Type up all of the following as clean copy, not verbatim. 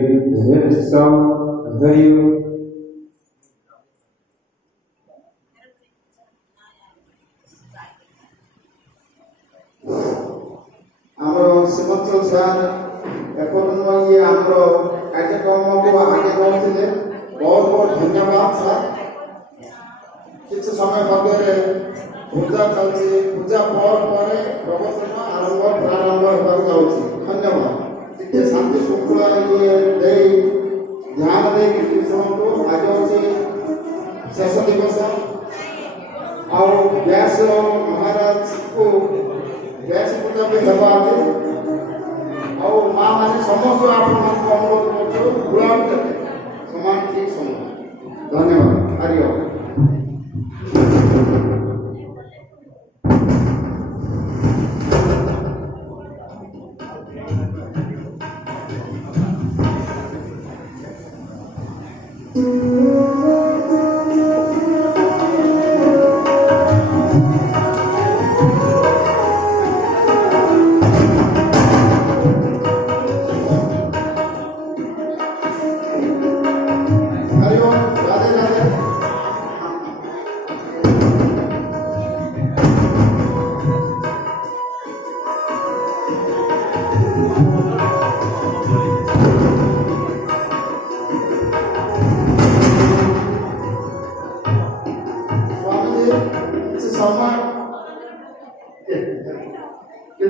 the head song, Hariyo. ଆମର Srimanta sir ଏପର୍ଯ୍ୟନ୍ତ ଇଏ ଆମର କାର୍ଯ୍ୟକ୍ରମକୁ ଆଗେ କରୁଥିଲେ। ବହୁତ ବହୁତ ଧନ୍ୟବାଦ ସାର୍। କିଛି ସମୟ ମଧ୍ୟରେ ପୂଜା ଚାଲିଛି। ପୂଜା ପରେ ପ୍ରବଚନ ପ୍ରାରମ୍ଭ ହେବାକୁ ଯାଉଛି। ଧନ୍ୟବାଦ। ଟିକେ ଶାନ୍ତି ଶୃଙ୍ଖଳା ଇଏ ଦେଇ ଧ୍ୟାନ ଦେଇ କିଛି ଶୁଣନ୍ତୁ। ଆଜି ହେଉଛି ଶେଷ ଦିବସ। ଆଉ ବ୍ୟାସ ମହାରାଜକୁ ବ୍ୟାସ ପୂଜା ବି ହେବା ଅଛି। ଆଉ ମା ମାନେ ସମସ୍ତ ଆପଣମାନଙ୍କୁ ଅନୁରୋଧ କରୁଛୁ ଗୁଳାମ ଦେବେ ସମାନ ଠିକ ସମୟ। ଧନ୍ୟବାଦ। ହରିଓ।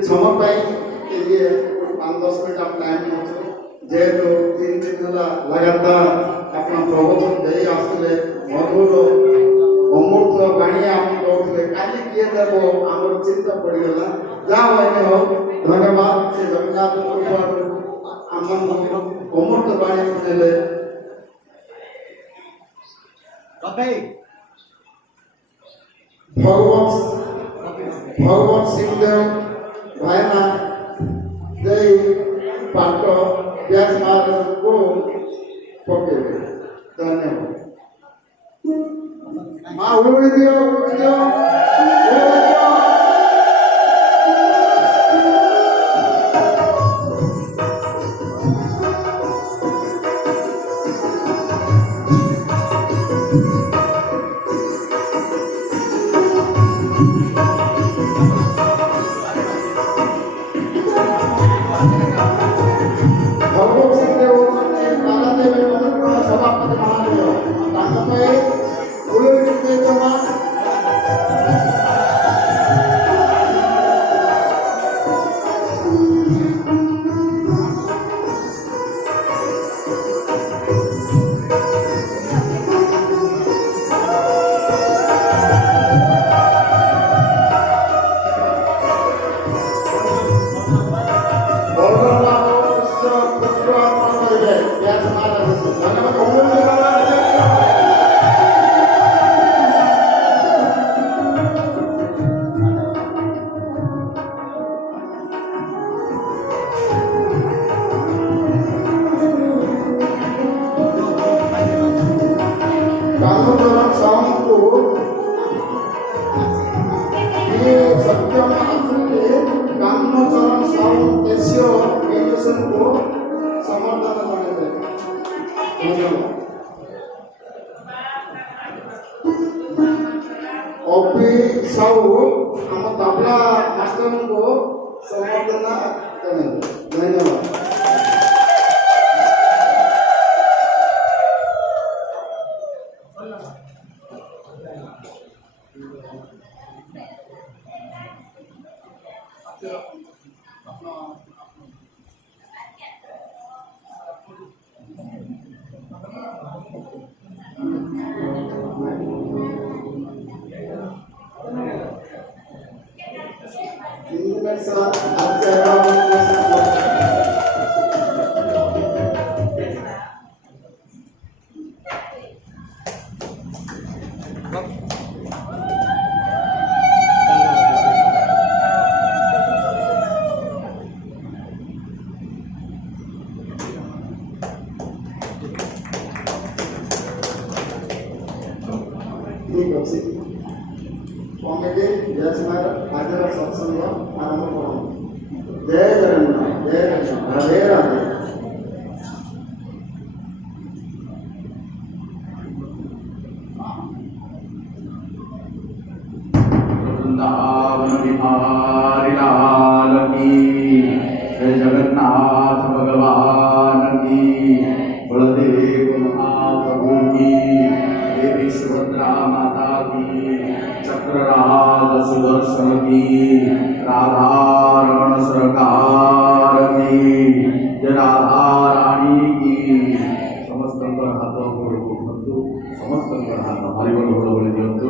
क्षमा पाई के लिए 5-10 मिनट आप टाइम दे जेहेतु 3 दिन होला लगातार अपना प्रवचन दे आसले मधुर अमृत बाणी आप दौले काली किए देबो हमर चिंता पड़ी गला जा होने हो। धन्यवाद से जगन्नाथ ऊपर आमन अमृत बाणी सुनेले भगवत सिंहदेव भाईना जय पाठ व्यास महाराज को पके। धन्यवाद। माँ उड़ी दियो हम तबला मास्टर को समर्थना करेंगे। धन्यवाद। ठीक अच्छे कमिटी व्यास महाराज आज सत्संग आरंभ करूँ। जय जगन्नाथ। जय जगन्नाथ। राधे राधे। बिहारी लाल की जय जगन्नाथ भगवान की बलदेव महाप्रभु की देवी सुभद्रा माता की चक्रराज सुदर्शन की राधा रमण सरकार की जय राधा रानी की समस्त हाथ गोड़ धरतु समस्त हाथ हरिबोल बोल बोली दिंतु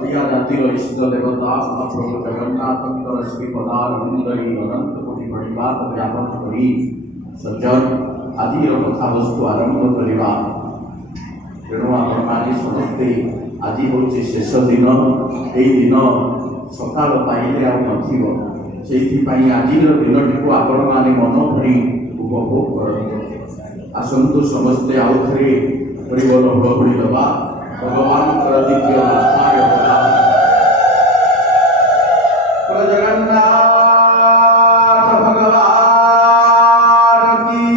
ओडिया जातिर इष्ट देवता महाप्रभु जगन्नाथ श्री पदारविंदरी अनंत कोटि प्रणिपात ज्ञापन करी सज्जन आज कथा वस्तु आरंभ करवा तेणु आपने समस्ते आज हूँ शेष दिन यही दिन सका पाइले आई आज दिन टी आपण मैंने मन भरी उपभोग कर आसतु समस्ते आउ थे हरिबोल हुड़हुड़ी दबा भगवान दिव्य आस्थार जगन्नाथ भगवान की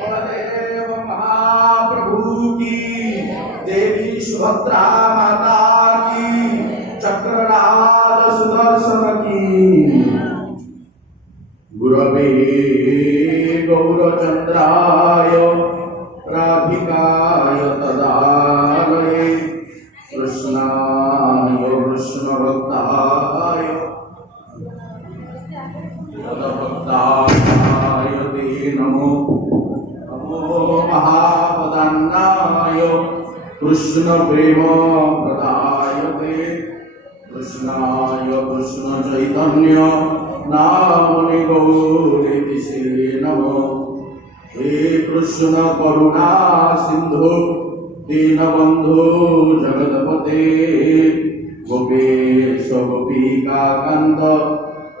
बलदेव महाप्रभु की देवी सुभद्रा माता की चक्रराज सुदर्शन की गुरवे गौरचंद्राय राधिकाय तदालये कृष्णाय कृष्णभक्ताय तदभक्ताय ते नमो नमो महापदान्नाय कृष्ण प्रेम प्रदायते कृष्णाय कृष्ण चैतन्य नामनि गौरेति श्री नमो हे कृष्ण करुणा सिंधु दीनबंधु जगतपते गोपेश गोपिका कांत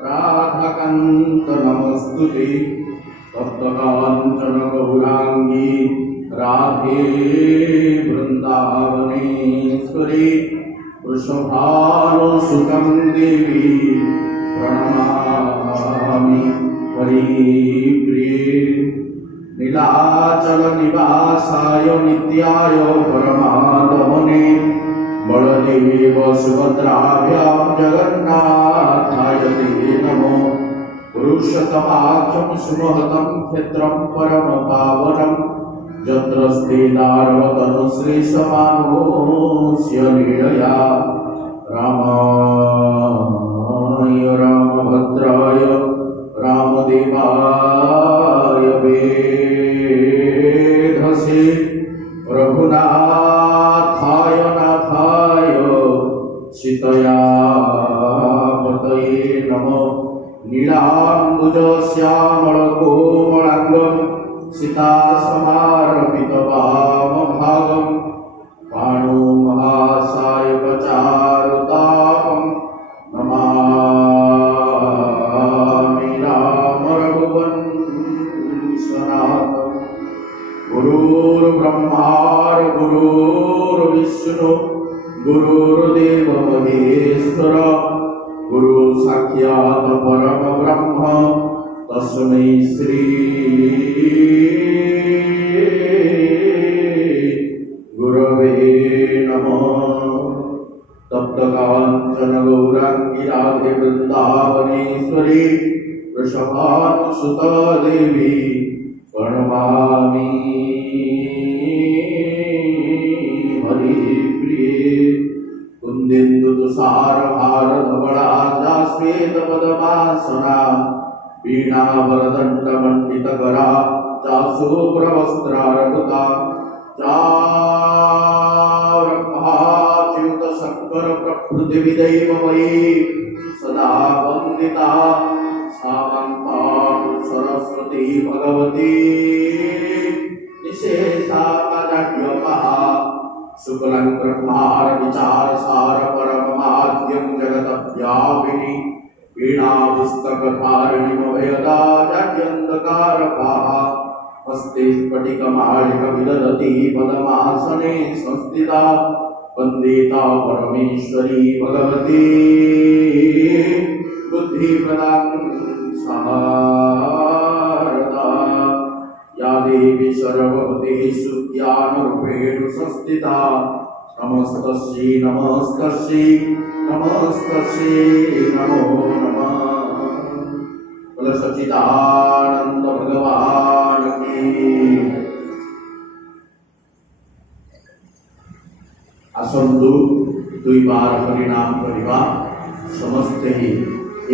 राधाकांत नमस्तुते तप्तकांचन गौरांगी राधे वृंदावनेश्वरी वृषभानुसुतं देवी प्रणमामि हरिप्रिये नीलाचल निवासाय नित्याय परमात्मने बलदेव सुभद्राभ्यां जगन्नाथाय ते नमो पुरुषोत्तमाख्यं सुमहतं क्षेत्रं परम पावनं यत्र स्थितारवतनु श्रीसमानोऽस्य लीलया रामाय रामभद्राय रामदेवाय वेधसे रघुनाथाय नाथाय सीतया पतये नमो नीलाम्बुज श्यामलकोमलाङ्गं सीता समारपितवामभागं पाणो महासायकचारुतापं नमामि राम रघुवंशनाथं गुरुर्ब्रह्मा गुरुर्विष्णु गुरुर्देव महेश्वर गुरु साक्षात् परम ब्रह्म तस्मै श्री गुरवे नमः तप्तकांचन गौरांगी राधे वृंदावनेश्वरी वृषभानुसुता देवी प्रणमामि हरिप्रिये कुन्देन्दु तुषार धवला श्वेत पदमासना वीणा वरदंड मंडित करा चाशुभ्रवस्त्रारकृता चारुहाच्युत शंकर प्रकृति विदैवमयी सदा वंदिता सामन्ता सरस्वती भगवती निशेषापदाढ्यपः शुक्लं ब्रह्मार विचार सार परम माध्यम जगत व्यापिनी वीणा पुस्तक धारिणी अभयदा जाड्यन्धकारपाः हस्ते स्फटिकमालिक विदधति पदमासने संस्थिता वन्दिता परमेश्वरी भगवती बुद्धिप्रदां शारदा या देवी सर्वभूतेषु ज्ञानरूपेण संस्थिता नमस्तस्यै नमस्तस्यै नमस्तस्यै नमो नमः। बोलो सच्चिदानंद भगवान की। आसंतु दुईबार हरिनाम करिबा समस्ते ही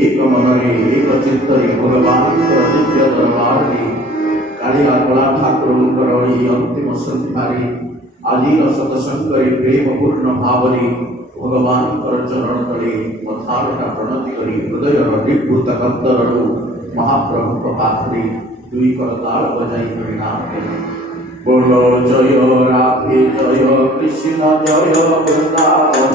एक मनरे एक चित्तरे भगवान दिव्य दरबार रे कालिया कला ठाकुरंकर ई अंतिम संध्यारे आदि सत्संगरे प्रेम पूर्ण भावरे भगवान चरण तले मथारटा प्रणति करी हृदय निभृत कंदरु महाप्रभु पात्रे दुई करताल बजाई हरिनाम करी। बोलो जय राधे जय कृष्ण जय वृंदावन।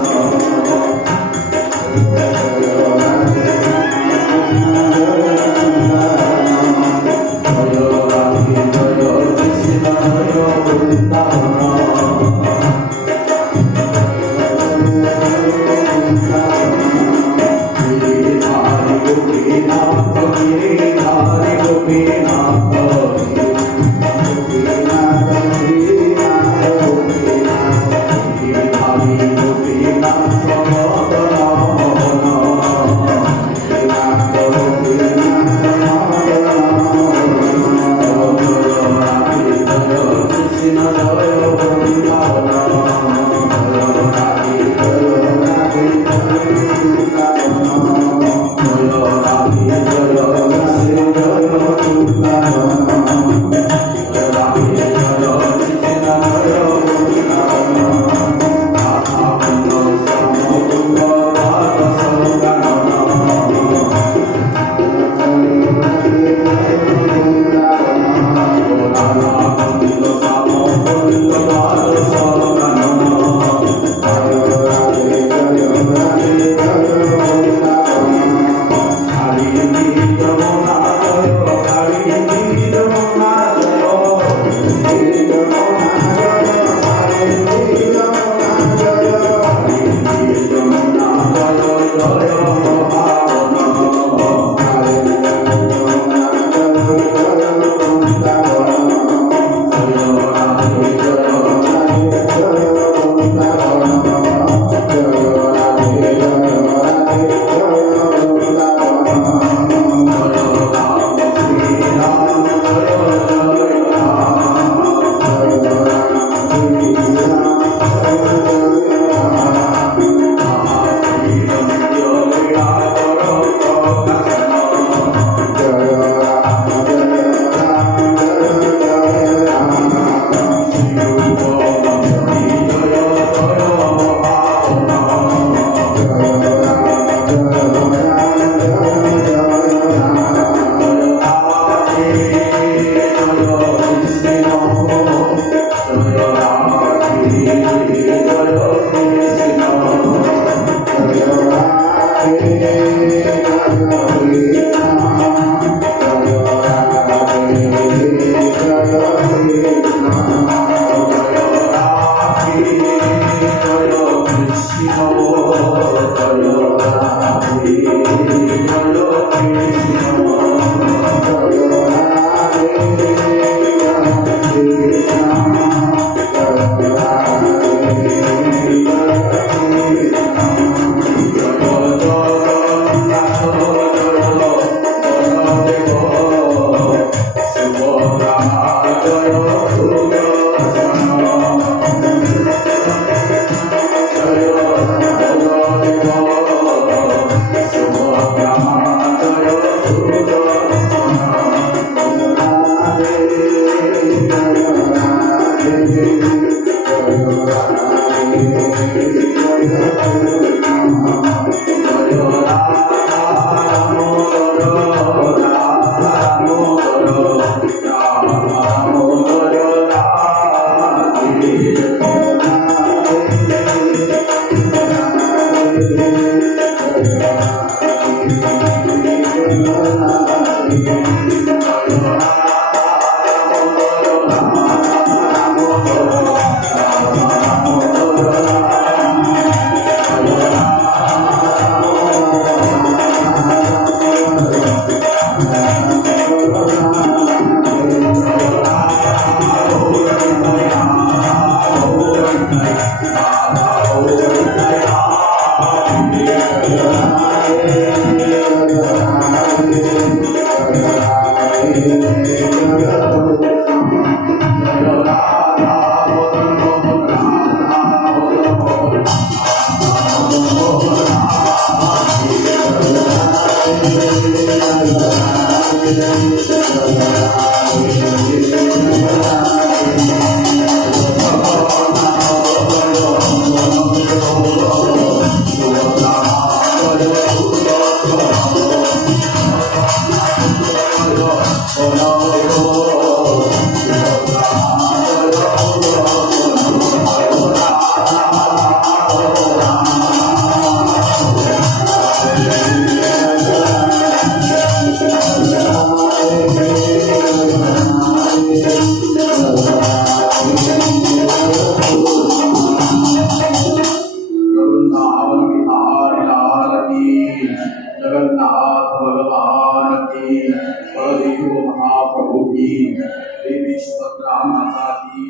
की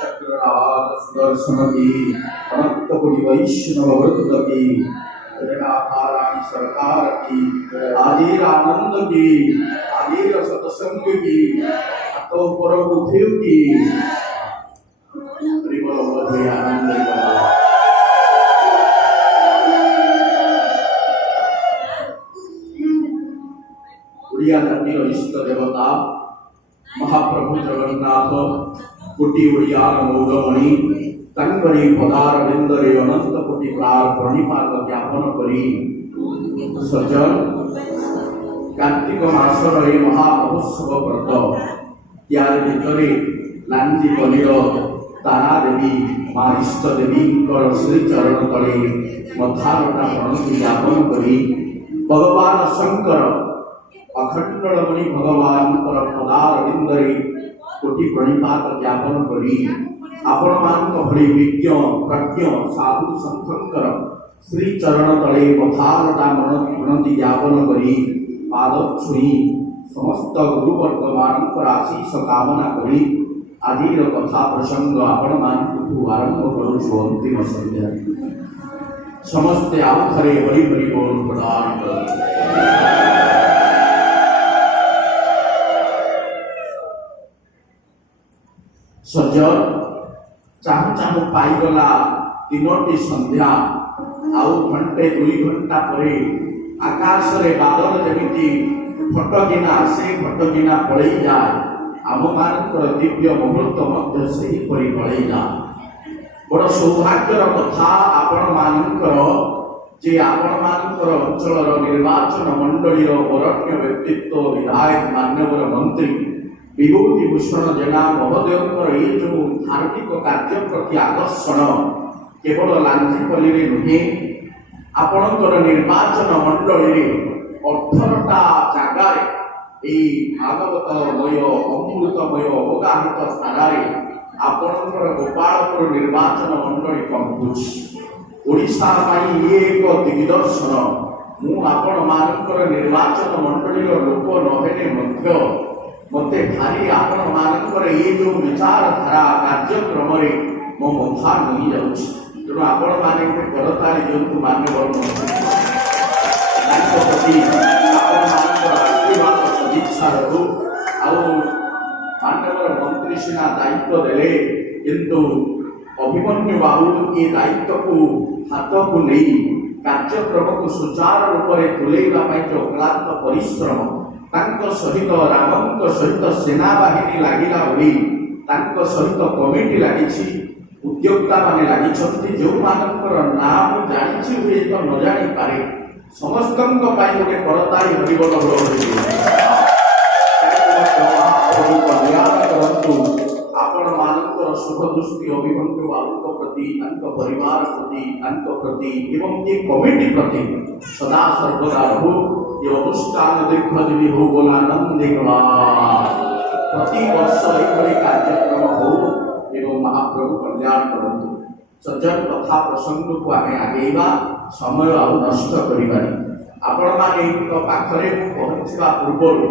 चक्रराज सुदर्शन की अनंत कोटि वैष्णव वृंद की रानी सरकार की आजीर आनंद की आजीर सत्संग की तो प्रभु देव की आनंद ओडिया जातिर इष्ट देवता महाप्रभु जगन्नाथ कोटि ओडिया मौगमणि तंकरी पदार बिंदरे अनंत कोटि प्रार प्रणिपात ज्ञापन करी सज्जन कार्तिक मासर ए महामहोत्सव व्रत यार भितरे लांजी पल्लीर तारा देवी माँ इष्ट देवी श्री चरण तले मथारटा प्रणति ज्ञापन करी भगवान शंकर अखंडमणि भगवान पदार बिंदरे कोटि प्रणिपात ज्ञापन करी आपण मान भली विज्ञ प्रज्ञ साधु संतंकर श्री चरण तले मथारटा प्रणति ज्ञापन करी पाद छुई समस्त गुरुवर्ग मानकर आशीष कामना करी आदिर कथा प्रसंग आपण मानकु आरंभ करूछु अंतिम संध्या समस्ते आउ थरे हरि हरि बोल प्रदान कर सज्जन चाहू चाहू पाईगला तीनोटी संध्या आउ घंटे दुई घंटा परे आकाश रे बादल जमिति फटकिना से फटकिना पड़े जाए आम मानकर दिव्य मुहूर्त मध्य सही परि पड़े जाए बड़ सौभाग्यर कथा आपण मानकर जे आपण मानकर अंचल निर्वाचन मंडली वरण्य व्यक्तित्व विधायक मान्यवर मंत्री विभूति भूषण जेना महोदय ये जो धार्मिक कार्य प्रति आकर्षण केवल लांजीपल्ली नुहे आपणकर निर्वाचन मंडली 18टा जगार भागवतमय अमृतमय अवगाहित स्थान आपणकर गोपालपुर निर्वाचन मंडली पहुँची ओडिशा ये एक दिग्दर्शन मु आपण मानकर निर्वाचन मंडली लोक नहेले मध्य मते भारी आपण मानकर ये जो विचारधारा कार्यक्रम मो मथा नहीं जाऊँ तेणु आपण मैंने करताली जो मान्यवर प्रति आशीर्वाद सदिच्छा रू मान्यवर मंत्री सीना दायित्व देले किंतु अभिमन्यु बाबू ये दायित्व को हाथ को नहीं कार्यक्रम को सुचारू रूप से तुलेगा जो अक्लांत परिश्रम सहित रामंक सहित सेना बाहिनी लगिला सहित कमिटी लगी उद्योक्ता माने लगी जो मानकर नाम जानी हुए तो न जानी पारे समस्त गोटे करताली हरिबोल कल्याण करतु आपण मानकर शुभ दृष्टि अभिमन्यु बाबू प्रति परिवार प्रति एवं ये कमिटी प्रति सदा सर्वदा रहो ये अनुष्ठान दीर्घ दिन हो बोला नंदे प्रति वर्ष ये कार्यक्रम हो एवं महाप्रभु कल्याण करतु सज्जन कथा प्रसंग को आम आगेवा समय आ नष्ट करें आपण मैंने पाखरे पहुंचा पूर्व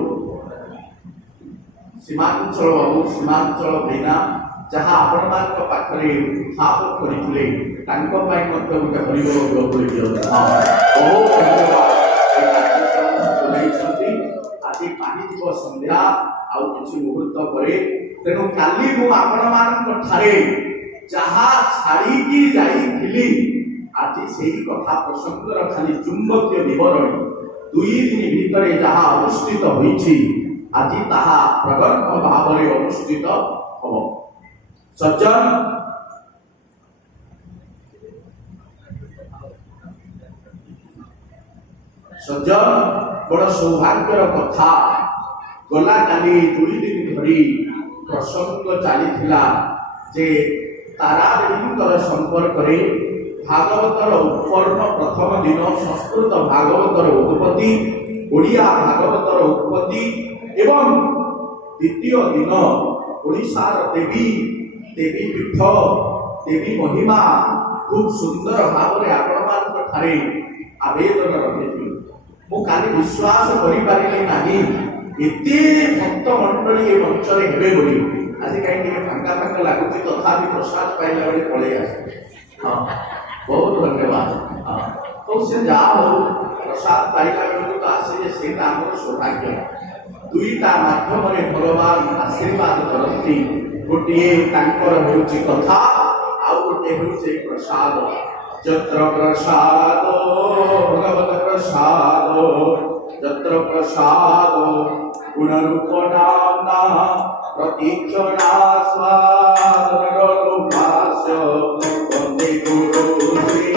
सीमांचल बाबू सीमांचल भैना जहाँ आपण मान पाखरे छाप करते गोटे हरिबोल बहुत आज पानी संध्या आउ किसी मुहूर्त पर तेणु काली मुझे जहाँ छाड़ी जाइली आज से कथा प्रसंग खाली चुंबकीय विवरण 2 दिन भितर जहाँ अनुष्ठित होइछि आज ताहा प्रगल्भ भाव में अनुष्ठित हम सज्जन सज्जन बड़ सौभाग्यर कथा गला काली 2 दिन धरी प्रसंग चली जे तारा देवींकर संपर्क में भागवतर उत्पन्न प्रथम दिन संस्कृत भागवतर उत्पत्ति ओडिया भागवतर उत्पत्ति एवं द्वितीय दिन ओडिशार देवी देवी पीठ देवी महिमा खूब सुंदर भाव में आपण आवेदन रखी मु काली विश्वास करें भक्त मंडली मंचरे हेबे बोली आज कहीं फांका फांका लगुच तथापि प्रसाद पाइला बेले पड़े आसे हाँ बहुत धन्यवाद हाँ तो से जा हो प्रसाद पाइला बेले तो आसे से आमर सौभाग्य दुईटा माध्यम भगवान आशीर्वाद करती गोटे कथा आउ गोटे हूँ प्रसाद जत्र प्रसाद भगवत प्रसाद जत्र प्रसाद गुणरूप नामना प्रतीक्षणा स्वादरूपास्य वन्दे गुरु श्री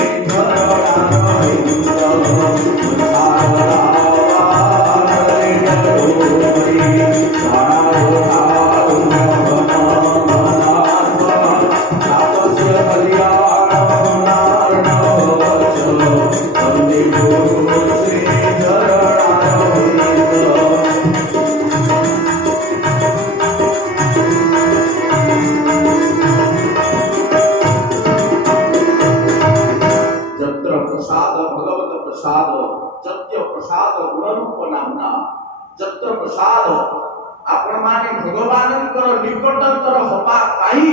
जत्र प्रसाद आपण माने भगवानंकर निकटतर हवा पाई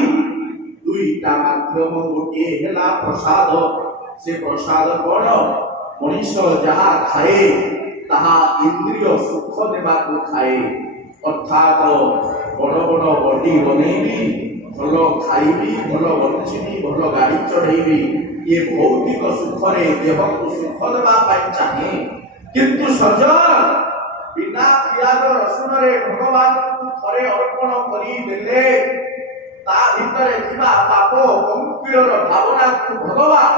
दुईटा माध्यम गोटे हेला प्रसाद से प्रसाद कोन मनीष जहा खाए ताहा इंद्रिय सुख देबा को खाए अर्थात बड़ बड़ बॉडी बनेबी भलो खाइबी भलो बंचिबी भलो गाड़ी चढ़ेबी ये भौतिक सुख रे देह को सुख देबा पाई चाहे किंतु सजन बिना प्याज रसुन रे भगवान को थरे अर्पण करी देले ता भितरे थिबा पाप कंकीर भावना को भगवान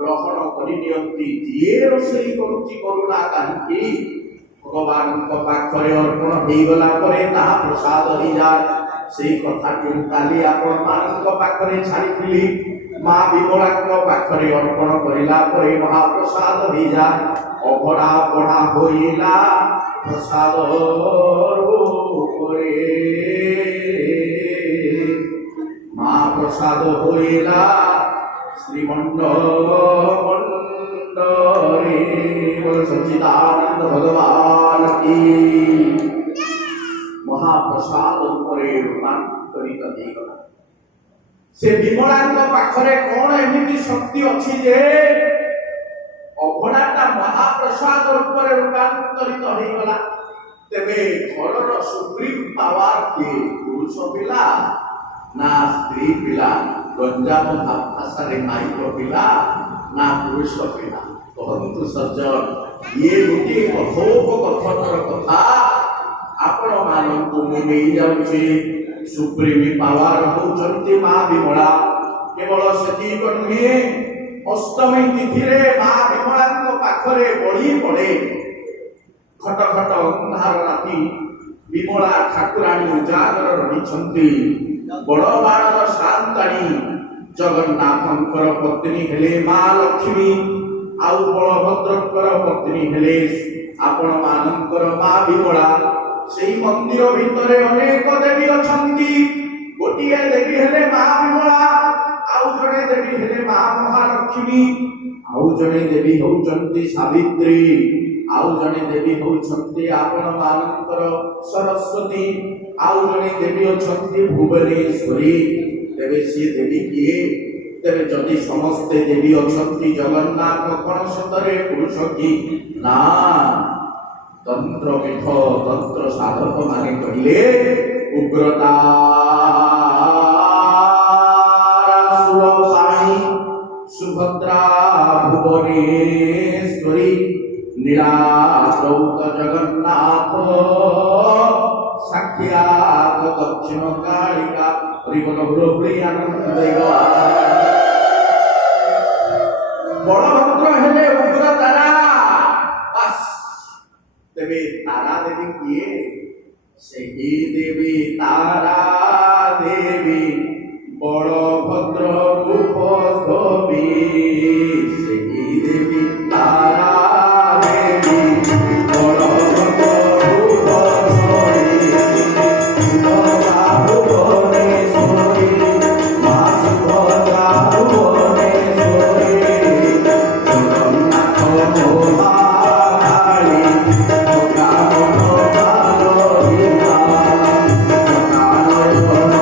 ग्रहण करि नियंती जे रोषई करूची करुणा कांती भगवान को पाखरे अर्पण हेई गला परे ता प्रसाद ही जाय सेई कथा जो काली आपण मान को पाखरे छाड़ी थिली मां विमला को पाखरे अर्पण करिला परे महाप्रसाद ही जाय अभड़ा पढ़ा होइला प्रसाद रूपरे महाप्रसाद होइला श्रीमंडल मंडरे बोल सच्चिदानंद भगवान की महाप्रसाद रूपरे रूपांतरित देगला से विमलांक पाखरे कोन एमिति शक्ति अछि जे अभड़ाटा महाप्रसाद रूपरे रूपांतरित हो गला तेबे घरर सुप्रीम पावर के पुरुष पिला ना स्त्री पिला गंजाम भाषा रे माइक पिला ना पुरुष पिला कहंतु सज्जन ये गोटे कथोपकथनर कथा आपण मानंतु मुझे जाउछि सुप्रीम पावर होचंती मां विमला केवल सेती नुहे अष्टमी तिथि रे मां विमलांक पाखरे बड़ी पड़े खट खट अंधार राति विमला ठाकुराणी उजागर रहिछंती बड़ बाणर शांताणी जगन्नाथंकर पत्नी हेले मां लक्ष्मी आउ बलभद्रकर पत्नी हेले आपण मानंकर मां विमला सेई मंदिर भितरे अनेक देवी अछंती गोटिए देवी हेले मां विमला आउ जने देवी हेले मां महालक्ष्मी आउ जने देवी होचंती सावित्री आउ जने देवी होचंती आपण मानंकर सरस्वती आउ जने देवी अछंती भुवनेश्वरी तेबे सी देवी किए तेबे जदि समस्त देवी अछंती जगन्नाथ कोन सतरे पुरुष की ना तंत्र पीठ तंत्र साधक माने कहिले उग्रता सुभद्रा भुवनेश्वरी नीलाद्रौत जगन्नाथ साक्षात दक्षिण कालिका हरिबल हुरहुरी आनंद देवा बलभद्र हेले उग्र तारा बस तेबे तारा देवी किए सेही देवी तारा देवी बलभद्र रूप छवि सेही देवी तारा देवी बलभद्र रूप छवि सुभद्रा भुवनेश्वरी मां सुभद्रा भुवनेश्वरी जगन्नाथ महाकाली भगवान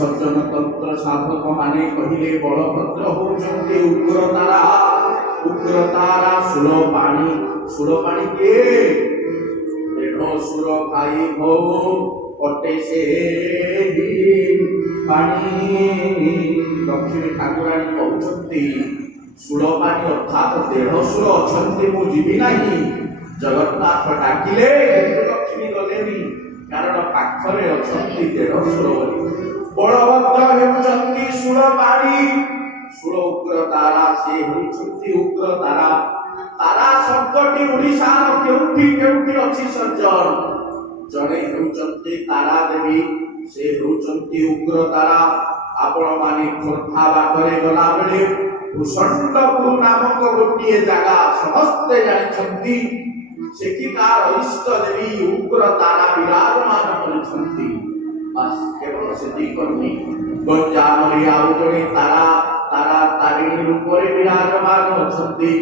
ସଜ୍ଜନତନ୍ତ୍ର ସାଧକ ମାନେ କହିଲେ ବଳଭଦ୍ର ହଉଛନ୍ତି ଉଗ୍ରତାରା। ଉଗ୍ରତାରା ସୁରପାଣି କିଏ? ଦେଢ ସୁର ଭାଇ ଭଉ କଟେ ସେ ପାଣି। ଲକ୍ଷ୍ମୀ ଠାକୁରାଣୀ କହୁଛନ୍ତି ସୁରପାଣି ଅର୍ଥାତ୍ ଦେଢ ସୁର ଅଛନ୍ତି, ମୁଁ ଯିବି ନାହିଁ। ଜଗନ୍ନାଥ ଡାକିଲେ କିନ୍ତୁ ଲକ୍ଷ୍ମୀ ଗଲେନି, କାରଣ ପାଖରେ ଅଛନ୍ତି ଦେଢ ସୁର ବୋଲି। ବଳଭଦ୍ର ହେଉଛନ୍ତି ସୁରପାଣି, ସୁର ଉଗ୍ର ତାରା, ସେ ହେଉଛନ୍ତି ଉଗ୍ର ତାରା। ତାରା ଶବ୍ଦଟି ଓଡ଼ିଶାର କେଉଁଠି କେଉଁଠି ଅଛି ସଜ୍ଜନ? ଜଣେ ହେଉଛନ୍ତି ତାରା ଦେବୀ, ସେ ହେଉଛନ୍ତି ଉଗ୍ର ତାରା। ଆପଣ ମାନେ ଖୋର୍ଦ୍ଧା ବାଟରେ ଗଲାବେଳେ ଭୂଷଣ୍ଡପୁର ନାମକ ଗୋଟିଏ ଜାଗା ସମସ୍ତେ ଜାଣିଛନ୍ତି, ସେଠିକାର ଇଷ୍ଟ ଦେବୀ ଉଗ୍ର ତାରା ବିରାଜମାନ କରିଛନ୍ତି। ବାସ୍ କେବଳ ସେତିକି କରୁନି, ଗଞ୍ଜାମରେ ଆଉ ଜଣେ ତାରା ତାରିଣୀ ରୂପରେ ବିରାଜମାନ ଅଛନ୍ତି।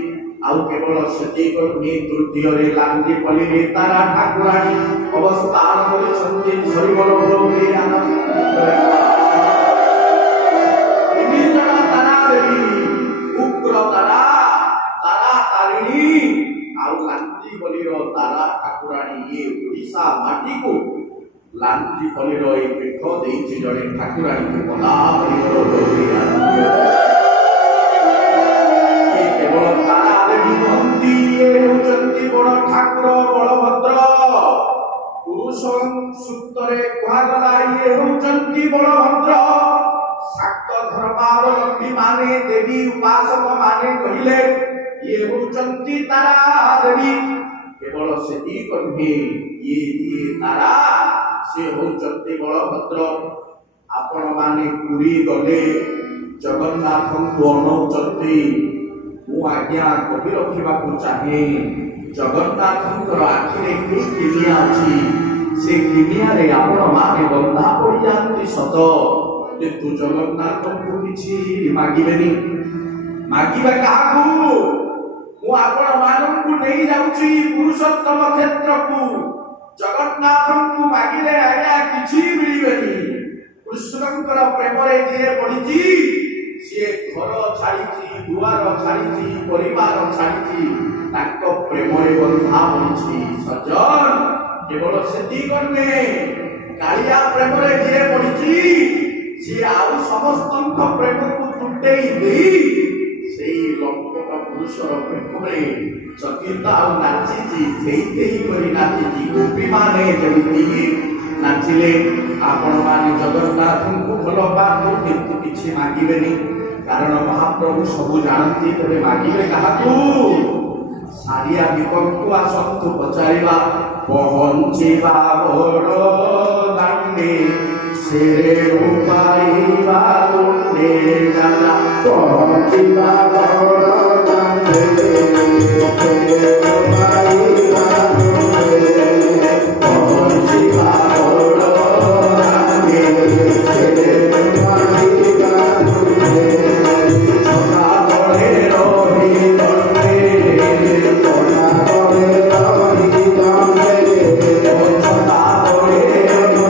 ଆଉ କେବଳ ସେତିକି କରୁନି, ତୃତୀୟରେ ଲାଞ୍ଜିପଲ୍ଲୀରେ ତାରା ଠାକୁରାଣୀ ଅବସ୍ଥାନ କରିଛନ୍ତି। ହରିବୋଲ ବୋଲି ତିନି ଜଣ ତାରା ଦେବୀ, ଉଗ୍ର ତାରା, ତାରା ତାରିଣୀ ଆଉ ଲାଞ୍ଜିପଲ୍ଲୀର ତାରା ଠାକୁରାଣୀ। ଇଏ ଓଡ଼ିଶା ମାଟିକୁ ଲାଞ୍ଜିପଲ୍ଲୀର ଏଇ ପୀଠ ଦେଇଛି ଜଣେ ଠାକୁରାଣୀକୁ। କେବଳ ତାରା ଦେବୀ ନୁହନ୍ତି, ଇଏ ହେଉଛନ୍ତି ବଡ଼ ଠାକୁର ବଳଭଦ୍ର। ପୁରୁଷ ସୂକ୍ତରେ କୁହାଗଲା ଇଏ ହେଉଛନ୍ତି ବଳଭଦ୍ର। ଶାକ୍ତ ଧର୍ମାବଲମ୍ବୀ ମାନେ, ଦେବୀ ଉପାସକ ମାନେ କହିଲେ ଇଏ ହେଉଛନ୍ତି ତାରା ଦେବୀ। କେବଳ ସେତିକି ନୁହେଁ, ଇଏ ତାରା, ସେ ହେଉଛନ୍ତି ବଳଭଦ୍ର। ଆପଣ ମାନେ ପୁରୀ ଗଲେ ଜଗନ୍ନାଥଙ୍କୁ ଅନଉଛନ୍ତି, ମୁଁ ଆଜ୍ଞା କହି ରଖିବାକୁ ଚାହେଁ, ଜଗନ୍ନାଥଙ୍କର ଆଖିରେ କି କିମିଆ ଅଛି, ସେ କିମିଆରେ ଆପଣ ମାନେ ବନ୍ଧା ପଡ଼ିଯାନ୍ତି ସତ, କିନ୍ତୁ ଜଗନ୍ନାଥଙ୍କୁ କିଛି ମାଗିବେନି। ମାଗିବେ କାହାକୁ? ମୁଁ ଆପଣ ମାନଙ୍କୁ ନେଇ ଯାଉଛି ପୁରୁଷୋତ୍ତମ କ୍ଷେତ୍ରକୁ। ଜଗନ୍ନାଥଙ୍କୁ ମାଗିଲେ ଆଜ୍ଞା କିଛି ମିଳିବେନି। କୃଷ୍ଣଙ୍କର ପ୍ରେମରେ ଯିଏ ପଡ଼ିଛି, ସିଏ ଘର ଛାଡ଼ିଛି, ଦୁଆର ଛାଡ଼ିଛି, ପରିବାର ଛାଡ଼ିଛି, ତାଙ୍କ ପ୍ରେମରେ ବନ୍ଧା ପଡ଼ିଛି। ସଜ୍ଜନ କେବଳ ସେତିକି ନୁହେଁ, କାଳିଆ ପ୍ରେମରେ ଯିଏ ପଡ଼ିଛି, ସିଏ ଆଉ ସମସ୍ତଙ୍କ ପ୍ରେମକୁ ତୁଟେଇ ଦେଇ ସେଇ ଲମ୍ପଟ ପୁରୁଷର ପ୍ରେମରେ ଚକିତ ଆଉ ନାଚିଛି, ଧେଇ କରି ନାଚିଛି। ଗୋପୀମାନେ ଯେମିତି ନାଚିଲେ, ଆପଣ ମାନେ ଜଗନ୍ନାଥଙ୍କୁ ଭଲ ପାଆନ୍ତୁ କିନ୍ତୁ କିଛି ମାଗିବେନି, କାରଣ ମହାପ୍ରଭୁ ସବୁ ଜାଣନ୍ତି। ତେବେ ମାଗିବେ କାହାକୁ? ସାରିଆ ବିକଙ୍କୁ ଆସନ୍ତୁ ପଚାରିବା, ପହଞ୍ଚିବା ବଡ଼ ଦାଣ୍ଡେ ସେରେ ପାଇବା ତୁଣ୍ଡେ ଗାଲା। ପହଞ୍ଚିବା ବଡ଼ ଦାଣ୍ଡେ ସେରେ ପାଇବା ତୁଣ୍ଡେ, ପହଞ୍ଚିବା ବଡ଼ ଦାଣ୍ଡେ ସେରେ ପାଇବା ତୁଣ୍ଡେ। ଛତା ତଳେ ରହି ଦଣ୍ଡେ, ଛତା ତଳେ ରହି ଦଣ୍ଡେ, ଛତା ତଳେ ରହି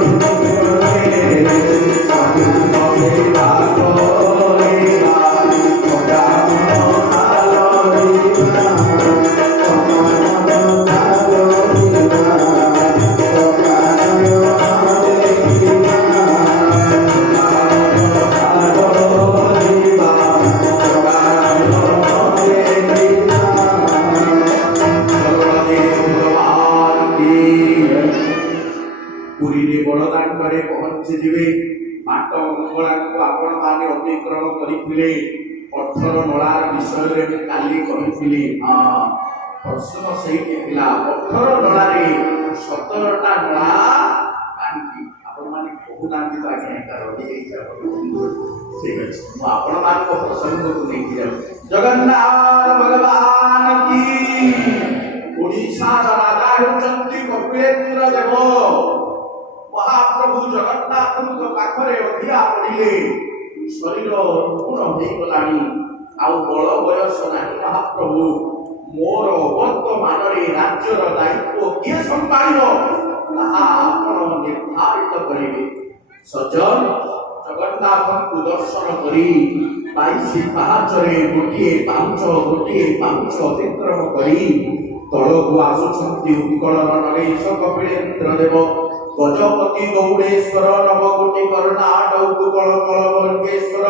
ପୁରୀରେ ବଡ଼ଦାଣ୍ଡରେ ପହଞ୍ଚିଯିବେ। ବାଟ ମଙ୍ଗଳାଙ୍କୁ ଆପଣ ମାନେ ଅତିକ୍ରମ କରିଥିଲେ। 18 ନଳାର ବିଷୟରେ ମୁଁ କାଲି କହିଥିଲି। ପ୍ରଶ୍ନ ସେଇଠି ଥିଲା, 18 ନଳାରେ 17ଟା ନଳା କାହିଁକି? ଆପଣ ମାନେ କହୁନାହାନ୍ତି ତ ଆଜ୍ଞା, ଏଇଟା ରହିଯାଇଛି। ଠିକ ଅଛି, ମୁଁ ଆପଣ ମାନଙ୍କ ପ୍ରସଙ୍ଗକୁ ନେଇକି ଯାଉଛି। ଜଗନ୍ନାଥ ଭଗବାନ କି। ଓଡ଼ିଶାର ରାଜା ହେଉଛନ୍ତି କପିଳେନ୍ଦ୍ର ଦେବ। ମହାପ୍ରଭୁ ଜଗନ୍ନାଥଙ୍କ ପାଖରେ ଅଧିଆ ପଡ଼ିଲେ, ଶରୀର ରୁଗ୍ଣ ହେଇଗଲାଣି, ଆଉ ବଳ ବୟସ ନାହିଁ। ମହାପ୍ରଭୁ, ମୋର ବର୍ତ୍ତମାନରେ ରାଜ୍ୟର ଦାୟିତ୍ୱ କିଏ ସମ୍ଭାଳିବ ତାହା ଆପଣ ନିର୍ଦ୍ଧାରିତ କରିବେ। ସଜ୍ଜନ, ଜଗନ୍ନାଥଙ୍କୁ ଦର୍ଶନ କରି 22 ପାହାଚରେ ଗୋଟିଏ ପାଉଛ ଅତିକ୍ରମ କରି ତଳକୁ ଆସୁଛନ୍ତି ଉତ୍କଳର ନରେଶ କପିଳେନ୍ଦ୍ର ଦେବ ଗଜପତି ଗୌଡ଼େଶ୍ୱର ନବକୋଟି କର୍ଣ୍ଣାଟ ଉତ୍କଳ କଳବର୍ଗେଶ୍ୱର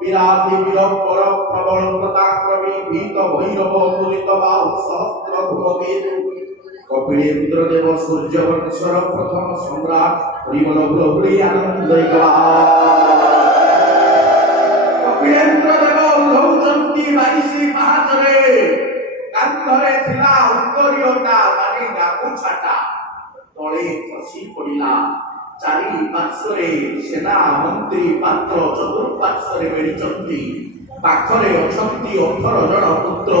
ବିରାଧି ବୀର ପର ପ୍ରବଳ ପ୍ରତାକ୍ରମୀ ଭୀତ ଭୈରବ ପୂରିତ ବାହୁ ସହସ୍ର ଧୂମକେତୁ কপিলেন্দ্র দেব সূর্যবংশর প্রথম সম্রাট হরিবল হুড়হুড়ি আনন্দ কপিলেন্দ্র দেব উড়ৌচন্তি 22 পাহাচরে কান্ধরে ଥିଲା উত্তরীয়টা মানে গামুছাটা তଳେ খসি পড়িলা চারি পার্শ্বরে সেনা মন্ত্রী পাত্র চতুর্পার্শ্বরে বেড়িଛନ୍ତି ପାଖରେ ଅଛନ୍ତି 18 ଜଣ ପୁତ୍ର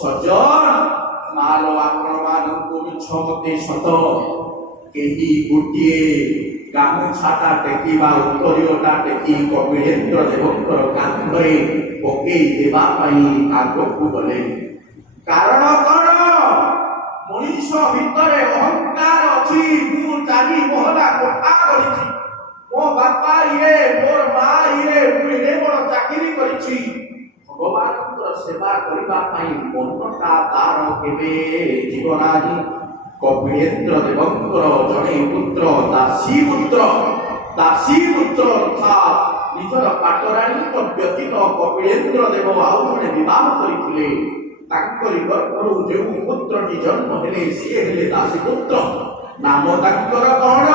ସଜନ ମାଲ ଆପଣମାନଙ୍କୁ ମିଛ ମତେ ସତ କେହି ଗୋଟିଏ ଗାମୁଛାଟା ଟେକିବା ଉତ୍ତରୀୟଟା ଟେକି କପିଳେନ୍ଦ୍ର ଦେବଙ୍କର କାନ୍ଧରେ ପକେଇ ଦେବା ପାଇଁ ଆଗକୁ ଗଲେ କାରଣ କଣ ମଣିଷ ଭିତରେ ଅହଙ୍କାର ଅଛି ମୁଁ ଚାରି ମହଲା କୋଠା କରିଛି ମୋ ବାପା ଇଏ ମୋର ମା ଇଏ ମୁଁ ଏଡ଼େ ବଡ଼ ଚାକିରି କରିଛି ଭଗବାନଙ୍କର ସେବା କରିବା ପାଇଁ ମନଟା ତାର କେବେ ଯିବ ନାହିଁ କପିଳେନ୍ଦ୍ର ଦେବଙ୍କର ଜଣେ ପୁତ୍ର ଦାସୀ ପୁତ୍ର ଅର୍ଥାତ୍ ନିଜର ପାଟରାଣୀଙ୍କ ବ୍ୟତୀତ କପିଳେନ୍ଦ୍ର ଦେବ ଆଉ ଜଣେ ବିବାହ କରିଥିଲେ ତାଙ୍କରି ଗର୍ଭରୁ ଯେଉଁ ପୁତ୍ରଟି ଜନ୍ମ ହେଲେ ସିଏ ହେଲେ ଦାସୀ ପୁତ୍ର ନାମ ତାଙ୍କର କଣ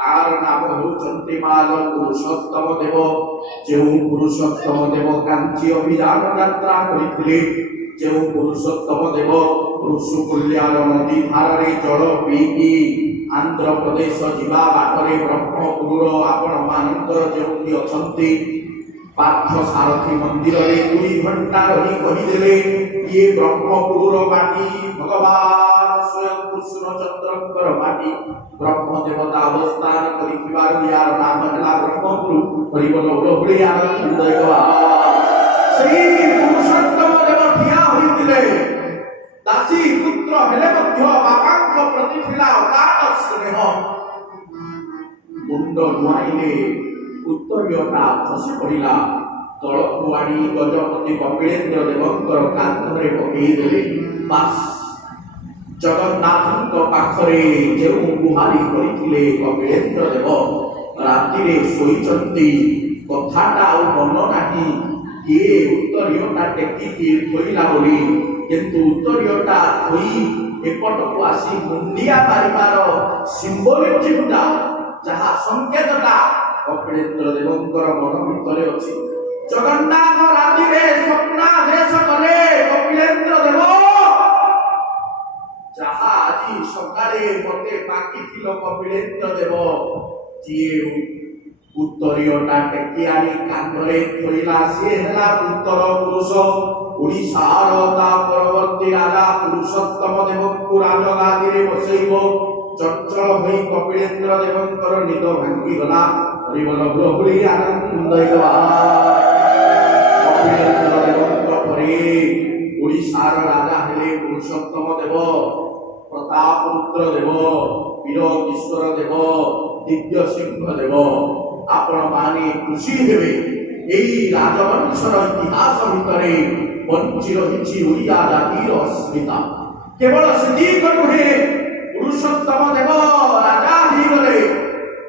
ତାର ନାମ ହେଉଛନ୍ତି ମାଲ ପୁରୁଷୋତ୍ତମ ଦେବ ଯେଉଁ ପୁରୁଷୋତ୍ତମ ଦେବ କାଞ୍ଚି ଅଭିଯାନ ଯାତ୍ରା କରିଥିଲେ ଯେଉଁ ପୁରୁଷୋତ୍ତମ ଦେବ ଋଷୁକୁଲ୍ୟାର ନଦୀ ଧାରରେ ଜଳ ପିଇକି ଆନ୍ଧ୍ରପ୍ରଦେଶ ଯିବା ବାଟରେ ବ୍ରହ୍ମପୁରର ଆପଣମାନଙ୍କର ଯେଉଁଠି ଅଛନ୍ତି ପାର୍ଥ ସାରଥୀ ମନ୍ଦିରରେ 2 ଘଣ୍ଟା ରହି କହିଦେଲେ ଇଏ ବ୍ରହ୍ମପୁରର ମାଟି ଭଗବାନ ସ୍ୱୟଂ କୃଷ୍ଣଚନ୍ଦ୍ରଙ୍କର ମାଟି ବ୍ରହ୍ମ ଦେବତା ଅବସ୍ଥାନ କରିଥିବାରୁ ୟାର ନାମ ହେଲା ବ୍ରହ୍ମପୁର ହରିବଲ ହୁଳହୁଳି ଆନନ୍ଦ ସେଇ ପୁରୁଷୋତ୍ତମ ଦେବ ଠିଆ ହୋଇଥିଲେ ଦାସୀ ପୁତ୍ର ହେଲେ ମଧ୍ୟ ବାପାଙ୍କ ପ୍ରତି ଥିଲା ଅଗାଧ ସ୍ନେହ ମୁଣ୍ଡ ନୁଆଇଲେ ଉତ୍ତରୀୟଟା ଖସି ପଡ଼ିଲା ତଳକୁ ଆଣି ଗଜପତି କପିଳେନ୍ଦ୍ର ଦେବଙ୍କର କାନ୍ଧରେ ପକେଇ ଦେଲେ ବାସ୍ ଜଗନ୍ନାଥଙ୍କ ପାଖରେ ଯେଉଁ ଗୁହାରି କରିଥିଲେ କପିଳେନ୍ଦ୍ର ଦେବ ରାତିରେ ଶୋଇଛନ୍ତି କଥାଟା ଆଉ ମନ ନାହିଁ କିଏ ଉତ୍ତରୀୟଟା ଟେକିକି ଥୋଇଲା ବୋଲି କିନ୍ତୁ ଉତ୍ତରୀୟଟା ଥୋଇ ଏପଟକୁ ଆସି ମୁଣ୍ଡିଆ ମାରିବାର ସିମ୍ବୋଲିଜିମଟା ଯାହା ସଂକେତଟା କପିଳେନ୍ଦ୍ର ଦେବଙ୍କର ମନ ଭିତରେ ଅଛି ଜଗନ୍ନାଥ ରାତିରେ ସ୍ୱପ୍ନାଦେଶ କଲେ କପିଳେନ୍ଦ୍ର ଦେବ ଯାହା ଆଜି ସକାଳେ ମତେ ମାଗିଥିଲ କପିଳେନ୍ଦ୍ର ଦେବ ଯିଏ ଉତ୍ତରୀୟଟା ଟେକି ଆଣି କାନ୍ଧରେ ଥୋଇଲା ସିଏ ହେଲା ଉତ୍ତର ପୁରୁଷ ଓଡ଼ିଶାର ତା ପରବର୍ତ୍ତୀ ରାଜା ପୁରୁଷୋତ୍ତମ ଦେବଙ୍କୁ ରାଜଗାଦିରେ ବସେଇବ ଚଞ୍ଚଳ ହୋଇ କପିଳେନ୍ଦ୍ର ଦେବଙ୍କର ନିଦ ଭାଙ୍ଗିଗଲା ହରିବଲ ହୁଳହୁଳି ଆନନ୍ଦ କପିଳେନ୍ଦ୍ର ଦେବଙ୍କ ପରେ ଓଡ଼ିଶାର ରାଜା ହେଲେ ପୁରୁଷୋତ୍ତମ ଦେବ ପ୍ରତାପରୁଦ୍ର ଦେବ ବୀର କିଶୋର ଦେବ ଦିବ୍ୟ ସିଂହ ଦେବ ଆପଣମାନେ ଖୁସି ହେବେ ଏହି ରାଜବଂଶର ଇତିହାସ ଭିତରେ ବଞ୍ଚି ରହିଛି ଓଡ଼ିଆ ଜାତିର ଅସ୍ମିତା କେବଳ ସେତିକ ନୁହେଁ ପୁରୁଷୋତ୍ତମ ଦେବ ରାଜା ହେଇଗଲେ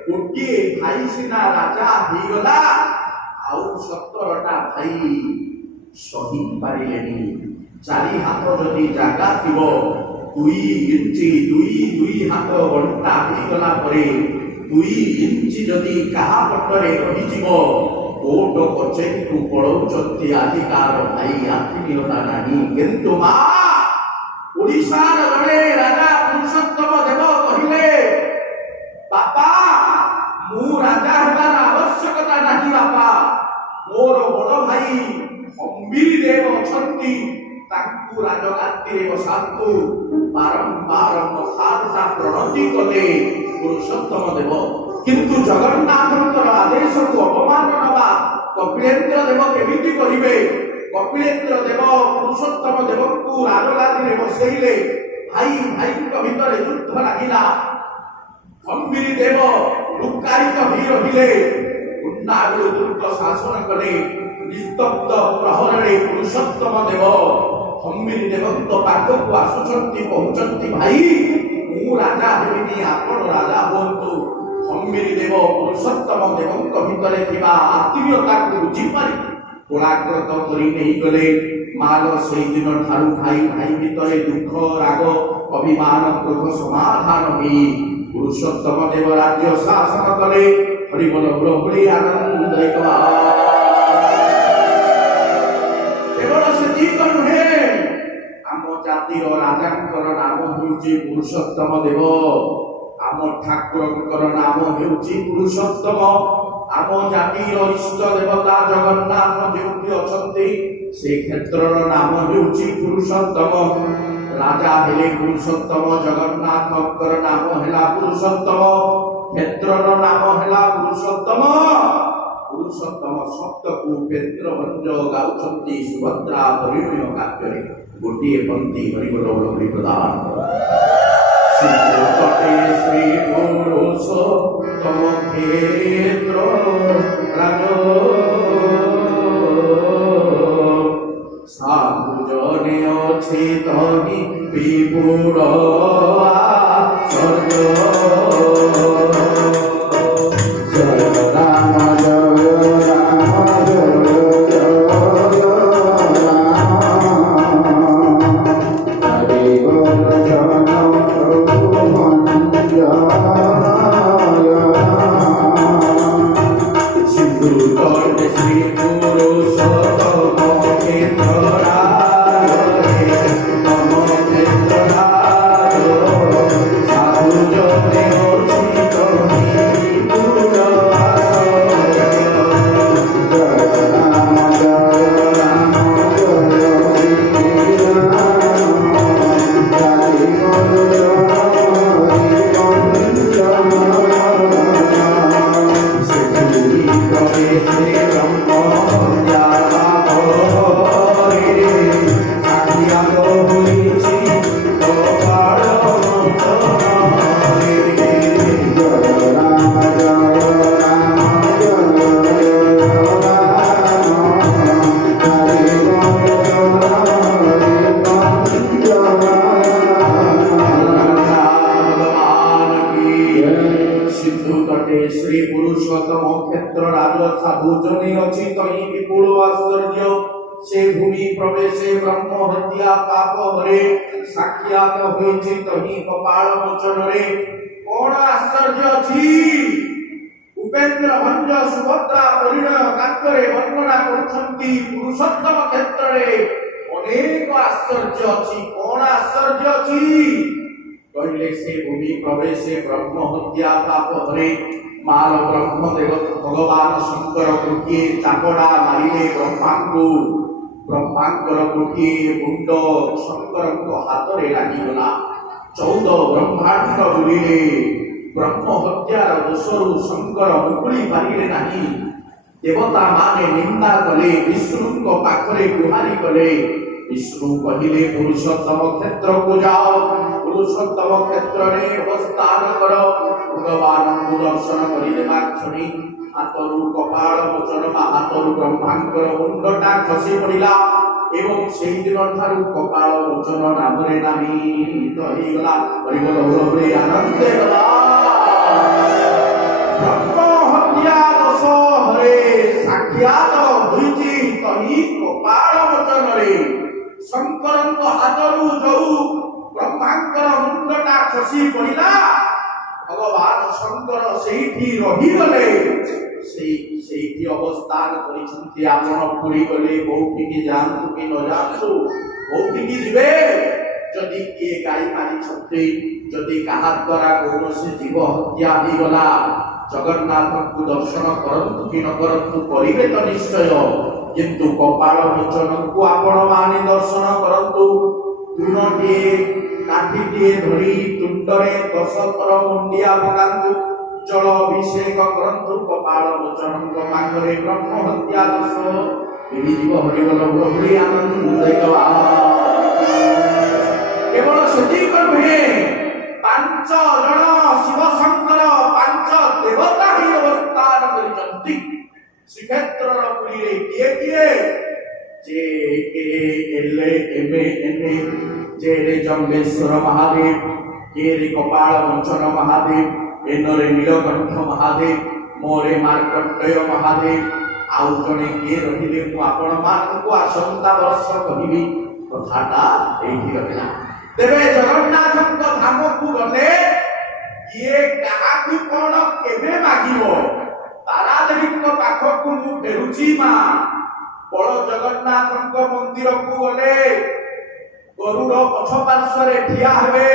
ଗୋଟିଏ ଭାଇ ସିନା ରାଜା ହେଇଗଲା ଆଉ 17ଟା ଭାଇ ସହି ପାରିଲେନି 4 ହାତ ଯଦି ଜାଗା ଥିବ 2 ଇଞ୍ଚ 2 ହାତ ବଣ୍ଟା ହେଇଗଲା ପରେ 2 ଇଞ୍ଚ ଯଦି କାହା ପଟରେ ରହିଯିବ କୋର୍ଟ କଚେରୀକୁ ପଳଉଛନ୍ତି ଆଜିକାର ଭାଇ ଆତ୍ମୀୟତା ନାହିଁ କିନ୍ତୁ ମା ଓଡ଼ିଶାର ଜଣେ ରାଜା ପୁରୁଷୋତ୍ତମ ଦେବ କହିଲେ ବାପା ମୁଁ ରାଜା ହେବାର ଆବଶ୍ୟକତା ନାହିଁ ବାପା ମୋର ବଡ଼ ଭାଇ ଅମ୍ବିରୀ ଦେବ ଅଛନ୍ତି ତାଙ୍କୁ ରାଜଗାଦିରେ ବସାନ୍ତୁ ବାରମ୍ବାର କଥାଟା ପ୍ରଣତି କଲେ ପୁରୁଷୋତ୍ତମ ଦେବ କିନ୍ତୁ ଜଗନ୍ନାଥଙ୍କର ଆଦେଶକୁ ଅବମାନନା କପିଳେନ୍ଦ୍ର ଦେବ କେମିତି କରିବେ କପିଳେନ୍ଦ୍ର ଦେବ ପୁରୁଷୋତ୍ତମ ଦେବଙ୍କୁ ରାଜଗାଦିରେ ବସେଇଲେ ଭାଇ ଭାଇଙ୍କ ଭିତରେ ଯୁଦ୍ଧ ଲାଗିଲା ଅମ୍ବିରୀ ଦେବ ଲୁକାୟିତ ହୋଇ ରହିଲେ ନାଗରୁ ଦୁର୍ଗ ଶାସନ କଲେ ନିସ୍ତବ୍ଧ ପ୍ରହରରେ ପୁରୁଷୋତ୍ତମ ଦେବ ହମ୍ମିରି ଦେବଙ୍କ ପାଖକୁ ଆସୁଛନ୍ତି କହୁଛନ୍ତି ଭାଇ ମୁଁ ରାଜା ହେବିନି ଆପଣ ରାଜା ହୁଅନ୍ତୁ। ହମ୍ମିରି ଦେବ ପୁରୁଷୋତ୍ତମ ଦେବଙ୍କ ଭିତରେ ଥିବା ଆତ୍ମୀୟତାକୁ ବୁଝିପାରି କୋଳାଗ୍ରତ କରି ନେଇଗଲେ। ମାଲ ସେଇଦିନ ଠାରୁ ଭାଇ ଭାଇ ଭିତରେ ଦୁଃଖ ରାଗ ଅଭିମାନ କ୍ରୋଧ ସମାଧାନ ହୋଇ ପୁରୁଷୋତ୍ତମ ଦେବ ରାଜ୍ୟ ଶାସନ କଲେ। ହରିବୋଲ ପ୍ରଭୁଳି ଆନନ୍ଦ କେବଳ ସେତିକ ନୁହେଁ, ଆମ ଜାତିର ରାଜାଙ୍କର ନାମ ହେଉଛି ପୁରୁଷୋତ୍ତମ ଦେବ। ଆମ ଠାକୁରଙ୍କର ନାମ ହେଉଛି ପୁରୁଷୋତ୍ତମ। ଆମ ଜାତିର ଇଷ୍ଟ ଦେବତା ଜଗନ୍ନାଥ ଯେଉଁଠି ଅଛନ୍ତି ସେ କ୍ଷେତ୍ରର ନାମ ହେଉଛି ପୁରୁଷୋତ୍ତମ। ରାଜା ହେଲେ ପୁରୁଷୋତ୍ତମ, ଜଗନ୍ନାଥଙ୍କର ନାମ ହେଲା ପୁରୁଷୋତ୍ତମ, କ୍ଷେତ୍ରର ନାମ ହେଲା ପୁରୁଷୋତ୍ତମ। ପୁରୁଷୋତ୍ତମ ଶବ୍ଦକୁ ଉପେନ୍ଦ୍ର ଭଞ୍ଜ ଗାଉଛନ୍ତି ସୁଭଦ୍ରା ପରିଣୟ କାବ୍ୟରେ ଗୋଟିଏ ପନ୍ଥୀ ହରିବୋଲ ପ୍ରଭୁଳି ପ୍ରଦାନ। ଶ୍ରୀ ପୁରୁଷୋତ୍ତମ କ୍ଷେତ୍ର ରାଜ ସାଧୁ ଜନେ ଅଛି ତହି ବିପୁଳ ଆଶ୍ଚର୍ଯ୍ୟ। ଜୟ ରାମ ଜୟ ରାମ ଜୟ ଜୟ ରାମ ହରି ବୋଲ ଜନ ପ୍ରଭୁ ଜୟ ସିନ୍ଧୁ ତଟେ ଶ୍ରୀ ପୁରୁଷୋତ୍ତମ କ୍ଷେତ୍ର ରାଜ ତମ କ୍ଷେତ୍ର ରାଜ ସାଧୁ ଜନେ ଅଛି ତହି ବିପୁଳ ଆଶ୍ଚର୍ଯ୍ୟ। ରାମ ଜୟ ରାମ ଜୟ ହରି ବୋଲ ସେଠି ପ୍ରବେଶେ ବ୍ରହ୍ମ ଜ୍ଞାନ ପରେ ସାକ୍ଷାତ ହୋଇଛି ଗୋପାଳ ମୋଚନରେ। ଜୟ ରାମ ଜୟ ରାମ ଜୟ ହରି भगवान की सिंधु तटे श्री पुरुषोत्तम क्षेत्र राज साधु जने अछि तहि विपुल आश्चर्य। से भूमि प्रवेशे ब्रह्म हत्या पाप हरे साक्षात होइछि तहि कपाल मोचନରେ। कोण आश्चर्य अछि? ଉପେନ୍ଦ୍ର ଭଞ୍ଜ ସୁଭଦ୍ରା ପରିଣୟ କାବ୍ୟରେ ବର୍ଣ୍ଣନା କରୁଛନ୍ତି ପୁରୁଷୋତ୍ତମ କ୍ଷେତ୍ରରେ ଅନେକ ଆଶ୍ଚର୍ଯ୍ୟ ଅଛି। କଣ ଆଶ୍ଚର୍ଯ୍ୟ ଅଛି କହିଲେ ସେ ଭୂମି ପ୍ରବେଶେ ବ୍ରହ୍ମ ହତ୍ୟା ପାପ ହରେ। ମାଲ ବ୍ରହ୍ମ ଦେବ ଭଗବାନ ଶଙ୍କର ଗୋଟିଏ ଚାପଡ଼ା ମାରିଲେ ବ୍ରହ୍ମାଙ୍କୁ। ବ୍ରହ୍ମାଙ୍କର ଗୋଟିଏ ମୁଣ୍ଡ ଶଙ୍କରଙ୍କ ହାତରେ ଲାଗିଗଲା। 14 ବ୍ରହ୍ମାଣ୍ଡ ବୁଲିଲେ। ବ୍ରହ୍ମ ହତ୍ୟାର ଦୋଷରୁ ଶଙ୍କର ମୁକୁଳି ପାରିଲେ ନାହିଁ। ଦେବତା ମାନେ ନିନ୍ଦା କଲେ, ବିଷ୍ଣୁଙ୍କ ପାଖରେ ଗୁହାରି କଲେ। ବିଷ୍ଣୁ କହିଲେ ପୁରୁଷୋତ୍ତମ କ୍ଷେତ୍ରକୁ ଯାଅ, ପୁରୁଷୋତ୍ତମ କ୍ଷେତ୍ରରେ ଅବସ୍ଥାନ କର। ଭଗବାନଙ୍କୁ ଦର୍ଶନ କରିଦେବା କ୍ଷଣି ହାତରୁ କପାଳ ମୋଚନ ବା ହାତରୁ ବ୍ରହ୍ମାଙ୍କର ମୁଣ୍ଡଟା ଖସି ପଡ଼ିଲା ଏବଂ ସେଇଦିନ ଠାରୁ କପାଳ ମୋଚନ ନାମରେ ନାମିତ ହେଇଗଲା। ହରିବୋଲ ପ୍ରଭୁଳି ଆନନ୍ଦ ଗଲା। ବ୍ରହ୍ମ ହତ୍ୟା ଦୋଷ ହରେ ସାକ୍ଷାତ ହୋଇଛି ତହି କପାଳ ମୋଚନରେ। ଶଙ୍କରଙ୍କ ହାତରୁ ଯୋଉ ବ୍ରହ୍ମାଙ୍କର ମୁଣ୍ଡଟା ଖସି ପଡ଼ିଲା, ଭଗବାନ ଶଙ୍କର ସେଇଠି ରହିଗଲେ। ସେଇଠି ଅବସ୍ଥାନ କରିଛନ୍ତି। ଆପଣ ପୁରୀ ଗଲେ କୋଉଠିକି ଯାଆନ୍ତୁ କି ନ ଯାଆନ୍ତୁ, କୋଉଠିକି ଯିବେ, ଯଦି କିଏ ଗାଈ ମାରିଛନ୍ତି, ଯଦି କାହା ଦ୍ୱାରା କୌଣସି ଜୀବ ହତ୍ୟା ହେଇଗଲା, ଜଗନ୍ନାଥଙ୍କୁ ଦର୍ଶନ କରନ୍ତୁ କି ନ କରନ୍ତୁ, କରିବେ ତ ନିଶ୍ଚୟ। କିନ୍ତୁ କପାଳ ମୋଚନକୁ ଆପଣ ମାନେ ଦର୍ଶନ କରନ୍ତୁ। ତୃଣଟିଏ କାଠିଟିଏ ଧରି ତୁଣ୍ଡରେ 10 ଥର ମୁଣ୍ଡିଆ ପକାନ୍ତୁ, ଜଳ ଅଭିଷେକ କରନ୍ତୁ। କପାଳ ମୋଚନଙ୍କ ପାଖରେ ବ୍ରହ୍ମ ହତ୍ୟା ଦୋଷ ମିଳିଯିବ। ହରିବୋଲ ପ୍ରଭୁଳି ଆନନ୍ଦ କେବଳ ସେତିକ ନୁହେଁ, 5 ଜଣ ଶିବ ଶଙ୍କର 5 ଦେବତା ହିଁ ଅବସ୍ଥାନ କରିଛନ୍ତି। ଶ୍ରୀକ୍ଷେତ୍ରର ପୁରୀରେ କିଏ କିଏ ଯେ ଏଲେ ଯେ ରେ ଜମ୍ବେଶ୍ୱର ମହାଦେବ, କିଏ ରେ କପାଳ ମୋଚନ ମହାଦେବ, ଏନରେ ନୀଳକଣ୍ଠ ମହାଦେବ, ମୋରେ ମାର୍କଣ୍ଡେୟ ମହାଦେବ, ଆଉ ଜଣେ କିଏ ରହିଲେ ମୁଁ ଆପଣମାନଙ୍କୁ ଆସନ୍ତା ବର୍ଷ କହିବି। କଥାଟା ଏଇଠି ରହିଲା। ତେବେ ଜଗନ୍ନାଥଙ୍କ ଧାମକୁ ଗଲେ କିଏ କାହାକୁ କଣ କେବେ ମାଗିବ? ତାରାଦେବୀଙ୍କ ପାଖକୁ ମୁଁ ଫେରୁଛି ମା। ବଳ ଜଗନ୍ନାଥଙ୍କ ମନ୍ଦିରକୁ ଗଲେ ଗରୁଡ଼ ପଛ ପାର୍ଶ୍ୱରେ ଠିଆ ହେବେ।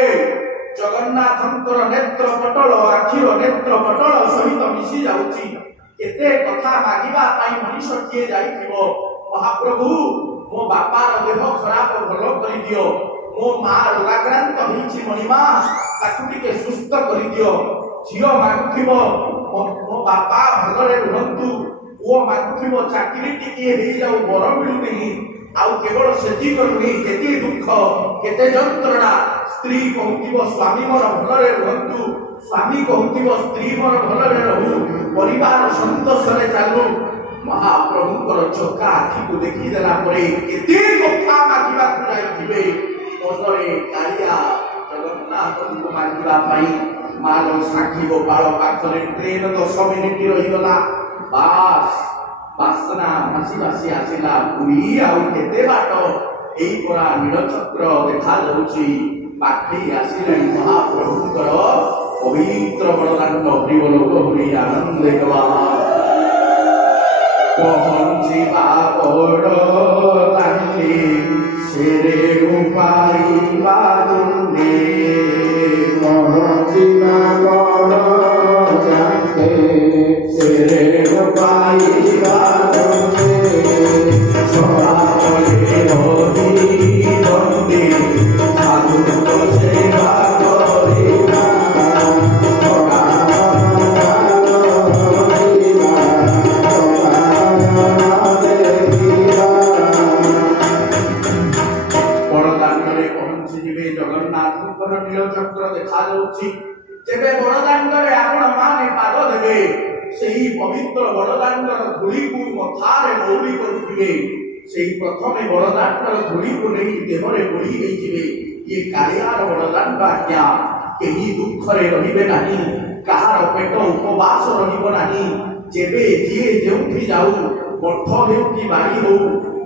ଜଗନ୍ନାଥଙ୍କର ନେତ୍ର ପଟଳ ଆଖିର ନେତ୍ର ପଟଳ ସହିତ ମିଶି ଯାଉଛି। କେତେ କଥା ମାଗିବା ପାଇଁ ମଣିଷଟିଏ ଯାଇଥିବ। ମହାପ୍ରଭୁ ମୋ ବାପାର ଦେହ ଖରାପ ଭଲ କରିଦିଅ, ମୋ ମା ରୋଗାକ୍ରାନ୍ତ ହେଇଛି ମଣିମା, ତାକୁ ଟିକେ ସୁସ୍ଥ କରିଦିଅ। ଝିଅ ମାଗୁଥିବ ମୋ ବାପା ଭଲରେ ରୁହନ୍ତୁ, ପୁଅ ମାଗୁଥିବ ଚାକିରି ଟିକିଏ ହେଇଯାଉ, ବର ମିଳୁନି। ଆଉ କେବଳ ସେତିକି ନୁହେଁ, କେତେ ଦୁଃଖ କେତେ ଯନ୍ତ୍ରଣା। ସ୍ତ୍ରୀ କହୁଥିବ ସ୍ୱାମୀ ମୋର ଭଲରେ ରୁହନ୍ତୁ, ସ୍ୱାମୀ କହୁଥିବ ସ୍ତ୍ରୀ ମୋର ଭଲରେ ରହୁ, ପରିବାର ସନ୍ତୋଷରେ ଚାଲୁ। ମହାପ୍ରଭୁଙ୍କର ଚକା ଆଖିକୁ ଦେଖିଦେଲା ପରେ କେତେ କଥା ମାଗିବାକୁ ଯାଇଥିବେ। ମନରେ କାଳିଆ ଜଗନ୍ନାଥଙ୍କୁ ମାଗିବା ପାଇଁ ମାଲ ସାକ୍ଷୀ ଗୋପାଳ ପାଖରେ ଟ୍ରେନ 10 ମିନିଟ ରହିଗଲା। ବାସନା ଭାସି ଭାସି ଆସିଲା ପୁରୀ। ଆଉ କେତେ ବାଟ? ଏଇ ପରା ନୀଳଚକ୍ର ଦେଖାଯାଉଛି। ପାଖେଇ ଆସିଲେଣି ମହାପ୍ରଭୁଙ୍କର ପବିତ୍ର ବଡ଼ଦାଣ୍ଡ। ହରିବୋଲ ହରି ଆନନ୍ଦେ ଗବା ପହଞ୍ଚିବା ବଡ଼ ଦାଣ୍ଡେ, ସେରେ ପାଇବା ଦୁଣ୍ଡେ। ପହଞ୍ଚିବା ବଡ଼ ଦାଣ୍ଡେ, ସେରେ ପାଇବା ଦୁଣ୍ଡେ। ସଦାବେଳେ ରହି ଦଣ୍ଡେ, ସାଧୁଙ୍କ ସେବା କରିବା। ବଡ଼ଦାଣ୍ଡରେ ପହଞ୍ଚିଯିବେ। ଜଗନ୍ନାଥଙ୍କର ନୀଳଚକ୍ର ଦେଖାଯାଉଛି। ଯେବେ ବଡ଼ଦାଣ୍ଡରେ ଆପଣ ମାନେ ପାଦ ଦେବେ, ସେହି ପବିତ୍ର ବଡ଼ଦାଣ୍ଡର ଧୂଳିକୁ ମଥାରେ ମଉଳି କରୁଥିବେ। ସେହି ପ୍ରଥମେ ବଡ଼ଦାଣ୍ଡର ଧୂଳିକୁ ନେଇ ଦେହରେ ବୋଳି ଦେଇଯିବେ। ଇଏ କାଳିଆର ବଡ଼ଦାଣ୍ଡ ଆଜ୍ଞା। କେହି ଦୁଃଖରେ ରହିବେ ନାହିଁ, କାହାର ପେଟ ଉପବାସ ରହିବ ନାହିଁ। ଯେବେ ଯିଏ ଯେଉଁଠି ଯାଉ, ମଠ ହେଉ କି ବାଡ଼ି ହଉ,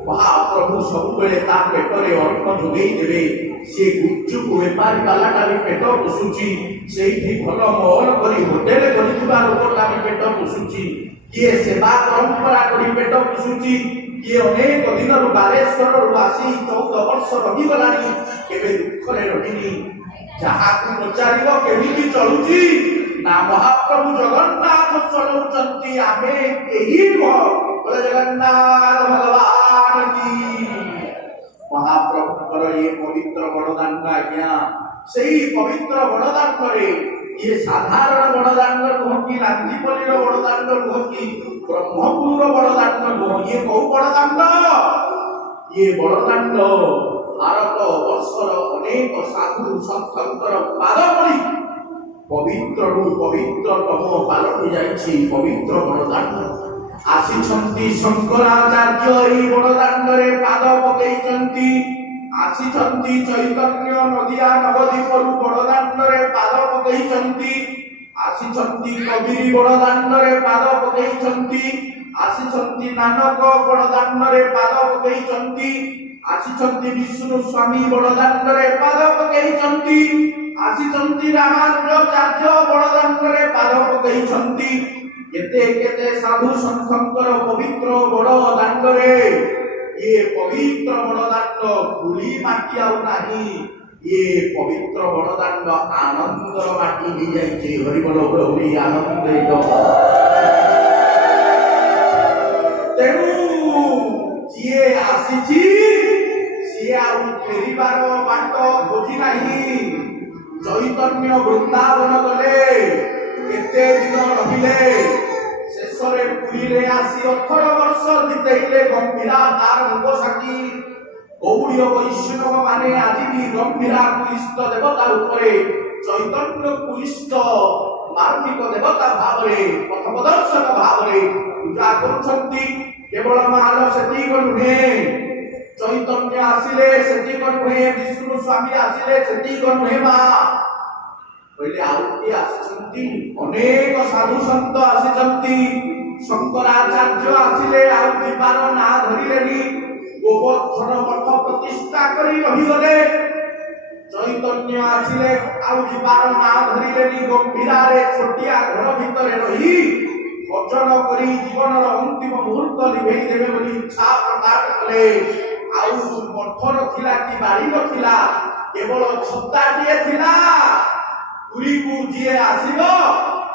ମହାପ୍ରଭୁ ସବୁବେଳେ ତା ପେଟରେ ଅନ୍ନ ଯୋଗେଇ ଦେବେ। ସେ ଗୁପଚୁପ ବେପାରୀ ବାଲାଟା ବି ପେଟ ପୋଷୁଛି, ସେଇଠି ଭଲ ମହଲ କରି ହୋଟେଲ କରିଥିବା ଲୋକଟା ବି ପେଟ ପୋଷୁଛି, କିଏ ସେବା ପରମ୍ପରା କରି ପେଟ ପୋଷୁଛି, କିଏ ଅନେକ ଦିନରୁ ବାଲେଶ୍ୱରରୁ ଆସି 14 ବର୍ଷ ରହିଗଲାଣି, କେବେ ଦୁଃଖରେ ରହିନି। ଯାହାକୁ ପଚାରିବ କେମିତି ଚଳୁଛି, ନା ମହାପ୍ରଭୁ ଜଗନ୍ନାଥ ଚଳଉଛନ୍ତି, ଆମେ କେହି ନୁହଁ। ଜଗନ୍ନାଥ ଭଗବାନ କି। ମହାପ୍ରଭୁଙ୍କର ଇଏ ପବିତ୍ର ବଡ଼ଦାଣ୍ଡ ଆଜ୍ଞା। ସେଇ ପବିତ୍ର ବଡ଼ଦାଣ୍ଡରେ ଇଏ ସାଧାରଣ ବଡ଼ଦାଣ୍ଡ ନୁହଁ କି, ରାନ୍ଦିପଲ୍ଲୀର ବଡ଼ଦାଣ୍ଡ ନୁହଁ କି, ବ୍ରହ୍ମପୁରର ବଡ଼ଦାଣ୍ଡ ନୁହଁ। ଇଏ କୋଉ ବଡ଼ଦାଣ୍ଡ? ଇଏ ବଡ଼ଦାଣ୍ଡ ଭାରତ ବର୍ଷର ଅନେକ ସାଧୁ ସନ୍ଥଙ୍କର ପାଦ ପଡ଼ି ପବିତ୍ରରୁ ପବିତ୍ରତମ ପାଲଟି ଯାଇଛି। ପବିତ୍ର ବଡ଼ଦାଣ୍ଡ ଆସିଛନ୍ତି ଶଙ୍କରାଚାର୍ଯ୍ୟ, ଏଇ ବଡ଼ଦାଣ୍ଡରେ ପାଦ ପକେଇଛନ୍ତି। ଆସିଛନ୍ତି ଚୈତନ୍ୟ ନଦିଆ ନବଦ୍ୱୀପରୁ ବଡ଼ଦାଣ୍ଡରେ ପାଦ ପକେଇଛନ୍ତି। ଆସିଛନ୍ତି କବିରି ବଡ଼ଦାଣ୍ଡରେ ପାଦ ପକେଇଛନ୍ତି। ଆସିଛନ୍ତି ନାନକ ବଡ଼ଦାଣ୍ଡରେ ପାଦ ପକେଇଛନ୍ତି। ଆସିଛନ୍ତି ବିଷ୍ଣୁ ସ୍ୱାମୀ ବଡ଼ଦାଣ୍ଡରେ ପାଦ ପକେଇଛନ୍ତି। ଆସିଛନ୍ତି ରାମାନୁଜାଚାର୍ଯ୍ୟ ବଡ଼ଦାଣ୍ଡରେ ପାଦ ପକେଇଛନ୍ତି। କେତେ କେତେ ସାଧୁ ସନ୍ଥଙ୍କର ପବିତ୍ର ବଡ଼ ଦାଣ୍ଡରେ ଇଏ ପବିତ୍ର ବଡ଼ ଦାଣ୍ଡ, ଧୂଳି ମାଟି ଆଉ ନାହିଁ। ଇଏ ପବିତ୍ର ବଡ଼ ଦାଣ୍ଡ ଆନନ୍ଦର ମାଟି ହେଇଯାଇଛି। ହରିବୋଲ ହରି ଆନନ୍ଦରେ। ତେଣୁ ଯିଏ ଆସିଛି ସିଏ ଆଉ ଫେରିବାର ବାଟ ଖୋଜି ନାହିଁ। ଚୈତନ୍ୟ ବୃନ୍ଦାବନ ଗଲେ, କେତେ ଦିନ ରହିଲେ, ଶେଷରେ ପୁରୀରେ ଆସି 18 ବର୍ଷ ବିତେଇଲେ। ଗମ୍ଭୀରା ତାର ମୁଗ ସାକ୍ଷୀ। ଗୌଡ଼ୀୟ ବୈଷ୍ଣବ ମାନେ ଆଜି ବି ଗମ୍ଭୀରା କୁଳିଷ୍ଟ ଦେବତା ଉପରେ ଚୈତନ୍ୟ କୁଳିଷ୍ଟ ମାର୍ମିକ ଦେବତା ଭାବରେ ପଥପ୍ରଦର୍ଶକ ଭାବରେ ପୂଜା କରୁଛନ୍ତି। କେବଳ ମାଲ ସେତିକ ନୁହେଁ, ଚୈତନ୍ୟ ଆସିଲେ ସେତିକ ନୁହେଁ, ବିଷ୍ଣୁ ସ୍ୱାମୀ ଆସିଲେ ସେତିକ ନୁହେଁ ମା କହିଲେ ଆଉ କିଏ ଆସିଛନ୍ତି? ଅନେକ ସାଧୁ ସନ୍ଥ ଆସିଛନ୍ତି। ଶଙ୍କରାଚାର୍ଯ୍ୟ ଆସିଲେ ଆଉ ଯିବାର ନାଁ ଧରିଲେନି, ଗୋବର୍ଦ୍ଧନ ମଠ ପ୍ରତିଷ୍ଠା କରି ରହିଗଲେ। ଚୈତନ୍ୟ ଆସିଲେ ଆଉ ଯିବାର ନାଁ ଧରିଲେନି, ଗମ୍ଭୀରାରେ ଛୋଟିଆ ଘର ଭିତରେ ରହି ଭଜନ କରି ଜୀବନର ଅନ୍ତିମ ମୁହୂର୍ତ୍ତ ଲିଭେଇ ଦେବେ ବୋଲି ଇଚ୍ଛା ପ୍ରକାଶ କଲେ। ଆଉ ମଠ ନଥିଲା କି ବାଡ଼ି ନଥିଲା, କେବଳ ଛତାଟିଏ ଥିଲା। ପୁରୀକୁ ଯିଏ ଆସିବ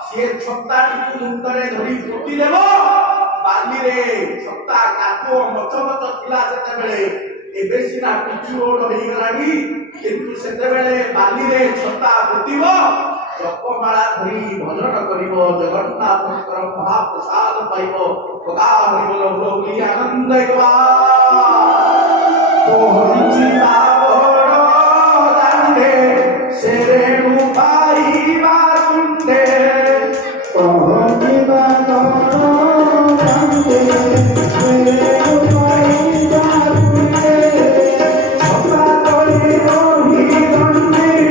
ସିଏ ଛତାଟିକୁ ମୁଣ୍ଡରେ ଧରି ପୋତି ଦେବ। ବାଲିରେ ଛତା କାଦୁଅ ମଚମଚ ଥିଲା ସେତେବେଳେ, ଏବେ ସିନା ପିଚୁ ରୋଡ ହେଇଗଲାଣି, କିନ୍ତୁ ସେତେବେଳେ ବାଲିରେ ଛତା ପୋତିବ, ଜପମାଳା ଧରି ଭଜନ କରିବ, ଜଗନ୍ନାଥଙ୍କର ମହାପ୍ରସାଦ ପାଇବ। ଭଗା ହରିବୋଲ ବୋଲି ଆନନ୍ଦ ପହଞ୍ଚିବା ବଡ଼ ଦାଣ୍ଡେ, ସେରେଣୁ ପାଇବା ତୁଣ୍ଡେ। ପହଞ୍ଚିବା ବଡ଼ ଦାଣ୍ଡେ, ସେରେଣୁ ପାଇବା ତୁଣ୍ଡେ। ଛତା ତଳେ ରହି ଦଣ୍ଡେ,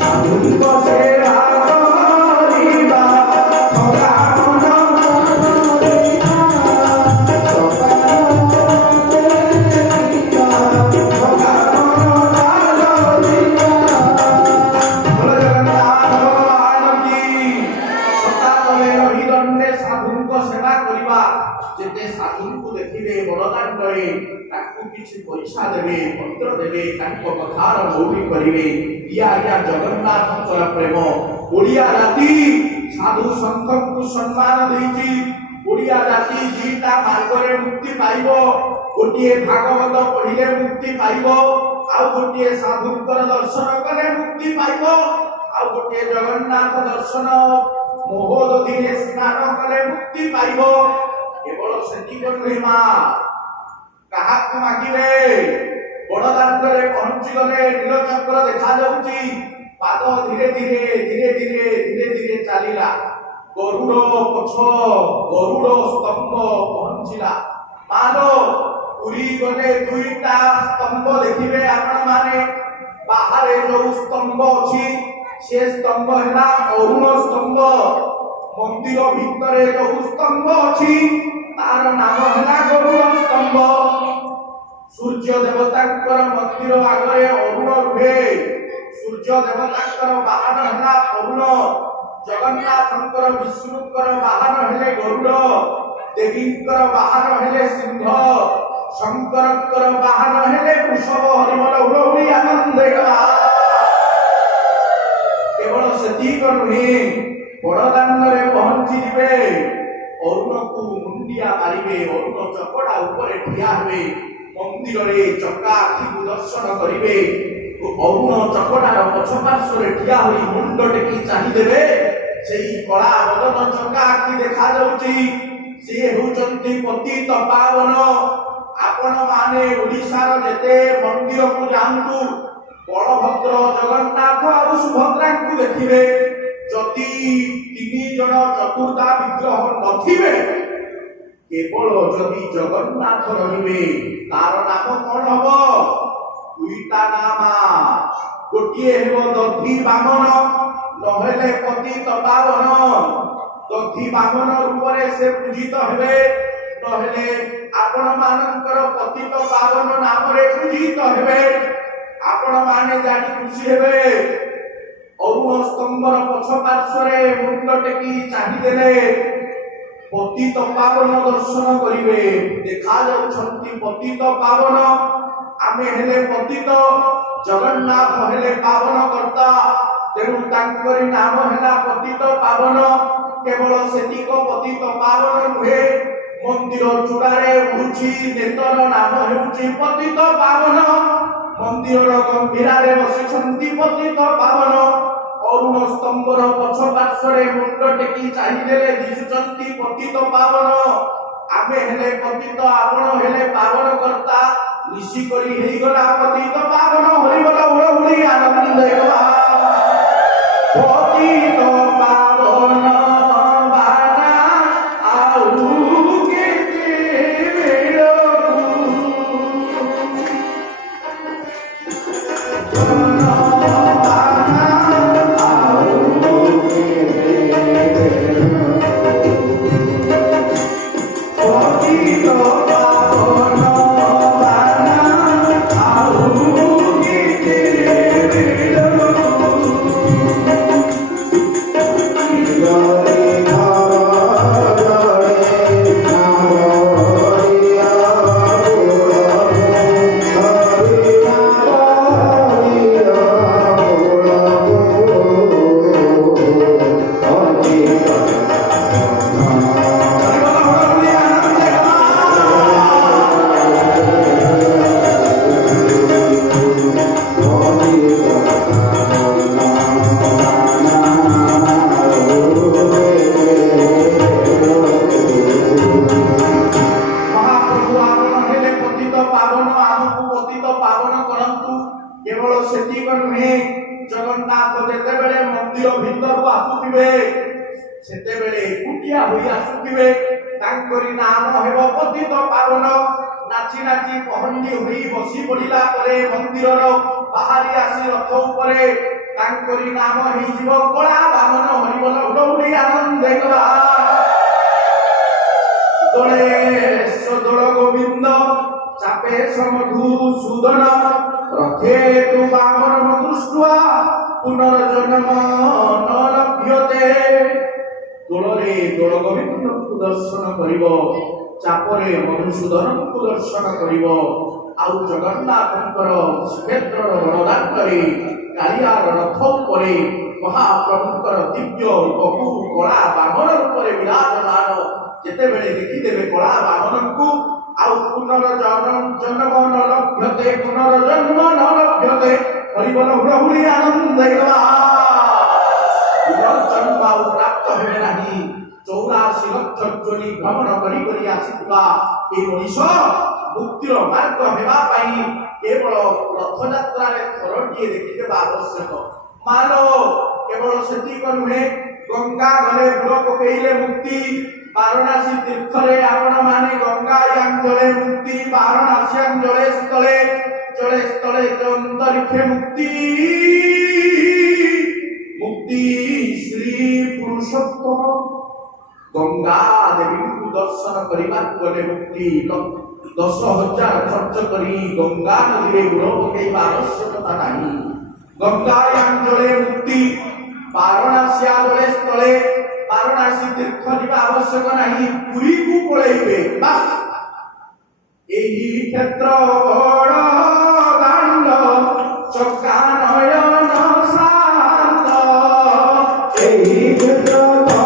ସାଧୁଙ୍କ ସେବା କରିବା, ଭଗା ମନ ସାଧୁଙ୍କ ସେବା କରିବା। ଯେତେ ସାଧୁଙ୍କୁ ଦେଖିବେ ବଡ଼ଦାଣ୍ଡରେ ତାକୁ କିଛି ପଇସା ଦେବେ, ପତ୍ର ଦେବେ, ତାଙ୍କ କଥାର ମୌଳି କରିବେ। ଇୟା ଜଗନ୍ନାଥଙ୍କର ପ୍ରେମ। ଓଡ଼ିଆ ଜାତି ସାଧୁ ସନ୍ଥଙ୍କୁ ସମ୍ମାନ ଦେଇଛି। ଓଡ଼ିଆ ଜାତି ଦିଟା ମାର୍ଗରେ ମୁକ୍ତି ପାଇବ। ଗୋଟିଏ ଭାଗବତ ପଢିଲେ ମୁକ୍ତି ପାଇବ, ଆଉ ଗୋଟିଏ ସାଧୁଙ୍କର ଦର୍ଶନ କଲେ ମୁକ୍ତି ପାଇବ, ଆଉ ଗୋଟିଏ ଜଗନ୍ନାଥ ଦର୍ଶନ ମହୋଦଧିରେ ସ୍ନାନ କଲେ ମୁକ୍ତି ପାଇବ। କେବଳ ସେତିକ ନୁହେଁ ମା, କାହାକୁ ମାଗିବେ? ବଡ଼ଦାଣ୍ଡରେ ପହଞ୍ଚିଗଲେ ନୀଳଚକ୍ର ଦେଖାଯାଉଛି। ପାଦ ଧୀରେ ଧୀରେ ଚାଲିଲା। ଗରୁଡ଼ ପଛ, ଗରୁଡ଼ ସ୍ତମ୍ଭ ପହଞ୍ଚିଲା। ମାଲୋ ପୁରୀ ଗଲେ ଦୁଇଟା ସ୍ତମ୍ଭ ଦେଖିବେ ଆପଣ ମାନେ। ବାହାରେ ଯୋଉ ସ୍ତମ୍ଭ ଅଛି ସେ ସ୍ତମ୍ଭ ହେଲା ଅରୁଣ ସ୍ତମ୍ଭ। ମନ୍ଦିର ଭିତରେ ଯୋଉ ସ୍ତମ୍ଭ ଅଛି ତାର ନାମ ହେଲା ଗରୁଡ଼ ସ୍ତମ୍ଭ। ସୂର୍ଯ୍ୟ ଦେବତାଙ୍କର ମନ୍ଦିର ଆଗରେ ଅରୁଣ ରୁହେ। ସୂର୍ଯ୍ୟ ଦେବତାଙ୍କର ବାହନ ହେଲା ଅରୁଣ। ଜଗନ୍ନାଥଙ୍କର ବିଷ୍ଣୁଙ୍କର ବାହନ ହେଲେ ଗରୁଡ଼। ଦେବୀଙ୍କର ବାହନ ହେଲେ ସିଂହ। ଶଙ୍କରଙ୍କର ବାହନ ହେଲେ ବୃଷଭ। ହରିବୋଲ ବୋଲି ଆନନ୍ଦ। କେବଳ ସେତିକ ନୁହେଁ, ବଡ଼ଦାଣ୍ଡରେ ପହଞ୍ଚି ଯିବେ, ଅରୁଣକୁ ମୁଣ୍ଡିଆ ମାରିବେ, ଅରୁଣ ଚକଡ଼ା ଉପରେ ଠିଆ ହେବେ, ମନ୍ଦିରରେ ଚକା ଆଖିକୁ ଦର୍ଶନ କରିବେ। ଅରୁଣ ଚକଡ଼ାର ପଛ ପାର୍ଶ୍ୱରେ ଠିଆ ହୋଇ ମୁଣ୍ଡ ଟେକି ଚାହିଁଦେବେ। ସେଇ କଳା ବଦନ ଚକା ଆଖି ଦେଖାଯାଉଛି, ସିଏ ହେଉଛନ୍ତି ପତିତ ପାବନ। ଆପଣ ମାନେ ଓଡ଼ିଶାର ଯେତେ ମନ୍ଦିରକୁ ଯାଆନ୍ତୁ, ବଳଭଦ୍ର, ଜଗନ୍ନାଥ ଆଉ ସୁଭଦ୍ରାଙ୍କୁ ଦେଖିବେ। ଯଦି ତିନି ଜଣ ଚତୁର୍ଦ୍ଧା ବିଗ୍ରହ ନଥିବେ, କେବଳ ଯଦି ଜଗନ୍ନାଥ ରହିବେ, ତାର ନାମ କଣ ହବ? ଦୁଇଟା ନାମ। ଗୋଟିଏ ହେବ ଦଧି ବାମନ, ନହେଲେ ପତିତ ପାବନ। ଦଧି ବାମନ ରୂପରେ ସେ ପୂଜିତ ହେବେ, ନହେଲେ ଆପଣ ମାନଙ୍କର ପତିତ ପାବନ ନାମରେ ପୂଜିତ ହେବେ। ଆପଣ ମାନେ ଜାଣି ଖୁସି ହେବେ। ଅରୁଣ ସ୍ତମ୍ଭର ପଛ ପାର୍ଶ୍ୱରେ ମୁଣ୍ଡ ଟେକି ଚାହିଁଦେଲେ ପତିତ ପାବନ ଦର୍ଶନ କରିବେ। ଦେଖାଯାଉଛନ୍ତି ପତିତ ପାବନ। ଆମେ ହେଲେ ପତିତ, ଜଗନ୍ନାଥ ହେଲେ ପାବନ କର୍ତ୍ତା, ତେଣୁ ତାଙ୍କରି ନାମ ହେଲା ପତିତ ପାବନ। କେବଳ ସେତିକ ପତିତ ପାବନ ନୁହେଁ, ମନ୍ଦିର ଚୂଡ଼ାରେ ଉଡୁଛି ନେତର ନାମ ହେଉଛି ପତିତ ପାବନ। ମନ୍ଦିରର ଗମ୍ଭୀରାରେ ବସିଛନ୍ତି ପତିତ ପାବନ। ଅରୁଣ ସ୍ତମ୍ଭର ପଛ ପାର୍ଶ୍ୱରେ ମୁଣ୍ଡ ଟେକି ଚାହିଁଦେଲେ ଦିଶୁଛନ୍ତି ପତିତ ପାବନ। ଆମେ ହେଲେ ପତିତ, ଆପଣ ହେଲେ ପାବନ କର୍ତ୍ତା। নিশি করি ହେଇଗଲା ପତିତ ପାବନ ହରିବଲ ହୁଳହୁଳି ଆନନ୍ଦ ହେବା ପତିତ ପାବନ ବାନା ଆଉ କେତେ केवल सेतिक नुहे जगन्नाथ जेतेबेले मंदिर भितरु आसुथिबे सेतेबेले कुटिया होई आसुथिबे तांकरी नाम हेबो पतित पावन नाची नाची पहंडी होई बसी पड़िला परे मंदिरर बाहरी आसी रथ उपरे तांकरी नाम हेई जीव कला बामन हरिबल हुडहुडी आनंद हेगला दोळे सदोळ गोविंद चापे समधुसूदन रथे तु बामन दृष्ट्वा पुनर्जन्म न लभ्यते दोଳରେ दोळ गोविंदଙ୍କୁ ଦର୍ଶନ କରିବ ଚାପରେ ମଧୁସୂଦନଙ୍କୁ ଦର୍ଶନ କରିବ ଆଉ ଜଗନ୍ନାଥଙ୍କର ଶ୍ରୀକ୍ଷେତ୍ରର ବଡ଼ଦାଣ୍ଡରେ କାଳିଆର ରଥ ଉପରେ ମହାପ୍ରଭୁଙ୍କର ଦିବ୍ୟ ରୂପକୁ କଳା ବାମନ ରୂପରେ ବିରାଜମାନ ଯେତେବେଳେ ଦେଖିଦେବେ କଳା ବାମନଙ୍କୁ ଆଉ ପୁନର୍ଜନ୍ମ ନ ଲଭ୍ୟତେ ପୁନର୍ଜନ୍ମ ନ ଲଭ୍ୟତେ ହରିବଲ ହୁଳହୁଳି ଆନନ୍ଦ ହେବା ପୁନର୍ଜନ୍ମ ଆଉ ପ୍ରାପ୍ତ ହେବେ ନାହିଁ 84 ଲକ୍ଷ ଯୋନି ଭ୍ରମଣ କରି କରି ଆସିଥିବା ଏ ମଣିଷ ମୁକ୍ତିର ମାର୍ଗ ହେବା ପାଇଁ କେବଳ ରଥଯାତ୍ରାରେ ଥରଟିଏ ଦେଖିଦେବା ଆବଶ୍ୟକ ମାନ କେବଳ ସେତିକ ନୁହେଁ ଗଙ୍ଗା ଗଲେ ବୁଡ଼ ପକେଇଲେ ମୁକ୍ତି ବାରଣାସୀ ତୀର୍ଥରେ ଆପଣ ମାନେ ଗଙ୍ଗାୟାଞ୍ଜଳେ ମୁକ୍ତି ବାରଣାସୀୟାଞ୍ଜଳେ ସ୍ଥଳେ ଜଳେ ସ୍ଥଳେ ଅନ୍ତରିକ୍ଷେ ମୁକ୍ତି ମୁକ୍ତି ଶ୍ରୀ ପୁରୁଷୋତ୍ତମ ଗଙ୍ଗା ଦେବୀଙ୍କୁ ଦର୍ଶନ କରିବାକୁ ଗଲେ ମୁକ୍ତି 10,000 ଖର୍ଚ୍ଚ କରି ଗଙ୍ଗା ନଦୀରେ ବୁଡ଼ ପକେଇବା ଆବଶ୍ୟକତା ନାହିଁ ଗଙ୍ଗାୟାଞ୍ଜଳେ ମୁକ୍ତି ବାରଣାସୀୟାଞ୍ଜଳେ ସ୍ଥଳେ ବାରଣାସୀ ତୀର୍ଥ ଯିବା ଆବଶ୍ୟକ ନାହିଁ ପୁରୀକୁ ପଳେଇବେ ବାସ୍ ଏହି କ୍ଷେତ୍ର ବଡ଼ ଦାଣ୍ଡ ଚକା ନୟନ ଶାନ୍ତ ଏହି କ୍ଷେତ୍ର ବଡ଼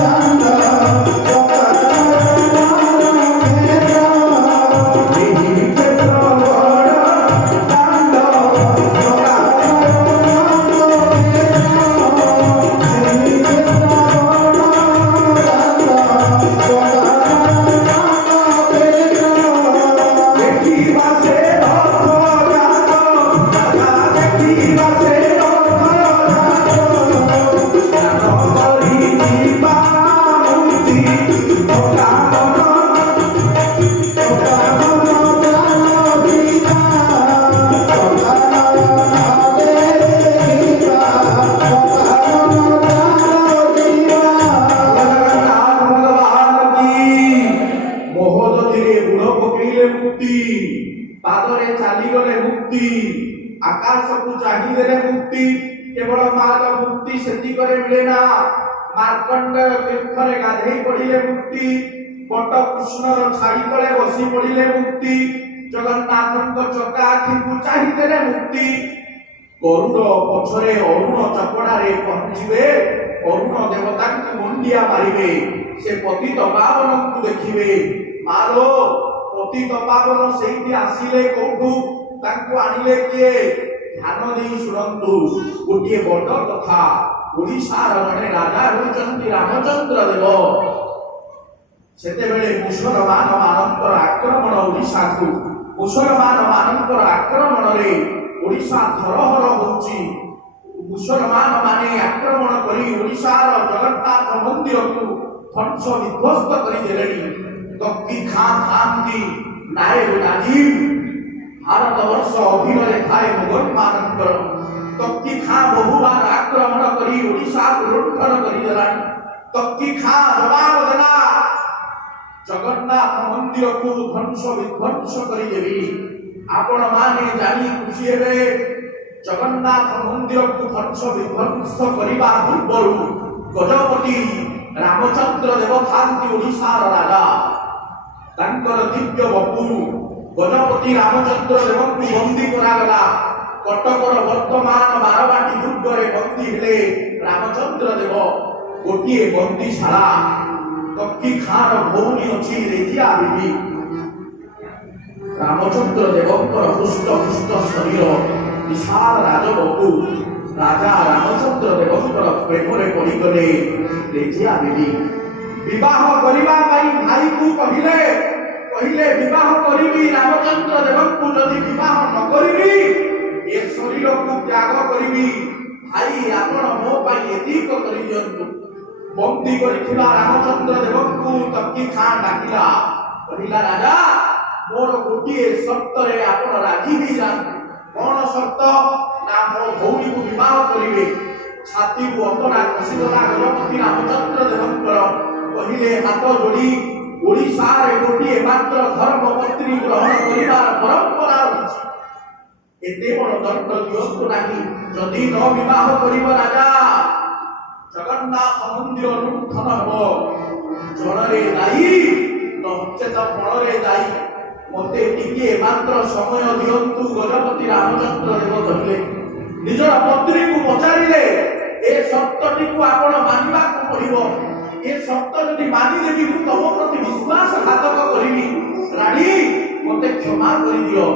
ଦାଣ୍ଡ ଚକା ଏହି କ୍ଷେତ୍ର ବଡ଼ ଦାଣ୍ଡ ଚକା ଦେଖିବା ସେ ରଥ ଯାକ ଦାଦା ଦେଖିବା ସେ ରଥ ଯାକ ସ୍ନାନ କରି ଯିବା ମୁକ୍ତି ଚକା पादरे चालीगले मुक्ति आकाश को चाहिए मुक्ति केवल मार्ग मुक्ति सेति करे मिले ना मार्कंड तीर्थरे गाधेई पड़िले मुक्ति बट कृष्णर छाई तले बसी पड़िले मुक्ति जगन्नाथଙ୍କ चका आखि को चाहिए मुक्ति गरुड़ पछरे अरुण चपड़ारे पहुंचीबे अरुण देवता को मुंडिया मारिबे से पतित पावन को देखिबे मारो पतित पावन सेठी आसिले कोठू तांको आनिले किए ध्यान देई सुनंतु गोटे बड़ कथा ओडिशार जने राजा होचंती रामचंद्र देव सेते बेले मुसलमान मानकर आक्रमण ओडिशा को ମୁସଲମାନ ମାନଙ୍କର ଆକ୍ରମଣରେ ଓଡ଼ିଶା ଧରହର ହେଉଛି। ମୁସଲମାନ ମାନେ ଆକ୍ରମଣ କରି ଓଡ଼ିଶାର ଜଗନ୍ନାଥ ମନ୍ଦିରକୁ ଧ୍ୱଂସ ବିଧ୍ୱସ୍ତ କରିଦେଲେଣି। ତକ୍କି ଖାଁ ଥାନ୍ତି ନାଏବ ନାଜିମ ଭାରତବର୍ଷ ଅଧୀନରେ ଥାଏ ମୋଗଲମାନଙ୍କର। ତକ୍କି ଖାଁ ବହୁବାର ଆକ୍ରମଣ କରି ଓଡ଼ିଶାକୁ ଲୁଣ୍ଠନ କରିଦେଲାଣି। ତକ୍କି ଖାଁ ଜବାବ ଦେଲା ଜଗନ୍ନାଥ ମନ୍ଦିରକୁ ଧ୍ୱଂସ ବିଧ୍ୱଂସ କରିଦେବି। ଆପଣମାନେ ଜାଣି ଖୁସି ହେବେ ଜଗନ୍ନାଥ ମନ୍ଦିରକୁ ଧ୍ୱଂସ ବିଧ୍ୱଂସ କରିବା ପୂର୍ବରୁ ଗଜପତି ରାମଚନ୍ଦ୍ର ଦେବ ଥାନ୍ତି ଓଡ଼ିଶାର ରାଜା। ତାଙ୍କର ଦିବ୍ୟ ବପୁ ଗଜପତି ରାମଚନ୍ଦ୍ର ଦେବଙ୍କୁ ବନ୍ଦୀ କରାଗଲା। କଟକର ବର୍ତ୍ତମାନ ବାରବାଟୀ ଦୁର୍ଗରେ ବନ୍ଦୀ ହେଲେ ରାମଚନ୍ଦ୍ର ଦେବ। ଗୋଟିଏ ବନ୍ଦୀଶାଳା ତକ୍କି ଖାଁର ଭଉଣୀ ଅଛି ରେଜିଆ ବିବି। ରାମଚନ୍ଦ୍ର ଦେବଙ୍କର ହୃଷ୍ଟ ହୃଷ୍ଟ ଶରୀର ବିଶାଳ ରାଜବପୁ ରାଜା ରାମଚନ୍ଦ୍ର ଦେବଙ୍କର ପ୍ରେମରେ ପଡ଼ିଗଲେ ରେଜିଆ ବିବି। ବିବାହ କରିବା ପାଇଁ ଭାଇକୁ କହିଲେ ବିବାହ କରିବି ରାମଚନ୍ଦ୍ର ଦେବଙ୍କୁ, ଯଦି ବିବାହ ନ କରିବି ଏ ଶରୀରକୁ ତ୍ୟାଗ କରିବି। ଭାଇ ଆପଣ ମୋ ପାଇଁ ଏତିକ କରିଦିଅନ୍ତୁ। ବନ୍ଦୀ କରିଥିବା ରାମଚନ୍ଦ୍ର ଦେବଙ୍କୁ ତକ୍କି ଖାଁ ଡାକିଲା, କହିଲା ରାଜା ମୋର ଗୋଟିଏ ସର୍ତ୍ତରେ ଆପଣ ରାଜି ହେଇଯାଆନ୍ତୁ। କଣ ସର୍ତ୍ତ? ନା ମୋ ଭଉଣୀକୁ ବିବାହ କରିବେ। ଛାତିକୁ ଅତଡ଼ା ଖସିଗଲା ଗଜପତି ରାମଚନ୍ଦ୍ର ଦେବଙ୍କର। କହିଲେ ହାତ ଯୋଡ଼ି ଓଡ଼ିଶାରେ ଗୋଟିଏ ମାତ୍ର ଧର୍ମପତ୍ନୀ ଗ୍ରହଣ କରିବାର ପରମ୍ପରା ରହିଛି। ଏତେ ବଡ଼ ଦଣ୍ଡ ଦିଅନ୍ତୁ ନାହିଁ। ଯଦି ନ ବିବାହ କରିବ ରାଜା ଜଗନ୍ନାଥ ମନ୍ଦିର ଲୁଣ୍ଠନ ହେବ। ଜଳରେ ଦାୟୀ ନଚେତ ଫଳରେ ଦାୟୀ। ମୋତେ ଟିକିଏ ମାତ୍ର ସମୟ ଦିଅନ୍ତୁ। ଗଜପତି ରାମଚନ୍ଦ୍ର ଦେବ କହିଲେ। ନିଜର ପତ୍ନୀକୁ ପଚାରିଲେ ଏ ସର୍ତ୍ତଟିକୁ ଆପଣ ମାନିବାକୁ ପଡ଼ିବ। ଏ ସର୍ତ୍ତ ଯଦି ମାନିଦେବି ମୁଁ ତମ ପ୍ରତି ବିଶ୍ୱାସଘାତକ କରିବି। ରାଣୀ ମୋତେ କ୍ଷମା କରିଦିଅ।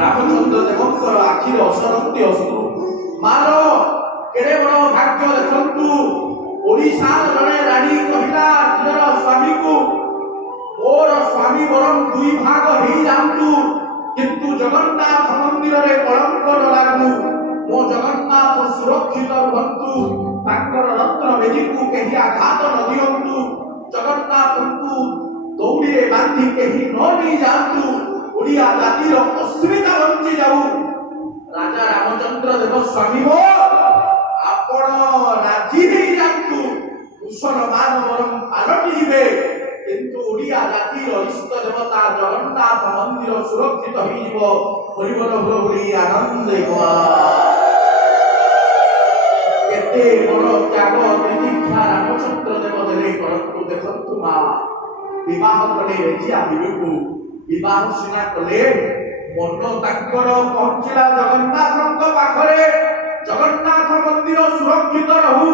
ରାମଚନ୍ଦ୍ର ଦେବଙ୍କର ଆଖିରେ ଅସରନ୍ତି ଅଶ୍ରୁ। ମାର କେଡ଼େ ବଡ଼ ଭାଗ୍ୟ ଦେଖନ୍ତୁ। ଓଡ଼ିଶାର ଜଣେ ରାଣୀ କହିଲା ନିଜର ସ୍ୱାମୀକୁ ମୋର ସ୍ୱାମୀ ବରଂ ଦୁଇ ଭାଗ ହେଇଯାଆନ୍ତୁ କିନ୍ତୁ ଜଗନ୍ନାଥ ମନ୍ଦିରରେ କଳଙ୍କ ନ ଲାଗୁ। ମୋ ଜଗନ୍ନାଥ ସୁରକ୍ଷିତ ରୁହନ୍ତୁ। ତାଙ୍କର ରତ୍ନ ବେଦୀକୁ କେହି ଆଘାତ ନ ଦିଅନ୍ତୁ। ଜଗନ୍ନାଥଙ୍କୁ ଦୌଡ଼ିରେ ବାନ୍ଧି କେହି ନ ନେଇ ଯାଆନ୍ତୁ। ଓଡ଼ିଆ ଜାତିର ଅସ୍ମିତା ବଞ୍ଚି ଯାଉ। ରାଜା ରାମଚନ୍ଦ୍ର ଦେବ ସ୍ୱାମୀ ଆପଣ ରାଜି ହେଇଯାଆନ୍ତୁ। ମୁସଲମାନ ବରଂ ପାଲଟି ଯିବେ କିନ୍ତୁ ଓଡ଼ିଆ ଜାତିର ଇଷ୍ଟ ଦେବତା ଜଗନ୍ନାଥ ମନ୍ଦିର ସୁରକ୍ଷିତ ହେଇଯିବ। ହରିବୋଲ ବୋଲି ଆନନ୍ଦ କେତେ ବଡ଼ ତ୍ୟାଗ ତିତିକ୍ଷା ରାମଚନ୍ଦ୍ର ଦେବ ଦେଲେ କରନ୍ତୁ। ଦେଖନ୍ତୁ ମା ବିବାହ କଲେ ରେଜିଆ ବିବିକୁ। ବିବାହ ସିନା କଲେ ମନ ତାଙ୍କର ପହଞ୍ଚିଲା ଜଗନ୍ନାଥଙ୍କ ପାଖରେ। ଜଗନ୍ନାଥ ମନ୍ଦିର ସୁରକ୍ଷିତ ରହୁ।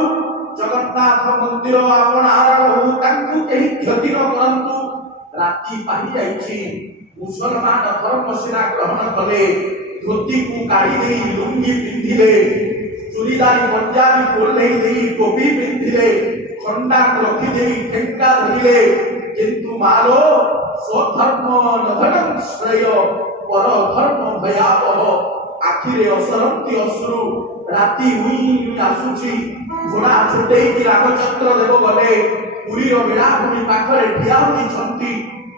ଜଗନ୍ନାଥ ମନ୍ଦିର ଆପଣାର ରହୁ। ତାଙ୍କୁ କେହି କ୍ଷତି ନ କରନ୍ତୁ। ରାତି ପାହି ଯାଇଛି। ମୁସଲମାନ ଧର୍ମ ସିନା ଗ୍ରହଣ କଲେ। ଧୋତିକୁ କାଢି ଦେଇ ଲୁଙ୍ଗି ପିନ୍ଧିଲେ। ଚୁଡ଼ିଦାରି ପଞ୍ଜାବୀ ଓହ୍ଲେଇ ଦେଇ ଟୋପି ପିନ୍ଧିଲେ। ଖଣ୍ଡାକୁ ରଖିଦେଇ ଠେଙ୍କା ଧରିଲେ। କିନ୍ତୁ ମାଲୋ ସ୍ୱଧର୍ମ ନଧନଂ ଶ୍ରେୟ ପର ଧର୍ମ ଭୟାବହ। ଆଖିରେ ଅସରନ୍ତି ଅଶ୍ରୁ। ରାତି ଉଇଁ ଆସୁଛି। ଘୋଡ଼ା ଛୁଟେଇକି ରାମଚନ୍ଦ୍ର ଦେବ ଗଲେ। ପୁରୀର ବେଳାଭୂମି ପାଖରେ ଠିଆ ହୋଇଛନ୍ତି।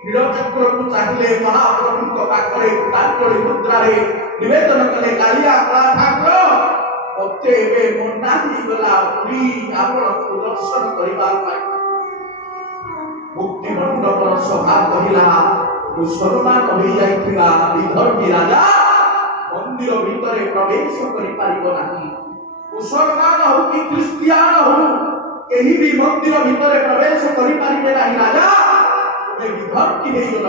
ନୀଳଚକ୍ରକୁ ଚାହିଁଲେ। ମହାପ୍ରଭୁଙ୍କ ପାଖରେ କୃତାଞ୍ଜଳି ମୁଦ୍ରାରେ ନିବେଦନ କଲେ କାଳିଆ କଳା ଠାକୁର ମୋତେ ଏବେ ମନା ହେଇଗଲା ପୁରୀ ଆପଣଙ୍କୁ ଦର୍ଶନ କରିବା ପାଇଁ। ମୁକ୍ତି ମଣ୍ଡପର ସଭା କହିଲା ମୁସଲମାନ ହୋଇଯାଇଥିବା ବିଧର୍ମୀ ରାଜା ମନ୍ଦିର ଭିତରେ ପ୍ରବେଶ କରିପାରିବ ନାହିଁ। ମୁସଲମାନ ହଉ କି ଖ୍ରୀଷ୍ଟିଆନ ହଉ କେହି ବି ମନ୍ଦିର ଭିତରେ ପ୍ରବେଶ କରିପାରିବେ ନାହିଁ। ରାଜା ତୁମେ ବିଧର୍ମୀ ହେଇଗଲ।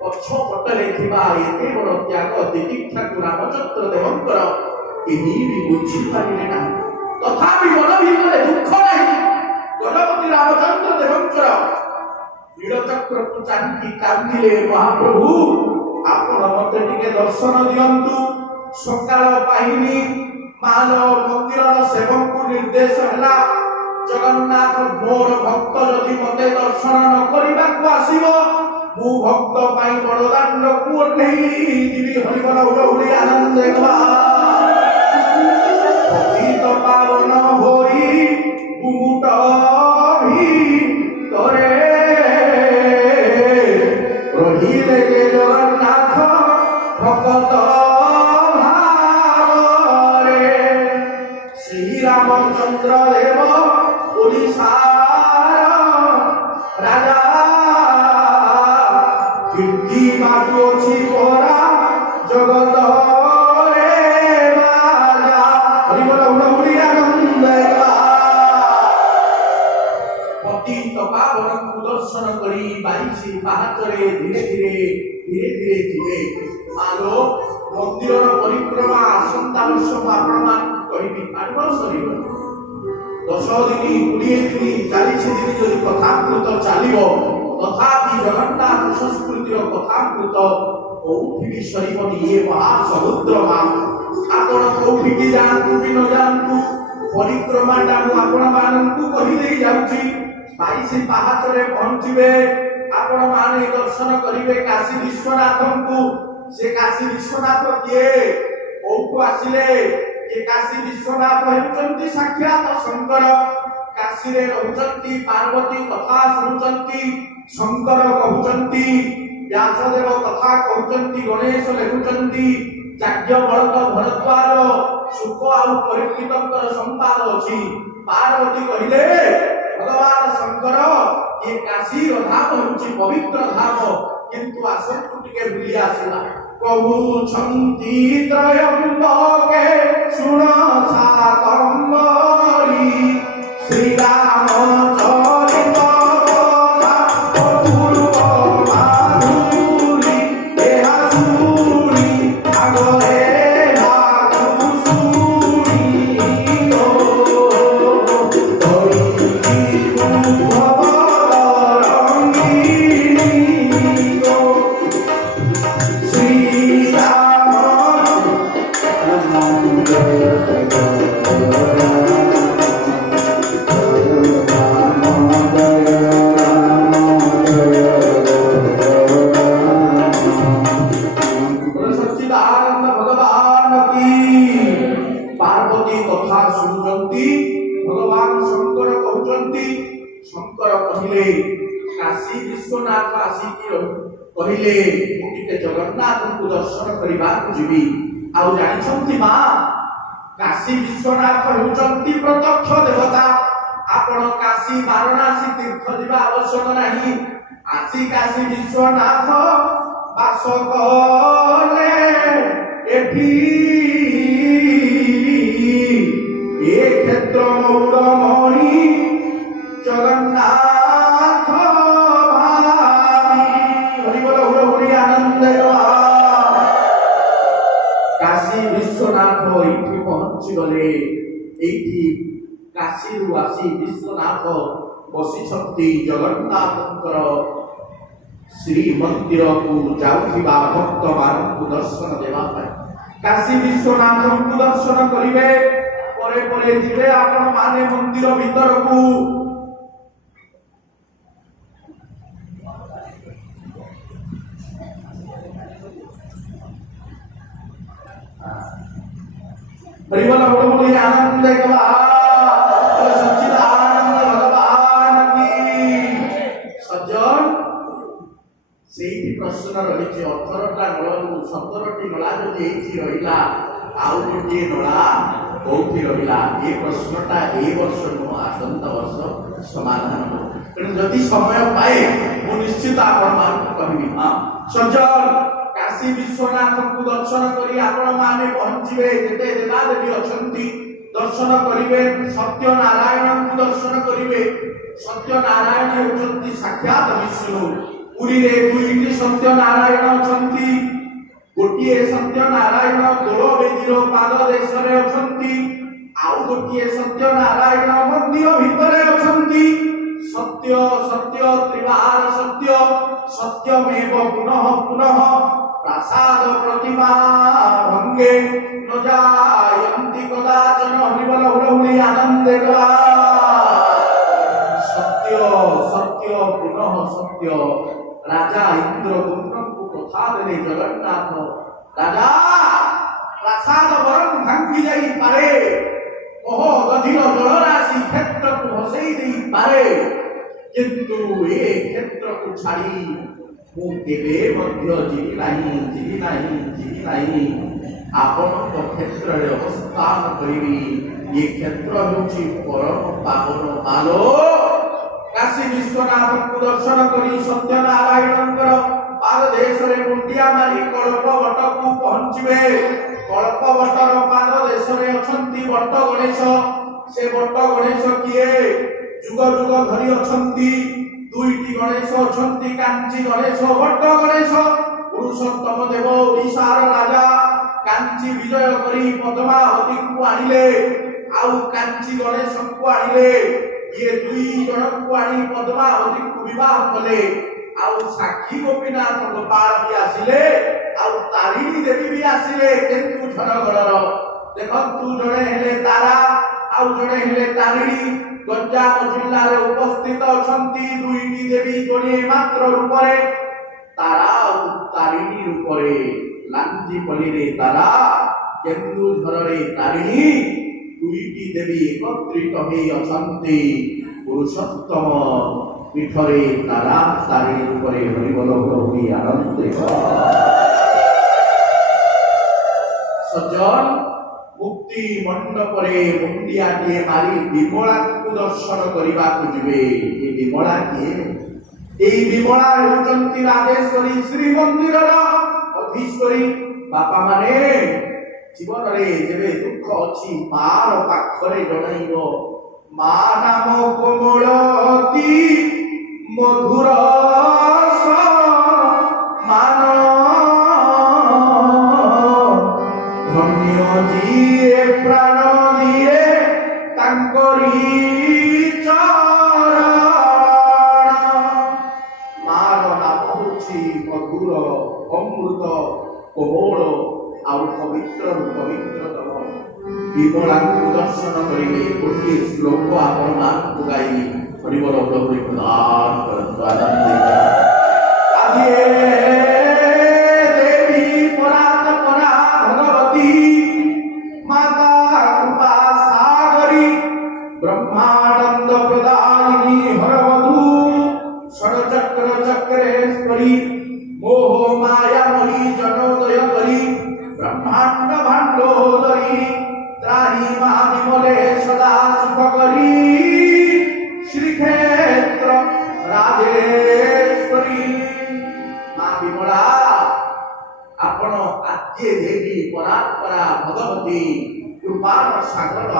ପଛ ପଟରେ ଥିବା ଏତେ ବଡ଼ ତ୍ୟାଗ ତିତିକ୍ଷାକୁ ରାମଚନ୍ଦ୍ର ଦେବଙ୍କର କେହି ବି ବୁଝିପାରିଲେ ନାହିଁ। ତଥାପି ମନ ଭିତରେ ଦୁଃଖ ନାହିଁ। ଗଜପତି ରାମଚନ୍ଦ୍ର ଦେବଙ୍କର ନୀଳଚକ୍ରକୁ ଚାହିଁକି କାନ୍ଦିଲେ ମହାପ୍ରଭୁ ଆପଣ ମୋତେ ଟିକେ ଦର୍ଶନ ଦିଅନ୍ତୁ। ସକାଳ ପାହିନି ମାଲ ମନ୍ଦିରର ସେବକଙ୍କୁ ନିର୍ଦ୍ଦେଶ ହେଲା ଜଗନ୍ନାଥ ମୋର ଭକ୍ତ ଯଦି ମୋତେ ଦର୍ଶନ ନ କରିବାକୁ ଆସିବ ମୁଁ ଭକ୍ତ ପାଇଁ ବଡ଼ଦାଣ୍ଡକୁ ଓହ୍ଲେଇ ଯିବି ହରିବଲ ହୁଳହୁଳି ଆନନ୍ଦେ ପତିତ ପାବନ ହୋଇ ଗୁମୁଟ ଭିତରେ ରହିଲେ ଯେ ଜଗନ୍ନାଥ ଭକତ ଭାବରେ ଶ୍ରୀରାମଚନ୍ଦ୍ର ଦେବ ଓଡ଼ିଶାର ରାଜା କୀର୍ତ୍ତି ବାଜୁଅଛି ପରା ଜଗତରେ ବାଜା ହରିବଲ ହୁଳହୁଳି ଆନନ୍ଦେ ପତିତ ପାବନଙ୍କୁ ଦର୍ଶନ କରି 22 ପାହାଚରେ ଧୀରେ ଧୀରେ ଯିବେ। ମାଲୋ ମନ୍ଦିରର ପରିକ୍ରମା ଆସନ୍ତା ବର୍ଷ ମୁଁ ଆପଣମାନଙ୍କୁ କହିବି, ପାରିବ ସରିବ 10 ଦିନ 20 ଦିନ 40 ଦିନ ଯଦି କଥାମୃତ ଚାଲିବ, ତଥାପି ଜଗନ୍ନାଥ ସଂସ୍କୃତିର କଥାମୃତ କୋଉଠି ବି ସରିବନି। ଇଏ ମହାସମୁଦ୍ର ଆପଣ କୋଉଠିକି ଯାଆନ୍ତୁ କି ନ ଯାଆନ୍ତୁ, ପରିକ୍ରମାଟା ମୁଁ ଆପଣମାନଙ୍କୁ କହିଦେଇ ଯାଉଛି। 22 ପାହାଚରେ ପହଞ୍ଚିବେ, ଆପଣମାନେ ଦର୍ଶନ କରିବେ କାଶୀ ବିଶ୍ୱନାଥଙ୍କୁ। ସେ କାଶୀ ବିଶ୍ୱନାଥ କିଏ, କୋଉଠୁ ଆସିଲେ? ଏ କାଶୀ ବିଶ୍ୱନାଥ ହେଉଛନ୍ତି ସାକ୍ଷାତ ଶଙ୍କର। କାଶୀରେ ରହୁଛନ୍ତି, ପାର୍ବତୀ କଥା ଶୁଣୁଛନ୍ତି, ଶଙ୍କର କହୁଛନ୍ତି, ବ୍ୟାସଦେବ କଥା କହୁଛନ୍ତି, ଗଣେଶ ଲେଖୁଛନ୍ତି, ଯାଜ୍ଞବଳକ ଭରଦ୍ୱାଜ ଶୁକ ଆଉ ପରୀକ୍ଷିତଙ୍କର ସମ୍ବାଦ ଅଛି। ପାର୍ବତୀ କହିଲେ ଭଗବାନ ଶଙ୍କର ଏ କାଶୀର ଧାମ ହେଉଛି ପବିତ୍ର ଧାମ, କିନ୍ତୁ ଆସନ୍ତୁ ଟିକେ ବୁଲି ଆସିବା। କହୁଛନ୍ତି ତ୍ରୟମ୍ବକେ ଶୁଣ ଶାକମ୍ଭରୀ ଶ୍ରୀରାମ ଚରିତ କଥା ଅପୂର୍ବ ମାଧୁରୀ, ଏହା ଶୁଣି ଆଗରେ ଆଗୁ ଶୁଣିବ ପାର୍ବତୀ କଥା ଶୁଣୁଛନ୍ତି। ଭଗବାନ ଶଙ୍କର କହୁଛନ୍ତି। ଶଙ୍କର କହିଲେ କାଶୀ ବିଶ୍ୱନାଥ ଆସିକି କହିଲେ ମୁଁ ଟିକେ ଜଗନ୍ନାଥଙ୍କୁ ଦର୍ଶନ କରିବାକୁ ଯିବି। ଆଉ ଜାଣିଛନ୍ତି ମା, କାଶୀ ବିଶ୍ୱନାଥ ହେଉଛନ୍ତି ପ୍ରତ୍ୟକ୍ଷ ଦେବତା। ଆପଣ କାଶୀ ବାରାଣାସୀ ତୀର୍ଥ ଯିବା ଆବଶ୍ୟକ ନାହିଁ। ଆସି କାଶୀ ବିଶ୍ୱନାଥ ବାସ କଲେ ଏଠି ଏ କ୍ଷେତ୍ର ମୌଡ଼ମଣି ଜଗନ୍ନାଥ ଭାବି ହରିବଲ ହୁଳହୁଳି ଆନନ୍ଦେ କାଶୀ ବିଶ୍ୱନାଥ ଏଇଠି ପହଞ୍ଚିଗଲେ। ଏଇଠି କାଶୀରୁ ଆସି ବିଶ୍ୱନାଥ ବସିଛନ୍ତି ଜଗନ୍ନାଥଙ୍କର ଶ୍ରୀମନ୍ଦିରକୁ ଯାଉଥିବା ଭକ୍ତମାନଙ୍କୁ ଦର୍ଶନ ଦେବା ପାଇଁ। କାଶୀ ବିଶ୍ୱନାଥଙ୍କୁ ଦର୍ଶନ କରିବେ, ପରେ ପରେ ଯିବେ ଆପଣ ମାନେ ମନ୍ଦିର ଭିତରକୁ। हरिबल हुड़हुड़ी आनंद सच्चिदानंद भगवान की सज्जन ସେଇଠି ପ୍ରଶ୍ନ ରହିଛି। 18ଟା ନଳରୁ 17ଟି ନଳା ଯଦି ଏଇଠି ରହିଲା, ଆଉ ଗୋଟିଏ ନଳା କୋଉଠି ରହିଲା? ଏ ପ୍ରଶ୍ନଟା ଏ ବର୍ଷ ନୁହଁ, ଆସନ୍ତା ବର୍ଷ ସମାଧାନ ହେବ। ତେଣୁ ଯଦି ସମୟ ପାଏ ମୁଁ ନିଶ୍ଚିତ ଆପଣମାନଙ୍କୁ କହିବି। ସଜ୍ଜନ କାଶୀ ବିଶ୍ୱନାଥଙ୍କୁ ଦର୍ଶନ କରି ଆପଣମାନେ ପହଞ୍ଚିବେ। ଯେତେ ଦେବାଦେବୀ ଅଛନ୍ତି ଦର୍ଶନ କରିବେ। ସତ୍ୟନାରାୟଣଙ୍କୁ ଦର୍ଶନ କରିବେ। ସତ୍ୟନାରାୟଣ ହେଉଛନ୍ତି ସାକ୍ଷାତ ବିଷ୍ଣୁ। ପୁରୀରେ 2ଟି ସତ୍ୟନାରାୟଣ ଅଛନ୍ତି। ଗୋଟିଏ ସତ୍ୟନାରାୟଣ ଦୋଳବେଦୀର ପାଦ ଦେଶରେ ଅଛନ୍ତି, ଆଉ ଗୋଟିଏ ସତ୍ୟନାରାୟଣ ମନ୍ଦିର ଭିତରେ ଅଛନ୍ତି। ସତ୍ୟ ସତ୍ୟ ତ୍ରିବାର ସତ୍ୟ ସତ୍ୟମେବ ପୁନଃ ପୁନଃ प्रासाद प्रतिमा भंगे न जायन्ति कदाचन हरिबल हुड़हुड़ी आनंदे सत्य सत्य पुनः सत्य ରାଜା ଇନ୍ଦ୍ରଦୁମ୍ନଙ୍କୁ କଥା ଦେଲେ ଜଗନ୍ନାଥ ରାଜା ପ୍ରାସାଦ ବରଂ ଭାଙ୍ଗି ଯାଇପାରେ, କହ ଦଧିର ଜଳରାଶି କ୍ଷେତ୍ରକୁ ଭସେଇ ଦେଇପାରେ, କିନ୍ତୁ ଏ କ୍ଷେତ୍ରକୁ ଛାଡ଼ି ମୁଁ କେବେ ମଧ୍ୟ ଯିବି ନାହିଁ। ଆପଣଙ୍କ କ୍ଷେତ୍ରରେ ଅବସ୍ଥାନ କରିବି। ଏ କ୍ଷେତ୍ର ହେଉଛି ପରମ ପାବନ ମାଲୋ। କାଶୀ ବିଶ୍ୱନାଥଙ୍କୁ ଦର୍ଶନ କରି ସତ୍ୟନାରାୟଣଙ୍କର ପାଦଦେଶରେ ମୁଣ୍ଡିଆ ମାରି କଳ୍ପବଟକୁ ପହଞ୍ଚିବେ। କଳ୍ପବଟର ପାଦଦେଶରେ ଅଛନ୍ତି ବଟ ଗଣେଶ। ସେ ବଟ ଗଣେଶ କିଏ? ଯୁଗ ଯୁଗ ଧରି ଅଛନ୍ତି। ଦୁଇଟି ଗଣେଶ ଅଛନ୍ତି, କାଞ୍ଚି ଗଣେଶ, ବଟ ଗଣେଶ। ପୁରୁଷୋତ୍ତମ ଦେବ ଓଡ଼ିଶାର ରାଜା କାଞ୍ଚି ବିଜୟ କରି ପଦ୍ମାବତୀଙ୍କୁ ଆଣିଲେ, ଆଉ କାଞ୍ଚି ଗଣେଶଙ୍କୁ ଆଣିଲେ। ଇଏ ଦୁଇ ଜଣଙ୍କୁ ଆଣି ପଦ୍ମାବତୀଙ୍କୁ ବିବାହ କଲେ। ଆଉ ସାକ୍ଷୀ ଗୋପୀନାଥ ଗୋପାଳ ବି ଆସିଲେ, ଆଉ ତାରିଣୀ ଦେବୀ ବି ଆସିଲେ କେନ୍ଦୁଝରଗଡ଼ର। ଦେଖନ୍ତୁ, ଜଣେ ହେଲେ ତାରା ଆଉ ଜଣେ ହେଲେ ତାରିଣୀ। ଗଞ୍ଜାମ ଜିଲ୍ଲାରେ ଉପସ୍ଥିତ ଅଛନ୍ତି ଦୁଇଟି ଦେବୀ, ଯୋଡ଼ିଏ ମାତ୍ର ରୂପରେ, ତାରା ଆଉ ତାରିଣୀ ରୂପରେ। ଲାଞ୍ଜିପଲ୍ଲୀରେ ତାରା, କେନ୍ଦୁଝରରେ ତାରିଣୀ, ଦୁଇଟି ଦେବୀ ଏକତ୍ରିତ ହୋଇ ଅଛନ୍ତି। ପୁରୁଷୋତ୍ତମ ପୀଠରେ ତାରା ତାରିଣୀ ରୂପରେ ହରିବୋଲ ହୋଇ ଆନନ୍ଦିତ। ସଜ୍ଜନ ମୁକ୍ତି ମଣ୍ଡପରେ ମୁଣ୍ଡିଆଟିଏ ମାରି ବିମଳାଙ୍କୁ ଦର୍ଶନ କରିବାକୁ ଯିବେ। ଏ ବିମଳା କିଏ? এই বিমଳା ହେଉଛନ୍ତି ରାଜେଶ୍ୱରୀ ଶ୍ରୀମନ୍ଦିରର ଅଧୀଶ୍ୱରୀ। ବାପା ମାନେ ଜୀବନରେ ଯେବେ ଦୁଃଖ ଅଛି ମାର ପାଖରେ ଜଣାଇବ। ମା ନାମ କୋମଳତି ମଧୁର ମାନ, ଧନ୍ୟ ଯିଏ ପ୍ରାଣ ଦିଏ ତାଙ୍କରି ମଧୁର, ଅମୃତ, କୋମଳ ଆଉ ପବିତ୍ରରୁ ପବିତ୍ରତମ। ବିମଳାଙ୍କୁ ଦର୍ଶନ କରିବେ। ଗୋଟିଏ ଶ୍ଲୋକ ଆପଣ ମାନଙ୍କୁ ଗାଇ ହରିବୋଲ ପ୍ରଭୁରେ ପ୍ରଦାନ କରନ୍ତୁ। ଆଦିଏ ଦେବୀ ପରାତ ପରା ଭଗବତୀ ମାତା କୃପା ସାଗରୀ ବ୍ରହ୍ମାନନ୍ଦ ପ୍ରଦାୟିନୀ ହରବଧୂ षडचक्र चक्रेश्वरी मोह माया मही जनोदय करी ब्रह्मांड भांडोदरी त्राही मा विमले सदा सुख करी श्रीक्षेत्र राजेश्वरी। मां विमला आपण आद्य देवी परात्परा भगवती कृपार सागर।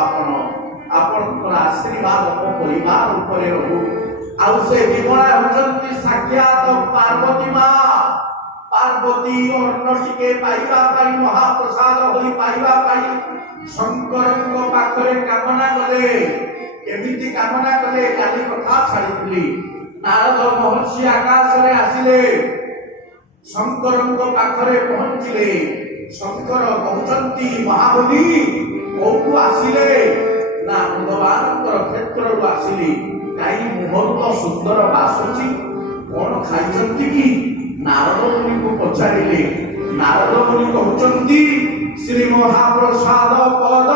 आपणकर आशीर्वाद मो परिवार उपरे रहू। ଆଉ ସେ ବିମଳା ହେଉଛନ୍ତି ସାକ୍ଷାତ ପାର୍ବତୀ ମା। ପାର୍ବତୀ ଅନ୍ନ ଟିକେ ପାଇବା ପାଇଁ, ମହାପ୍ରସାଦ ହୋଇ ପାଇବା ପାଇଁ ଶଙ୍କରଙ୍କ ପାଖରେ କାମନା କଲେ। କେମିତି କାମନା କଲେ? କାଲି କଥା ଛାଡ଼ିଥିଲି। ନାରଦ ମହର୍ଷି ଆକାଶରେ ଆସିଲେ, ଶଙ୍କରଙ୍କ ପାଖରେ ପହଞ୍ଚିଲେ। ଶଙ୍କର କହୁଛନ୍ତି, ମହାବୋଧି କୋଉଠୁ ଆସିଲେ? ନା, ଭଗବାନଙ୍କର କ୍ଷେତ୍ରରୁ ଆସିଲି। କାହିଁ ମୁହଁରୁ ତ ସୁନ୍ଦର ବାସୁଛି, କଣ ଖାଇଛନ୍ତି କି? ନାରଦ ମୁନିଙ୍କୁ ପଚାରିଲେ। ନାରଦ ମୁନି କହୁଛନ୍ତି, ଶ୍ରୀ ମହାପ୍ରସାଦ ପଦ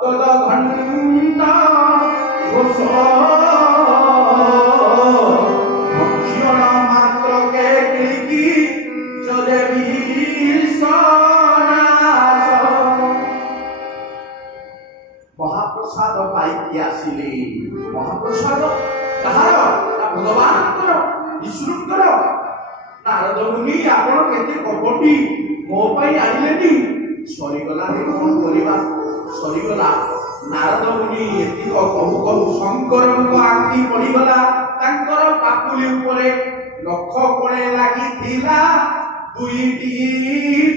ପଦ ଘଣ୍ଟ ଭକ୍ଷଣ ମାତ୍ର କେ କିଳିକି ଜରେ ବିଷନାଶ। ମହାପ୍ରସାଦ ପାଇକି ଆସିଲେ। ମହାପ୍ରସାଦ କାହାର? ନା ଭଗବାନଙ୍କର, ବିଷ୍ଣୁଙ୍କର। ନାରଦ ମୁନି, ଆପଣ କେତେ କପଟି, ମୋ ପାଇଁ ଆଣିଲେନି? ସରିଗଲା, କଣ କରିବା? ସରିଗଲା। ନାରଦ ମୁନି ଏତିକ କହୁ କହୁ ଶଙ୍କରଙ୍କ ଆଖି ପଡ଼ିଗଲା ତାଙ୍କର ପାପୁଲି ଉପରେ। ଲକ୍ଷ କୋଣେ ଲାଗିଥିଲା ଦୁଇଟି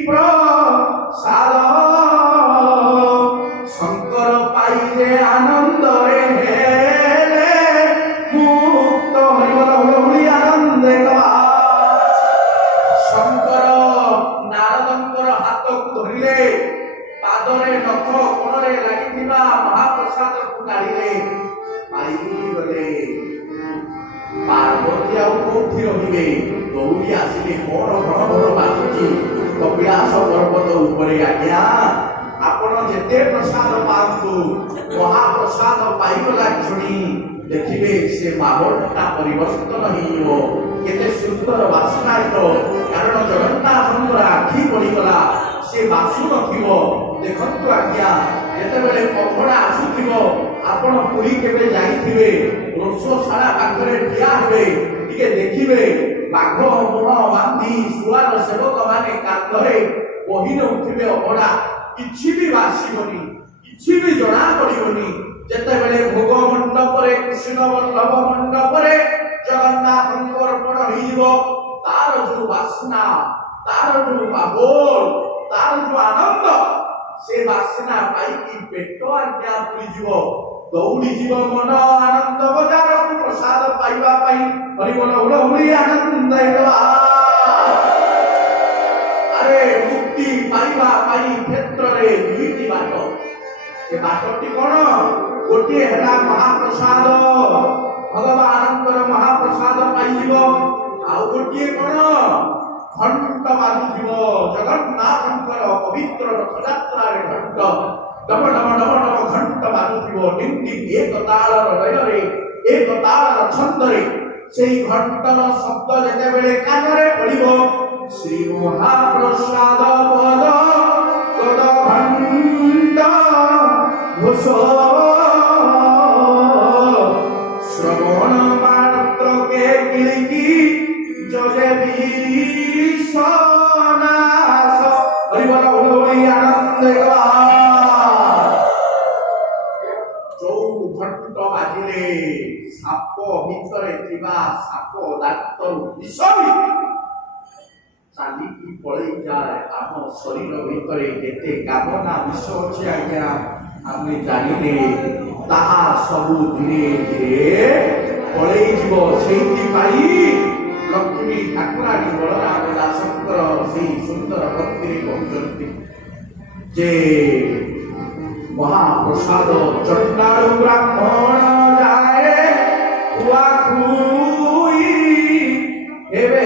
ପ୍ରସାଦ। ଶଙ୍କର ପାଇଲେ ଆନନ୍ଦରେ ହେଲେ ମୁକ୍ତ। ହରିବୋଲ ହୁଳହୁଳି ଆନନ୍ଦେ ଗବା। ଶଙ୍କର ନାରଦଙ୍କର ହାତକୁ ଧରିଲେ, ପାଦରେ ନଖ କୋଣରେ ଲାଗିଥିବା ମହାପ୍ରସାଦକୁ କାଢ଼ିଲେ, ପାଇଗଲେ। ପାର୍ବତୀ ପାର୍ବତୀ ଆଉ କୋଉଠି ରହିବେ? ଦୌଡ଼ି ଆସିଲେ କଣ ଘନ ଘନ ବାସୁଛି କପିଳାସ ପର୍ବତ ଉପରେ। ଆଜ୍ଞା ଆପଣ ଯେତେ ପ୍ରସାଦ ପାଆନ୍ତୁ, ମହାପ୍ରସାଦ ପାଇଗଲା କ୍ଷଣି ଦେଖିବେ ସେ ମାହୋଲଟା ପରିବର୍ତ୍ତନ ହେଇଯିବ। କେତେ ସୁନ୍ଦର ବାସ୍ନା ହେବ, କାରଣ ଜଗନ୍ନାଥଙ୍କର ଆଖି ପଡ଼ିଗଲା, ସେ ବାସୁ ନଥିବ। ଦେଖନ୍ତୁ ଆଜ୍ଞା, ଯେତେବେଳେ ପଖଡ଼ା ଆସୁଥିବ, ଆପଣ ପୁରୀ କେବେ ଯାଇଥିବେ, ରୋଷଶାଳା ପାଖରେ ଠିଆ ହେବେ, ଟିକେ ଦେଖିବେ ବାଘ ମୁହଁ ବାନ୍ଧି ସୁଆର ସେବକ ମାନେ କାନ୍ଧରେ ବହି ନେଉଥିବେ ଅବଢ଼ା, କିଛି ବି ବାସିବନି, କିଛି ବି ଜଣା ପଡ଼ିବନି। ଯେତେବେଳେ ଭୋଗ ମଣ୍ଡପରେ, କୃଷ୍ଣ ବଲ୍ଲଭ ମଣ୍ଡପରେ ଜଗନ୍ନାଥଙ୍କ ଅର୍ପଣ ହେଇଯିବ, ତାର ଯୋଉ ବାସ୍ନା, ତାର ଯୋଉ ମାହୋଲ, ତାର ଯୋଉ ଆନନ୍ଦ, ସେ ବାସ୍ନା ପାଇକି ପେଟ ଆଜ୍ଞା ପୁରିଯିବ, ଦୌଡ଼ିଯିବ ମନ ଆନନ୍ଦ ବଜାରକୁ ପ୍ରସାଦ ପାଇବା ପାଇଁ। ହରିବୋଲ ହୁଳହୁଳି ଆନନ୍ଦ ହେବା। ଆରେ ମୁକ୍ତି ପାଇବା ପାଇଁ କ୍ଷେତ୍ରରେ ଦୁଇଟି ବାଟ। ସେ ବାଟଟି କଣ? ଗୋଟିଏ ହେଲା ମହାପ୍ରସାଦ, ଭଗବାନଙ୍କର ମହାପ୍ରସାଦ ପାଇଯିବ। ଆଉ ଗୋଟିଏ କଣ? ଘଣ୍ଟ ବାଜୁଥିବ, ଜଗନ୍ନାଥଙ୍କର ପବିତ୍ର ରଥଯାତ୍ରାରେ ଘଣ୍ଟ ଡମ ଡମ ଡମ ଡମ ଘଣ୍ଟ ବାଜୁଥିବ। ଠିକ୍ ଏକ ତାଳର ଲୟରେ, ଏକ ତାଳର ଛନ୍ଦରେ ସେଇ ଘଣ୍ଟର ଶବ୍ଦ ଯେତେବେଳେ କାନରେ ପଡ଼ିବ, ଶ୍ରୀ ମହାପ୍ରସାଦ ପଦ ପଦ ଘଣ୍ଟ ଘୋଷ শ্রবণ মাত্রকে কিলিকি জগে বিশ্বনাশ। হরিবল হুলহুলি আনন্দে চৌ ঘণ্ট বাজিলে সাপ ভিতরে থিবা সাপ ডাক্তর বিষয় চালিকি পড়েই যায়। আম শরীর ভিতরে যেতে কামনা বিষ ଅଛି আজ্ঞা ଆମେ ଜାଣିଲେ ତାହା ସବୁ ଧୀରେ ଧୀରେ ପଳେଇ ଯିବ। ସେଇଥିପାଇଁ ଲକ୍ଷ୍ମୀ ଠାକୁରାଣୀ ବଳରାମ ଦାସଙ୍କର ସେଇ ସୁନ୍ଦର ଭକ୍ତିରେ କହୁଛନ୍ତି ଯେ ମହାପ୍ରସାଦ ଚଣ୍ଡାଳୁ ବ୍ରାହ୍ମଣ ଯାଏ କୁଆଖୁଇ ହେବେ,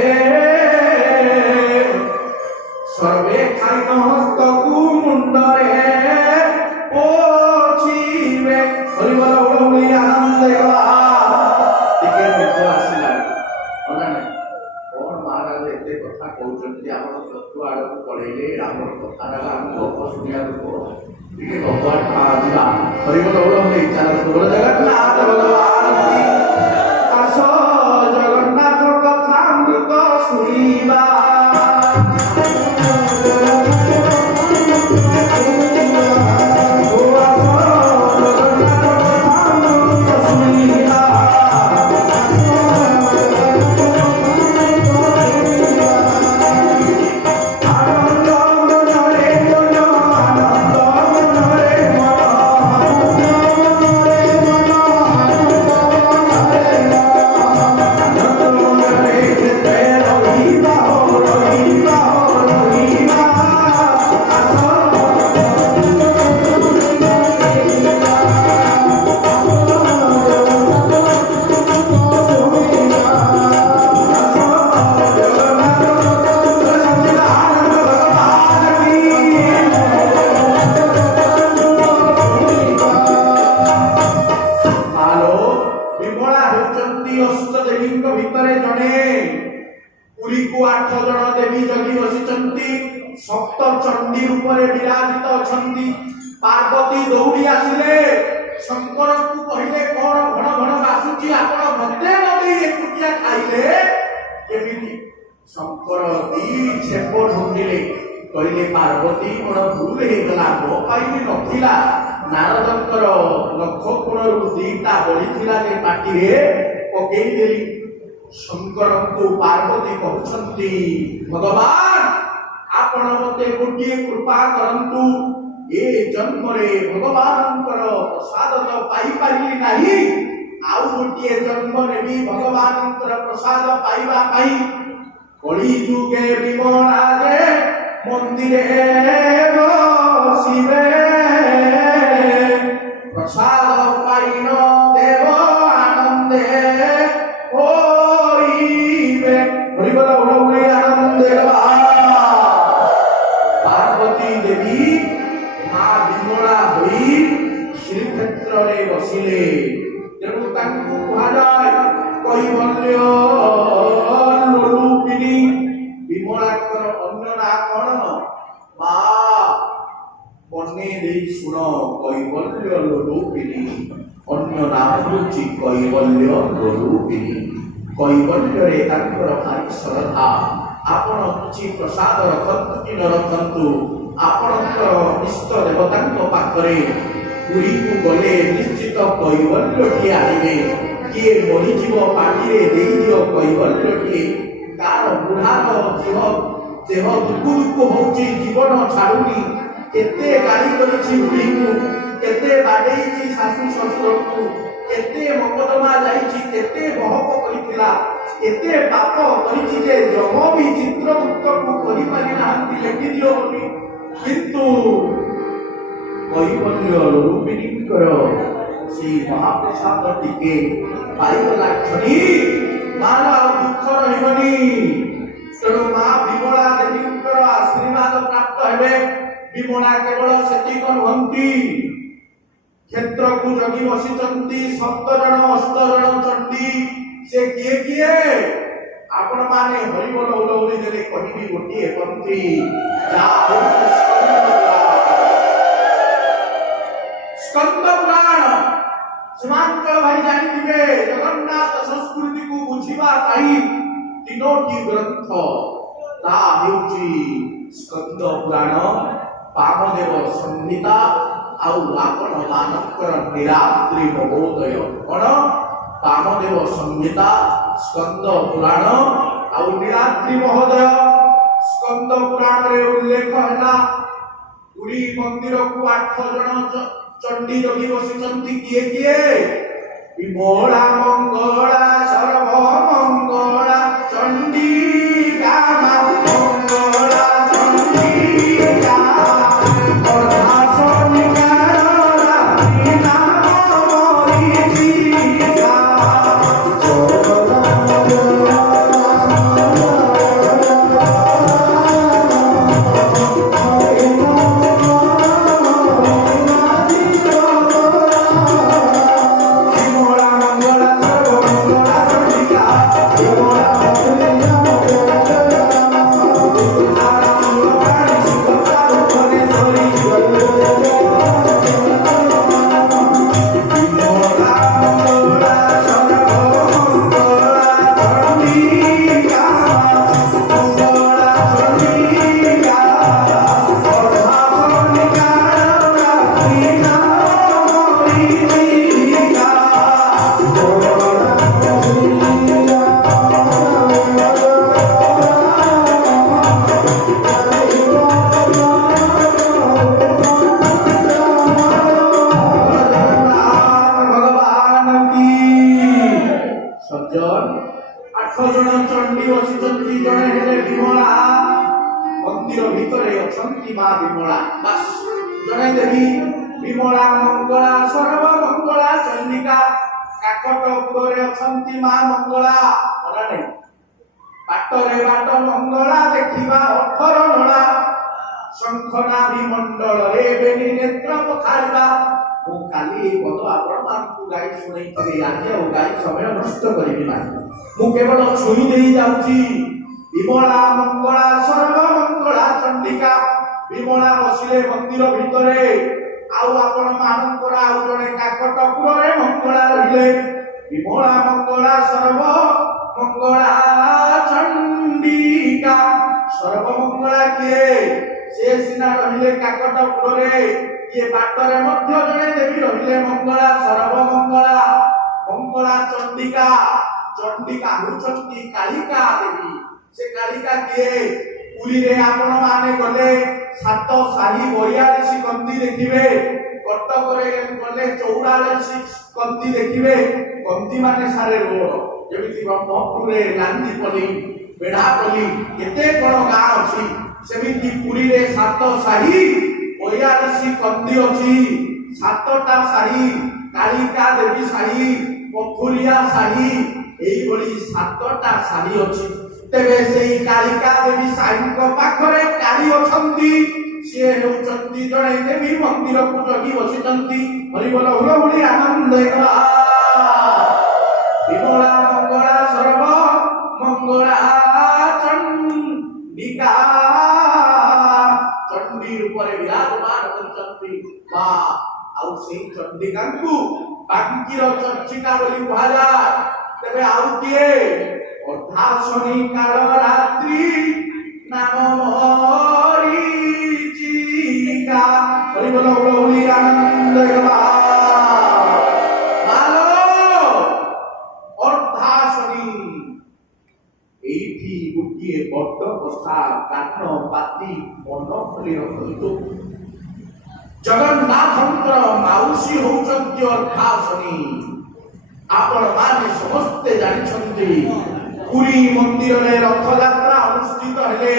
ସର୍ବେ ଖାଇନ ହସ୍ତକୁ ମୁଣ୍ଡରେ ପୋଛିବେ। ହରିବଲ ହୁଳହୁଳି ଆନନ୍ଦ ହେବା। ଟିକେ ନିଦ ଆସିଲାଣି କଣ ମହାରାଜ ଏତେ କଥା କହୁଛନ୍ତି? ଆମର ତତ୍ତ୍ୱ ଆଡ଼କୁ ପଳେଇଲେ ଆମର କଥାଟା ଆମେ ଗପ ଶୁଣିବାକୁ ଟିକେ ଗପ ଯିବା। ହରିବଲ ହୁଳହୁଳି ଚାଲନ୍ତୁ। ବୋଲ ଜଗନ୍ନାଥ ଭଗବାନ କି ଆସ, ଜଗନ୍ନାଥ କଥା ଅମୃତ ଶୁଣିବା। ଚଣ୍ଡୀ ରୂପରେ ବିରାଜିତ ଅଛନ୍ତି। ପାର୍ବତୀ ଦୌଡ଼ି ଆସିଲେ, ଶଙ୍କରଙ୍କୁ କହିଲେ କଣ ଘଣ ଘଣ ବାସୁଛି, ଆପଣ ମତେ ନଦେଇ ଏକୁଟିଆ ଖାଇଲେ କେମିତି? ଶଙ୍କର ଦି ଛେପ ଢୁଣ୍ଡିଲେ, କହିଲେ ପାର୍ବତୀ କଣ ଭୁଲ ହେଇଗଲା, ମୋ ପାଇଁ ନଥିଲା, ନାରଦଙ୍କର ଲକ୍ଷ କୋଣରୁ ଦିଟା ବଢିଥିଲା ଯେ ପାଟିରେ ପକେଇଦେଲି। ଶଙ୍କରଙ୍କୁ ପାର୍ବତୀ କହୁଛନ୍ତି ଭଗବାନ ଆପଣ ମତେ ଗୋଟିଏ କୃପା କରନ୍ତୁ, ଏ ଜନ୍ମରେ ଭଗବାନଙ୍କର ପ୍ରସାଦ ତ ପାଇପାରିଲି ନାହିଁ, ଆଉ ଗୋଟିଏ ଜନ୍ମ ନେବି ଭଗବାନଙ୍କର ପ୍ରସାଦ ପାଇବା ପାଇଁ। କଳି ଯୁଗେ ବିମଳାରେ ମନ୍ଦିରେ ବସିବେ, ପ୍ରସାଦ ପାଇନ ଦେବ ଆନନ୍ଦେ ହୋଇ ତେଣୁ ତାଙ୍କୁ କୁହାଯାଏ କୈବଲ୍ୟ ଲୋଲୁପିନୀ। ବିମଳାଙ୍କର ଅନ୍ୟ ନାଁ କଣ? ମା ମନେ ଦେଇ ଶୁଣ, କୈବଲ୍ୟ ଲୋଲୁପିନୀ ଅନ୍ୟ ନାମ ହେଉଛି କୈବଲ୍ୟ ଲୋଲୁପିନୀ। କୈବଲ୍ୟରେ ତାଙ୍କର ଭାରି ଶ୍ରଦ୍ଧା। ଆପଣ କିଛି ପ୍ରସାଦ ରଖନ୍ତୁ କି ନ ରଖନ୍ତୁ, ଆପଣଙ୍କର ଇଷ୍ଟ ଦେବତାଙ୍କ ପାଖରେ ପୁରୀକୁ ଗଲେ ନିଶ୍ଚିତ କୈବଲ୍ୟଟିଏ ଆଣିବେ। କିଏ ମରିଯିବ ପାଟିରେ ଦେଇଦିଅ କୈବଲ୍ୟଟିଏ। ତାର ବୁଢ଼ାର ଦେହ ଦୁକୁ ଦୁକୁ ହଉଛି, ଜୀବନ ଛାଡୁନି। କେତେ ଗାଳି କରିଛି ବୁଢ଼ୀକୁ, କେତେ ବାଡେଇଛି ଶାଶୁ ଶ୍ୱଶୁରକୁ, କେତେ ମକଦ୍ଦମା ଯାଇଛି, କେତେ ମହକ କରିଥିଲା, କେତେ ପାପ କରିଛି ଯେ ଯମ ବି ଚିତ୍ରଗୁପ୍ତକୁ କରିପାରି ନାହାନ୍ତି ଲେଖିଦିଅ ବୋଲି। କିନ୍ତୁ କୈବଲ୍ୟ ରୂପିଣୀଙ୍କର ସେଇ ମହାପ୍ରସାଦ ଟିକେ ପାଇଗଲା କ୍ଷଣି ମାର ଆଉ ଦୁଃଖ ରହିବନି। ତେଣୁ ମା ବିମଳା ଦେବୀଙ୍କର ଆଶୀର୍ବାଦ ପ୍ରାପ୍ତ ହେବେ। ବିମଳା କେବଳ ସେତିକ ନୁହନ୍ତି, କ୍ଷେତ୍ରକୁ ଜଗି ବସିଛନ୍ତି 7 ଜଣ 8 ଜଣ ଚଣ୍ଡୀ। ସେ କିଏ କିଏ? ଆପଣ ମାନେ ହରିବୋଲ ଉଲଉଳି ଦେଲେ କହିବି ଗୋଟିଏ ପନ୍ଥୀ, ସ୍କନ୍ଦ ପୁରାଣ। ସୀମାଞ୍ଚଳ ଭାଇ ଜାଣିଥିବେ, ଜଗନ୍ନାଥ ସଂସ୍କୃତିକୁ ବୁଝିବା ପାଇଁ 3ଟି ଗ୍ରନ୍ଥ। ତାହା ହେଉଛି ସ୍କନ୍ଦ ପୁରାଣ, ବାମଦେବ ସଂହିତା, ଆଉ ଆପଣ ମାନଙ୍କର ନୀଳାଦ୍ରି ମହୋଦୟ। କଣ? ବାମଦେବ ସଂହିତା, ସ୍କନ୍ଦ ପୁରାଣ ଆଉ ନୀଳାଦ୍ରି ମହୋଦୟ। ସ୍କନ୍ଦ ପୁରାଣରେ ଉଲ୍ଲେଖ ହେଲା ପୁରୀ ମନ୍ଦିରକୁ 8 ଜଣ ଚଣ୍ଡୀ ଜଗି ବସିଛନ୍ତି। କିଏ କିଏ? ବିମଳା ମଙ୍ଗଳା ସର୍ବମଙ୍ଗଳା ଚଣ୍ଡିକା ମା ମଙ୍ଗଳା ଚଣ୍ଡିକା ମା ବିମଳା। ବାସ୍ ଜଣେ ଦେବୀ ବିମଳା ମଙ୍ଗଳା ସର୍ବମଙ୍ଗଳା ଚଣ୍ଡିକା। କାକଟପୁରରେ ଅଛନ୍ତି ମା ମଙ୍ଗଳା। ମନେ ବାଟରେ ବାଟ ମଙ୍ଗଳା ଦେଖିବା 18 ନଳା। ଶଙ୍ଖନାଭି ମଣ୍ଡଳରେ ବେନି ନେତ୍ର ପଖାରିବା। ମୁଁ କାଲି ବଦ ଆପଣମାନଙ୍କୁ ଗାଇ ଶୁଣେଇଥିଲି, ଆଜି ଆଉ ଗାଇ ସମୟ ନଷ୍ଟ କରିବି ନାହିଁ। ମୁଁ କେବଳ ଛୁଇଁ ଦେଇ ଯାଉଛି। ବିମଳା ମଙ୍ଗଳା ସର୍ବମଙ୍ଗଳା ଚଣ୍ଡିକା। ବିମଳା ବସିଲେ ମନ୍ଦିର ଭିତରେ, ଆଉ ଆପଣ ମାନଙ୍କର ଆଉ ଜଣେ କାକଟପୁରରେ ମଙ୍ଗଳା ରହିଲେ। ବିମଳା ମଙ୍ଗଳା ସର୍ବମଙ୍ଗଳା ଚଣ୍ଡିକା। ସର୍ବମଙ୍ଗଳା କିଏ? ସେ ସିନା ରହିଲେ କାକଟପୁରରେ, ଇଏ ବାଟରେ ମଧ୍ୟ ଜଣେ ଦେବୀ ରହିଲେ ମଙ୍ଗଳା ସର୍ବମଙ୍ଗଳା। ମଙ୍ଗଳା ଚଣ୍ଡିକା। ଚଣ୍ଡିକା ହେଉଛନ୍ତି କାଳିକା ଦେବୀ। ସେ କାଳିକା କିଏ? ପୁରୀରେ ଆପଣ ମାନେ ଗଲେ 7 ସାହି 42 କନ୍ଦି ଦେଖିବେ। କଟକରେ ଗଲେ 44 କନ୍ଦି ଦେଖିବେ। କନ୍ଦି ମାନେ ସାରେ ରୋଡ, ଯେମିତି ବ୍ରହ୍ମପୁରରେ ଗାନ୍ଧୀପଲ୍ଲୀ, ବେଢାପଲ୍ଲୀ, କେତେ କଣ ଗାଁ ଅଛି, ସେମିତି ପୁରୀରେ 7 ସାହି 42 କନ୍ଦି ଅଛି। 7ଟା ସାହି, କାଳିକା ଦେବୀ ସାହି, ପଥୁରିଆ ସାହି, ଏଇଭଳି 7ଟା ସାହି ଅଛି। ତେବେ ସେଇ କାଳିକା ଦେବୀ ସାହିଙ୍କ ପାଖରେ କାଳି ଅଛନ୍ତି। ସିଏ ହେଉଛନ୍ତି ଜଣେ ଦେବୀ ମନ୍ଦିରକୁ ଜଗି ବସିଛନ୍ତି। ହରିବୋଲ ହୁଳହୁଳି ଆନନ୍ଦ ହେଇଗଲା। ବିମଳା ମଙ୍ଗଳା ସର୍ବ ମଙ୍ଗଳା ଚଣ୍ଡିକା ଚଣ୍ଡୀ ରୂପରେ ବିରାଜମାନ କରିଛନ୍ତି ମା। ଆଉ ସେଇ ଚଣ୍ଡିକାଙ୍କୁ ବାଙ୍କିର ଚର୍ଚ୍ଚିକା ବୋଲି କୁହାଯାଏ। ତେବେ ଆଉ କିଏ? ଅର୍ଦ୍ଧାଶନି କାଳ ରାତ୍ରି ନାମ ମରିଚିକା। ହରିବୋଲ ହୁଳହୁଳି ଆନନ୍ଦ ହେଇଗଲା। ଅର୍ଦ୍ଧାଶନି ଏଇଠି ଗୋଟିଏ ବଡ କଥା କାନ ପାତି ମନ ଖୋଲି ରଖନ୍ତୁ। ଜଗନ୍ନାଥଙ୍କର ମାଉସୀ ହଉଛନ୍ତି ଅର୍ଦ୍ଧାଶନି। ଆପଣ ମାନେ ସମସ୍ତେ ଜାଣିଛନ୍ତି ପୁରୀ ମନ୍ଦିରରେ ରଥଯାତ୍ରା ଅନୁଷ୍ଠିତ ହେଲେ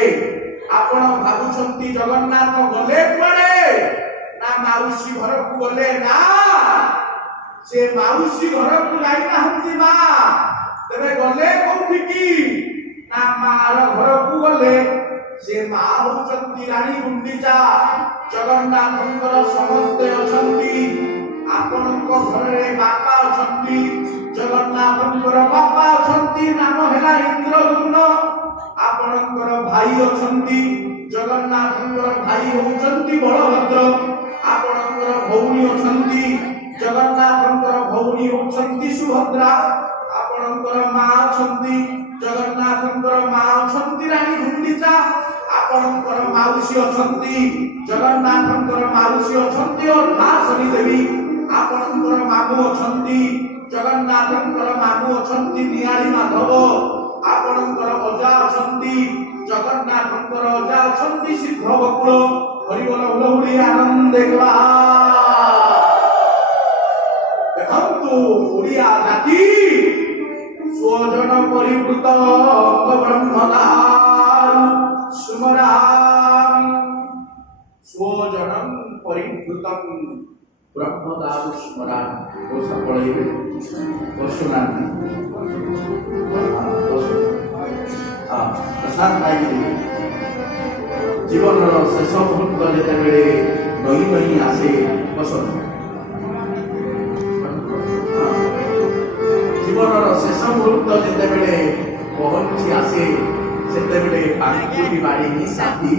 ଆପଣ ଭାବୁଛନ୍ତି ଜଗନ୍ନାଥ ଗଲେ କୁଆଡେ? ନା ମାଉସୀ ଘରକୁ ଗଲେ? ନା, ସେ ମାଉସୀ ଘରକୁ ଯାଇନାହାନ୍ତି ମା। ତେବେ ଗଲେ କୋଉଠିକି? ନା ମାର ଘରକୁ ଗଲେ। ସେ ମା ହଉଛନ୍ତି ରାଣୀ ଗୁଣ୍ଡିଚା। ଜଗନ୍ନାଥଙ୍କର ସମସ୍ତେ ଅଛନ୍ତି। ଆପଣଙ୍କ ଘରରେ ବାପା ଅଛନ୍ତି। ଜଗନ୍ନାଥଙ୍କର ବାପା ଅଛନ୍ତି, ନାମ ହେଲା ଇନ୍ଦ୍ରଦ୍ୟୁମ୍ନ। ଆପଣଙ୍କର ଭାଇ ଅଛନ୍ତି। ଜଗନ୍ନାଥଙ୍କର ଭାଇ ହଉଛନ୍ତି ବଳଭଦ୍ର। ଆପଣଙ୍କର ଭଉଣୀ ଅଛନ୍ତି। ଜଗନ୍ନାଥଙ୍କର ଭଉଣୀ ହଉଛନ୍ତି ସୁଭଦ୍ରା। ଆପଣଙ୍କର ମା ଅଛନ୍ତି। ଜଗନ୍ନାଥଙ୍କର ମା ଅଛନ୍ତି ରାଣୀ ଗୁଣ୍ଡିଚା। ଆପଣଙ୍କର ମାଉସୀ ଅଛନ୍ତି। ଜଗନ୍ନାଥଙ୍କର ମାଉସୀ ଅଛନ୍ତି ଅର୍ଦ୍ଧାଶନି ଦେବୀ। ଆପଣଙ୍କର ମାମୁଁ ଅଛନ୍ତି। ଜଗନ୍ନାଥଙ୍କର ମାମୁଁ ଅଛନ୍ତି ନିଆଳି ମାଧବ। ଆପଣଙ୍କର ଅଜା ଅଛନ୍ତି। ଜଗନ୍ନାଥଙ୍କର ଅଜା ଅଛନ୍ତି ସିଦ୍ଧ ବକୁଳ। ହରିବୋଲ ହୁଳହୁଳି ଆନନ୍ଦ ହେଇଗଲା। ଦେଖନ୍ତୁ ଓଡ଼ିଆ ଜାତି ସ୍ୱଜନ ପରିବୃତ ବ୍ରହ୍ମଦାନ ସୁମରାମି। ସ୍ୱଜନ ପରିବୃତ ବ୍ରହ୍ମଦାନ ସୁମରାମି। ଦୋଷ ପଳେଇବେ ବସୁନାହାନ୍ତି। ପ୍ରସାଦ ପାଇଯିବେ। ଜୀବନର ଶେଷ ମୁହୂର୍ତ୍ତ ଯେତେବେଳେ ନଈ ନଈ ଆସେ ବସନ୍ତ। ଜୀବନର ଶେଷ ମୁହୂର୍ତ୍ତ ଯେତେବେଳେ ପହଞ୍ଚି ଆସେ ସେତେବେଳେ ପାଖି ବାଡ଼ି ସାଥି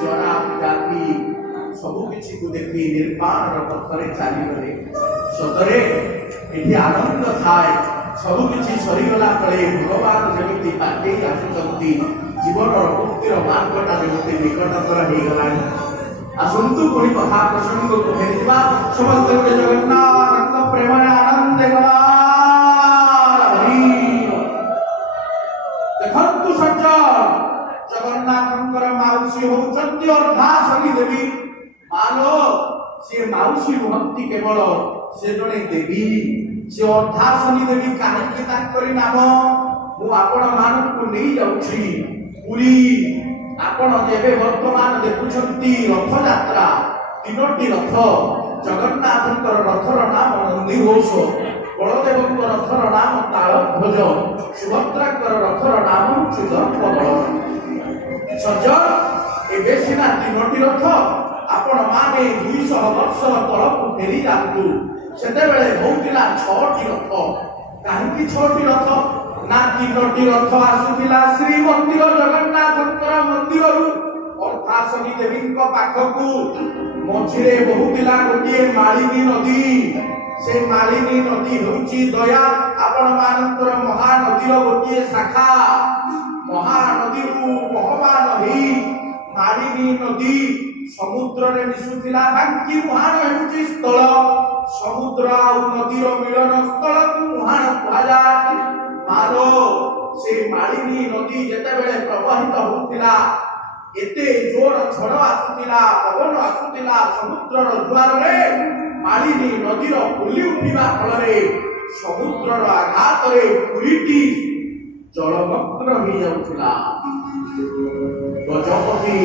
ଜରା ଜାତି ସବୁ କିଛିକୁ ଦେଖି ନିର୍ବାଣର ପଥରେ ଚାଲିଗଲେ। ସତରେ ଏଠି ଆନନ୍ଦ ଥାଏ। ସବୁ କିଛି ସରିଗଲା ପରେ ଭଗବାନ ଯେମିତି ପାଖେଇ ଆସୁଛନ୍ତି। ଜୀବନର ମୁକ୍ତିର ମାର୍ଗଟା ଯେମିତି ନିକଟତର ହେଇଗଲାଣି। ଆସନ୍ତୁ ପୁଣି କଥା ପ୍ରସଙ୍ଗକୁ ଫେରିଯିବା। ସମସ୍ତେ ଗୋଟେ ଜଗନ୍ନାଥ ପ୍ରେମରେ ଆନନ୍ଦ ହେଇଗଲା। ଦେଖନ୍ତୁ ସଜ୍ଜନ, ଜଗନ୍ନାଥଙ୍କର ମାଉସୀ ହଉଛନ୍ତି ଅର୍ଦ୍ଧାଶନି ଦେବୀ। ମାଲୋ, ସେ ମାଉସୀ ନୁହନ୍ତି କେବଳ, ସେ ଜଣେ ଦେବୀ। ସେ ଅର୍ଦ୍ଧାଶନି ଦେବୀ। କାହିଁକି ତାଙ୍କରି ନାମ? ମୁଁ ଆପଣ ମାନଙ୍କୁ ନେଇ ଯାଉଛି ପୁରୀ। ଆପଣ ଯେବେ ବର୍ତ୍ତମାନ ଦେଖୁଛନ୍ତି ରଥଯାତ୍ରା, ତିନୋଟି ରଥ। ଜଗନ୍ନାଥଙ୍କର ରଥର ନାମ ନନ୍ଦିଘୋଷ, ବଳଦେବଙ୍କ ରଥର ନାମ ତାଳଧ୍ୱଜ, ସୁଭଦ୍ରାଙ୍କର ରଥର ନାମ ହେଉଛି ଦର୍ପଦଳନ। ସଜ୍ଜନ, ଏବେ ସିନା ତିନୋଟି ରଥ। ଆପଣ ମାନେ 200 ବର୍ଷ ତଳକୁ ଫେରି ଯାଆନ୍ତୁ। ସେତେବେଳେ ହଉଥିଲା 6ଟି ରଥ। କାହିଁକି 6ଟି ରଥ? ନା ତିନୋଟି ରଥ ଆସୁଥିଲା ଶ୍ରୀମନ୍ଦିର ଜଗନ୍ନାଥଙ୍କର ମନ୍ଦିରରୁ ଅର୍ଦ୍ଧାଶନି ଦେବୀଙ୍କ ପାଖକୁ। ମଝିରେ ବହୁଥିଲା ଗୋଟିଏ ମାଳିନୀ ନଦୀ। ସେ ମାଳିନୀ ନଦୀ ହେଉଛି ଦୟା। ଆପଣ ମାନଙ୍କର ମହାନଦୀର ଗୋଟିଏ ଶାଖା। ମହାନଦୀରୁ ବହମାନ ହେଇ ମାଳିନୀ ନଦୀ ସମୁଦ୍ରରେ ମିଶୁଥିଲା। ବାଙ୍କି ମୁହାଣ ହେଉଛି ସ୍ଥଳ। ସମୁଦ୍ର ଆଉ ନଦୀର ମିଳନ ସ୍ଥଳକୁ ମୁହାଣ କୁହାଯାଏ। ମାଲୋ, ସେ ମାଳିନୀ ନଦୀ ଯେତେବେଳେ ପ୍ରବାହିତ ହେଉଥିଲା, ଏତେ ଜୋର ଝଡ଼ ଆସୁଥିଲା, ପବନ ଆସୁଥିଲା ସମୁଦ୍ରର ଜୁଆରରେ। ମାଳିନୀ ନଦୀର ବୁଲି ଉଠିବା ଫଳରେ ସମୁଦ୍ରର ଆଘାତରେ ପୁରୀଟି ଜଳମଗ୍ନ ହେଇଯାଉଥିଲା। ଗଜପତି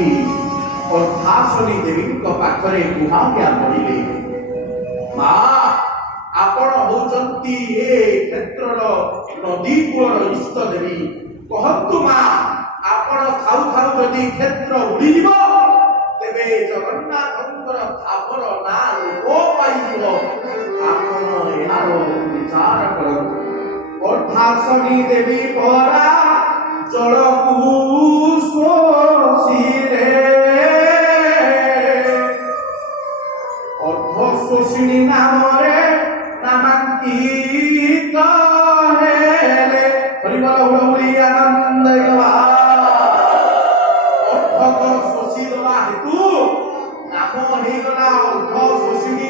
ଅର୍ଦ୍ଧାଶନି ଦେବୀଙ୍କ ପାଖରେ ଗୁହାରିଆ ପଡ଼ିଲେ। ମା, ଆପଣ ହଉଛନ୍ତି ହେଉଛନ୍ତି ଏ କ୍ଷେତ୍ରର ନଦୀ କୂଳର ଇଷ୍ଟ ଦେବୀ। କହନ୍ତୁ ମା, ଆପଣ ଖାଉ ଖାଉ ଯଦି କ୍ଷେତ୍ର ଉଡ଼ିଯିବ, ତେବେ ଜଗନ୍ନାଥଙ୍କର ଧାମର ନାଁ ଲୋପ ପାଇଯିବ। ଆପଣ ଏହାର ବିଚାର କରନ୍ତୁ। ଅର୍ଦ୍ଧାଶନୀ ଦେବୀ ପରା ଜଳକୁ ଶୋଷିଲେ, ଅର୍ଦ୍ଧଶୋଷିଣୀ ନାମରେ ନାମାଙ୍କିତ ହେଲେ। ହରିବଲ ହୁଳହୁଳି ଆନନ୍ଦ ଅର୍ଦ୍ଧକ ଶୋଷି ଦେବା ହେତୁ ନାମ ହେଇଗଲା ଅର୍ଦ୍ଧଶୋଷିଣୀ।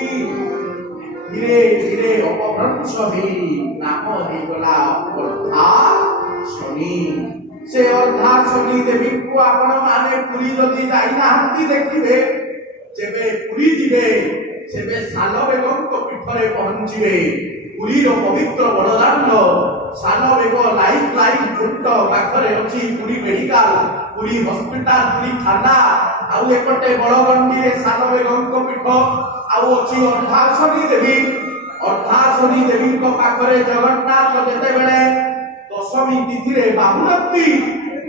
ଧୀରେ ଧୀରେ ଅପଭ୍ରଂଶ ହେଇ ନାମ ହେଇଗଲା ଅର୍ଦ୍ଧାଶନୀ। ସେ ଅର୍ଦ୍ଧାଶନୀ ଦେବୀଙ୍କୁ ଆପଣ ମାନେ ପୁରୀ ଯଦି ଯାଇନାହାନ୍ତି ଦେଖିବେ, ଯେବେ ପୁରୀ ଯିବେ ସେବେ ସାଲବେଗଙ୍କ ପୀଠରେ ପହଞ୍ଚିବେ। ପୁରୀର ପବିତ୍ର ବଡ଼ଦାଣ୍ଡ ସାଲବେଗ ଲାଇନ୍ ଛୋଟ ପାଖରେ ଅଛି ପୁରୀ ମେଡିକାଲ, ପୁରୀ ହସ୍ପିଟାଲ, ପୁରୀ ଥାନା। ଆଉ ଏପଟେ ବଳଗଣ୍ଡିରେ ସାଲବେଗଙ୍କ ପୀଠ, ଆଉ ଅଛି ଅର୍ଦ୍ଧାଶନୀ ଦେବୀ। ଅର୍ଦ୍ଧାଶନୀ ଦେବୀଙ୍କ ପାଖରେ ଜଗନ୍ନାଥ ଯେତେବେଳେ ଦଶମୀ ତିଥିରେ ବାହୁନନ୍ତି,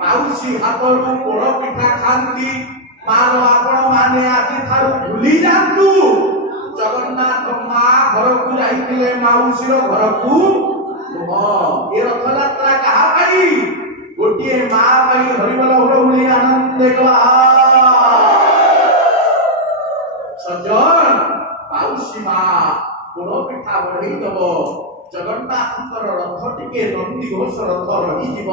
ମାଉସୀ ହାତରୁ ପୋଡ଼ ପିଠା ଖାଆନ୍ତି। ମାର ଆପଣ ମାନେ ଆଜିଠାରୁ ଭୁଲି ଯାଆନ୍ତୁ, ଜଗନ୍ନାଥ ମା ଘରକୁ ଯାଇଥିଲେ ମାଉସୀର ଘରକୁ ନୁହଁ। ଏ ରଥଯାତ୍ରା କାହା ପାଇଁ? ଗୋଟିଏ ମା ପାଇଁ। ହରିବଲ ହୁଳହୁଳି ଆନନ୍ଦ ସଜ୍ଜନ, ମାଉସୀ ମା ପୋଡ଼ ପିଠା ବଢେଇ ଦବ, ଜଗନ୍ନାଥଙ୍କର ରଥ ଟିକେ ନନ୍ଦୀ ଘୋଷ ରଥ ରହିଯିବ।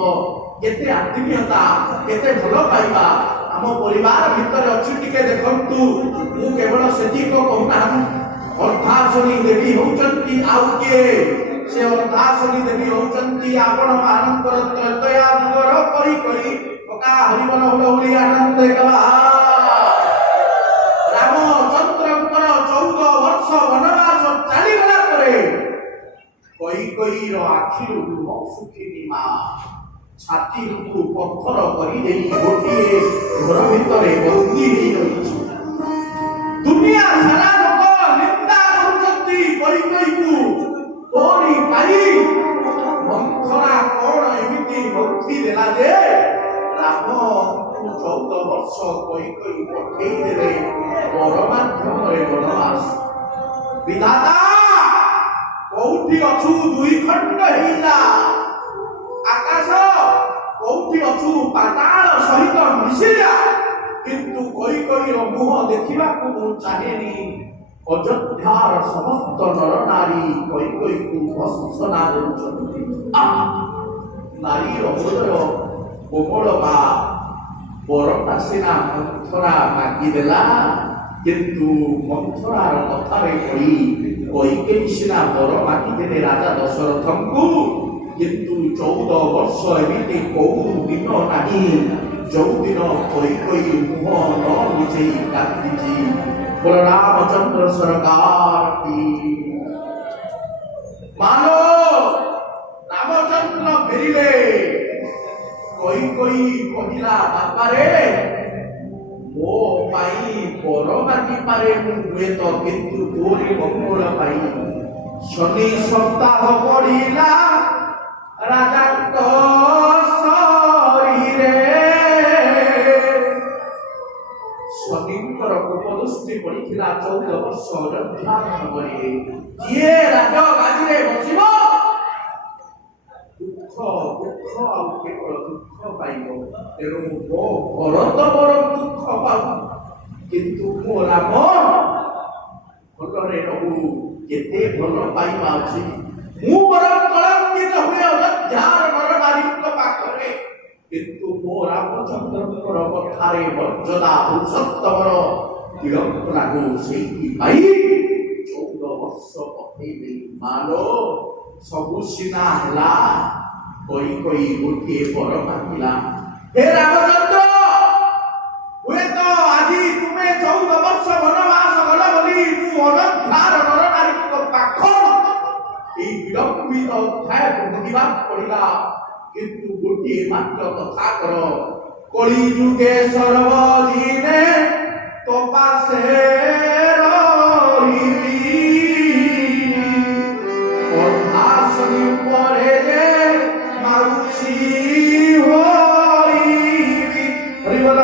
କେତେ ଆତ୍ମୀୟତା, କେତେ ଭଲ ପାଇବା ଆମ ପରିବାର ଭିତରେ ଅଛି। ଟିକେ ଦେଖନ୍ତୁ, ମୁଁ କେବଳ ସେତିକ କହୁନାହିଁ। ଅର୍ଦ୍ଧାଶନୀ ଦେବୀ ହଉଛନ୍ତି ଆଉ କିଏ? ସେ ଅର୍ଦ୍ଧାଶନୀ ଦେବୀ ହଉଛନ୍ତି ଆପଣ ମାନଙ୍କର ତ୍ରୈତୟା ଯୁଗର କରି କରି ପକା। ହରିବଲ ହୁଳହୁଳି ଆନନ୍ଦ ରାମଚନ୍ଦ୍ରଙ୍କର 14 ବର୍ଷ ବନବାସ ଚାଲିଗଲା ପରେ କୈକେୟୀର ଆଖିରୁ ଲୁହ ଶୁଖିନି ମା ଛାତିକୁ ପଥର କରିଦେଇ ଗୋଟିଏ ଘର ଭିତରେ ବନ୍ଦୀ ହେଇ ରହିଛି। ଦୁନିଆ ସାରା ଲୋକ ନିନ୍ଦା କରୁଛନ୍ତି କୈକେୟୀକୁ। ତୋରି ପାଇଁ ମନ୍ଥରା କଣ ଏମିତି ମନ୍ଥି ଦେଲା ଯେ ରାମକୁ 14 ବର୍ଷ କୈକେୟୀ ପଠେଇ ଦେଲେ ବର ମାଧ୍ୟମରେ ବନବାସ। ବିଧାତା କୋଉଠି ଅଛୁ? ଦୁଇ ଖଣ୍ଡ ହେଇଯା। ଆକାଶ କୋଉଠି ଅଛୁ? ପାତାଳ ସହିତ ମିଶିଯା। କିନ୍ତୁ କୈକେୟୀର ମୁହଁ ଦେଖିବାକୁ ମୁଁ ଚାହେଁନି। ଅଯୋଧ୍ୟାର ସମସ୍ତ ନର ନାରୀ କୈକେୟୀକୁ ଭର୍ତ୍ସନା ଦେଉଛନ୍ତି। ନାରୀର ହୃଦୟ କୋମଳ ବା ବରଟା ସିନା ମନ୍ଥରା ମାଗିଦେଲା, କିନ୍ତୁ ମନ୍ଥରାର କଥାରେ ପଡ଼ି କୈକେୟୀ ସିନା ବର ମାଗିଦେଲେ ରାଜା ଦଶରଥଙ୍କୁ, କିନ୍ତୁ 14 ବର୍ଷ ଏମିତି କୋଉ ଦିନ ନାହିଁ ଯୋଉଦିନ କୈକେୟୀ ମୁହଁ ନ ଲୁଚେଇ କାନ୍ଦିଛି। ବଳରାମଚନ୍ଦ୍ର ସରକାର କି ମାଲୋ। ରାମଚନ୍ଦ୍ର ଫେରିଲେ। କୈକେୟୀ କହିଲା, ବାପାରେ ମୋ ପାଇଁ ବର ମାଗିପାରେ ମୁଁ ହୁଏତ, କିନ୍ତୁ ତୋରି ମଙ୍ଗଳ ପାଇଁ। ଶନି ସପ୍ତାହ ପଡ଼ିଲା ରାଜାଙ୍କ ଶରୀରେ, ଶନିଙ୍କର କୋପଦୃଷ୍ଟି ପଡ଼ିଥିଲା 14 ବର୍ଷ ଅଯୋଧ୍ୟା ନଗରୀରେ। ଯିଏ ରାଜଗାଦିରେ ବସିବ ଦୁଃଖ ଦୁଃଖ ଆଉ କେବଳ ଦୁଃଖ ପାଇବ। ତେଣୁ ମୋ ଭରତ ବର ଦୁଃଖ ପାଉ, କିନ୍ତୁ ମୋ ରାମ ଭଲରେ ରହୁ। କେତେ ଭଲ ପାଇବା ଅଛି। ମୁଁ ବରଂ କଳଙ୍କିତ ହୁଏ ଅଯୋଧ୍ୟାର ନରନାରୀଙ୍କ ପାଖରେ, କିନ୍ତୁ ମୋ ରାମଚନ୍ଦ୍ରଙ୍କର କଥାରେ ମର୍ଯ୍ୟାଦା ପୁରୁଷୋତ୍ତମର ବିଳମ୍ବ ଲାଗୁ। ସେଇଥିପାଇଁ 14 ବର୍ଷ ପଠେଇଲି। ମାଲୋ ସବୁ ସିନା ହେଲା, କୈକେୟୀ ଗୋଟିଏ ବର ମାଗିଲା। ହେ ରାମଚନ୍ଦ୍ର, ହୁଏତ ଆଜି ତୁମେ 14 ବର୍ଷ ବନବାସ ଗଲ ବୋଲି ମୁଁ ଅଯୋଧ୍ୟାର ନରନାରୀଙ୍କ ପାଖରୁ এই বিলম্বিত অধ্যায়କୁ ଭୋଗିବାକୁ ପଡ଼ିଲା, କିନ୍ତୁ ଗୋଟିଏ ମାତ୍ର କଥା କର। କଳି ଯୁଗେ ସର୍ବଦିନେ ତୋ ପାଶେ ରହିବି।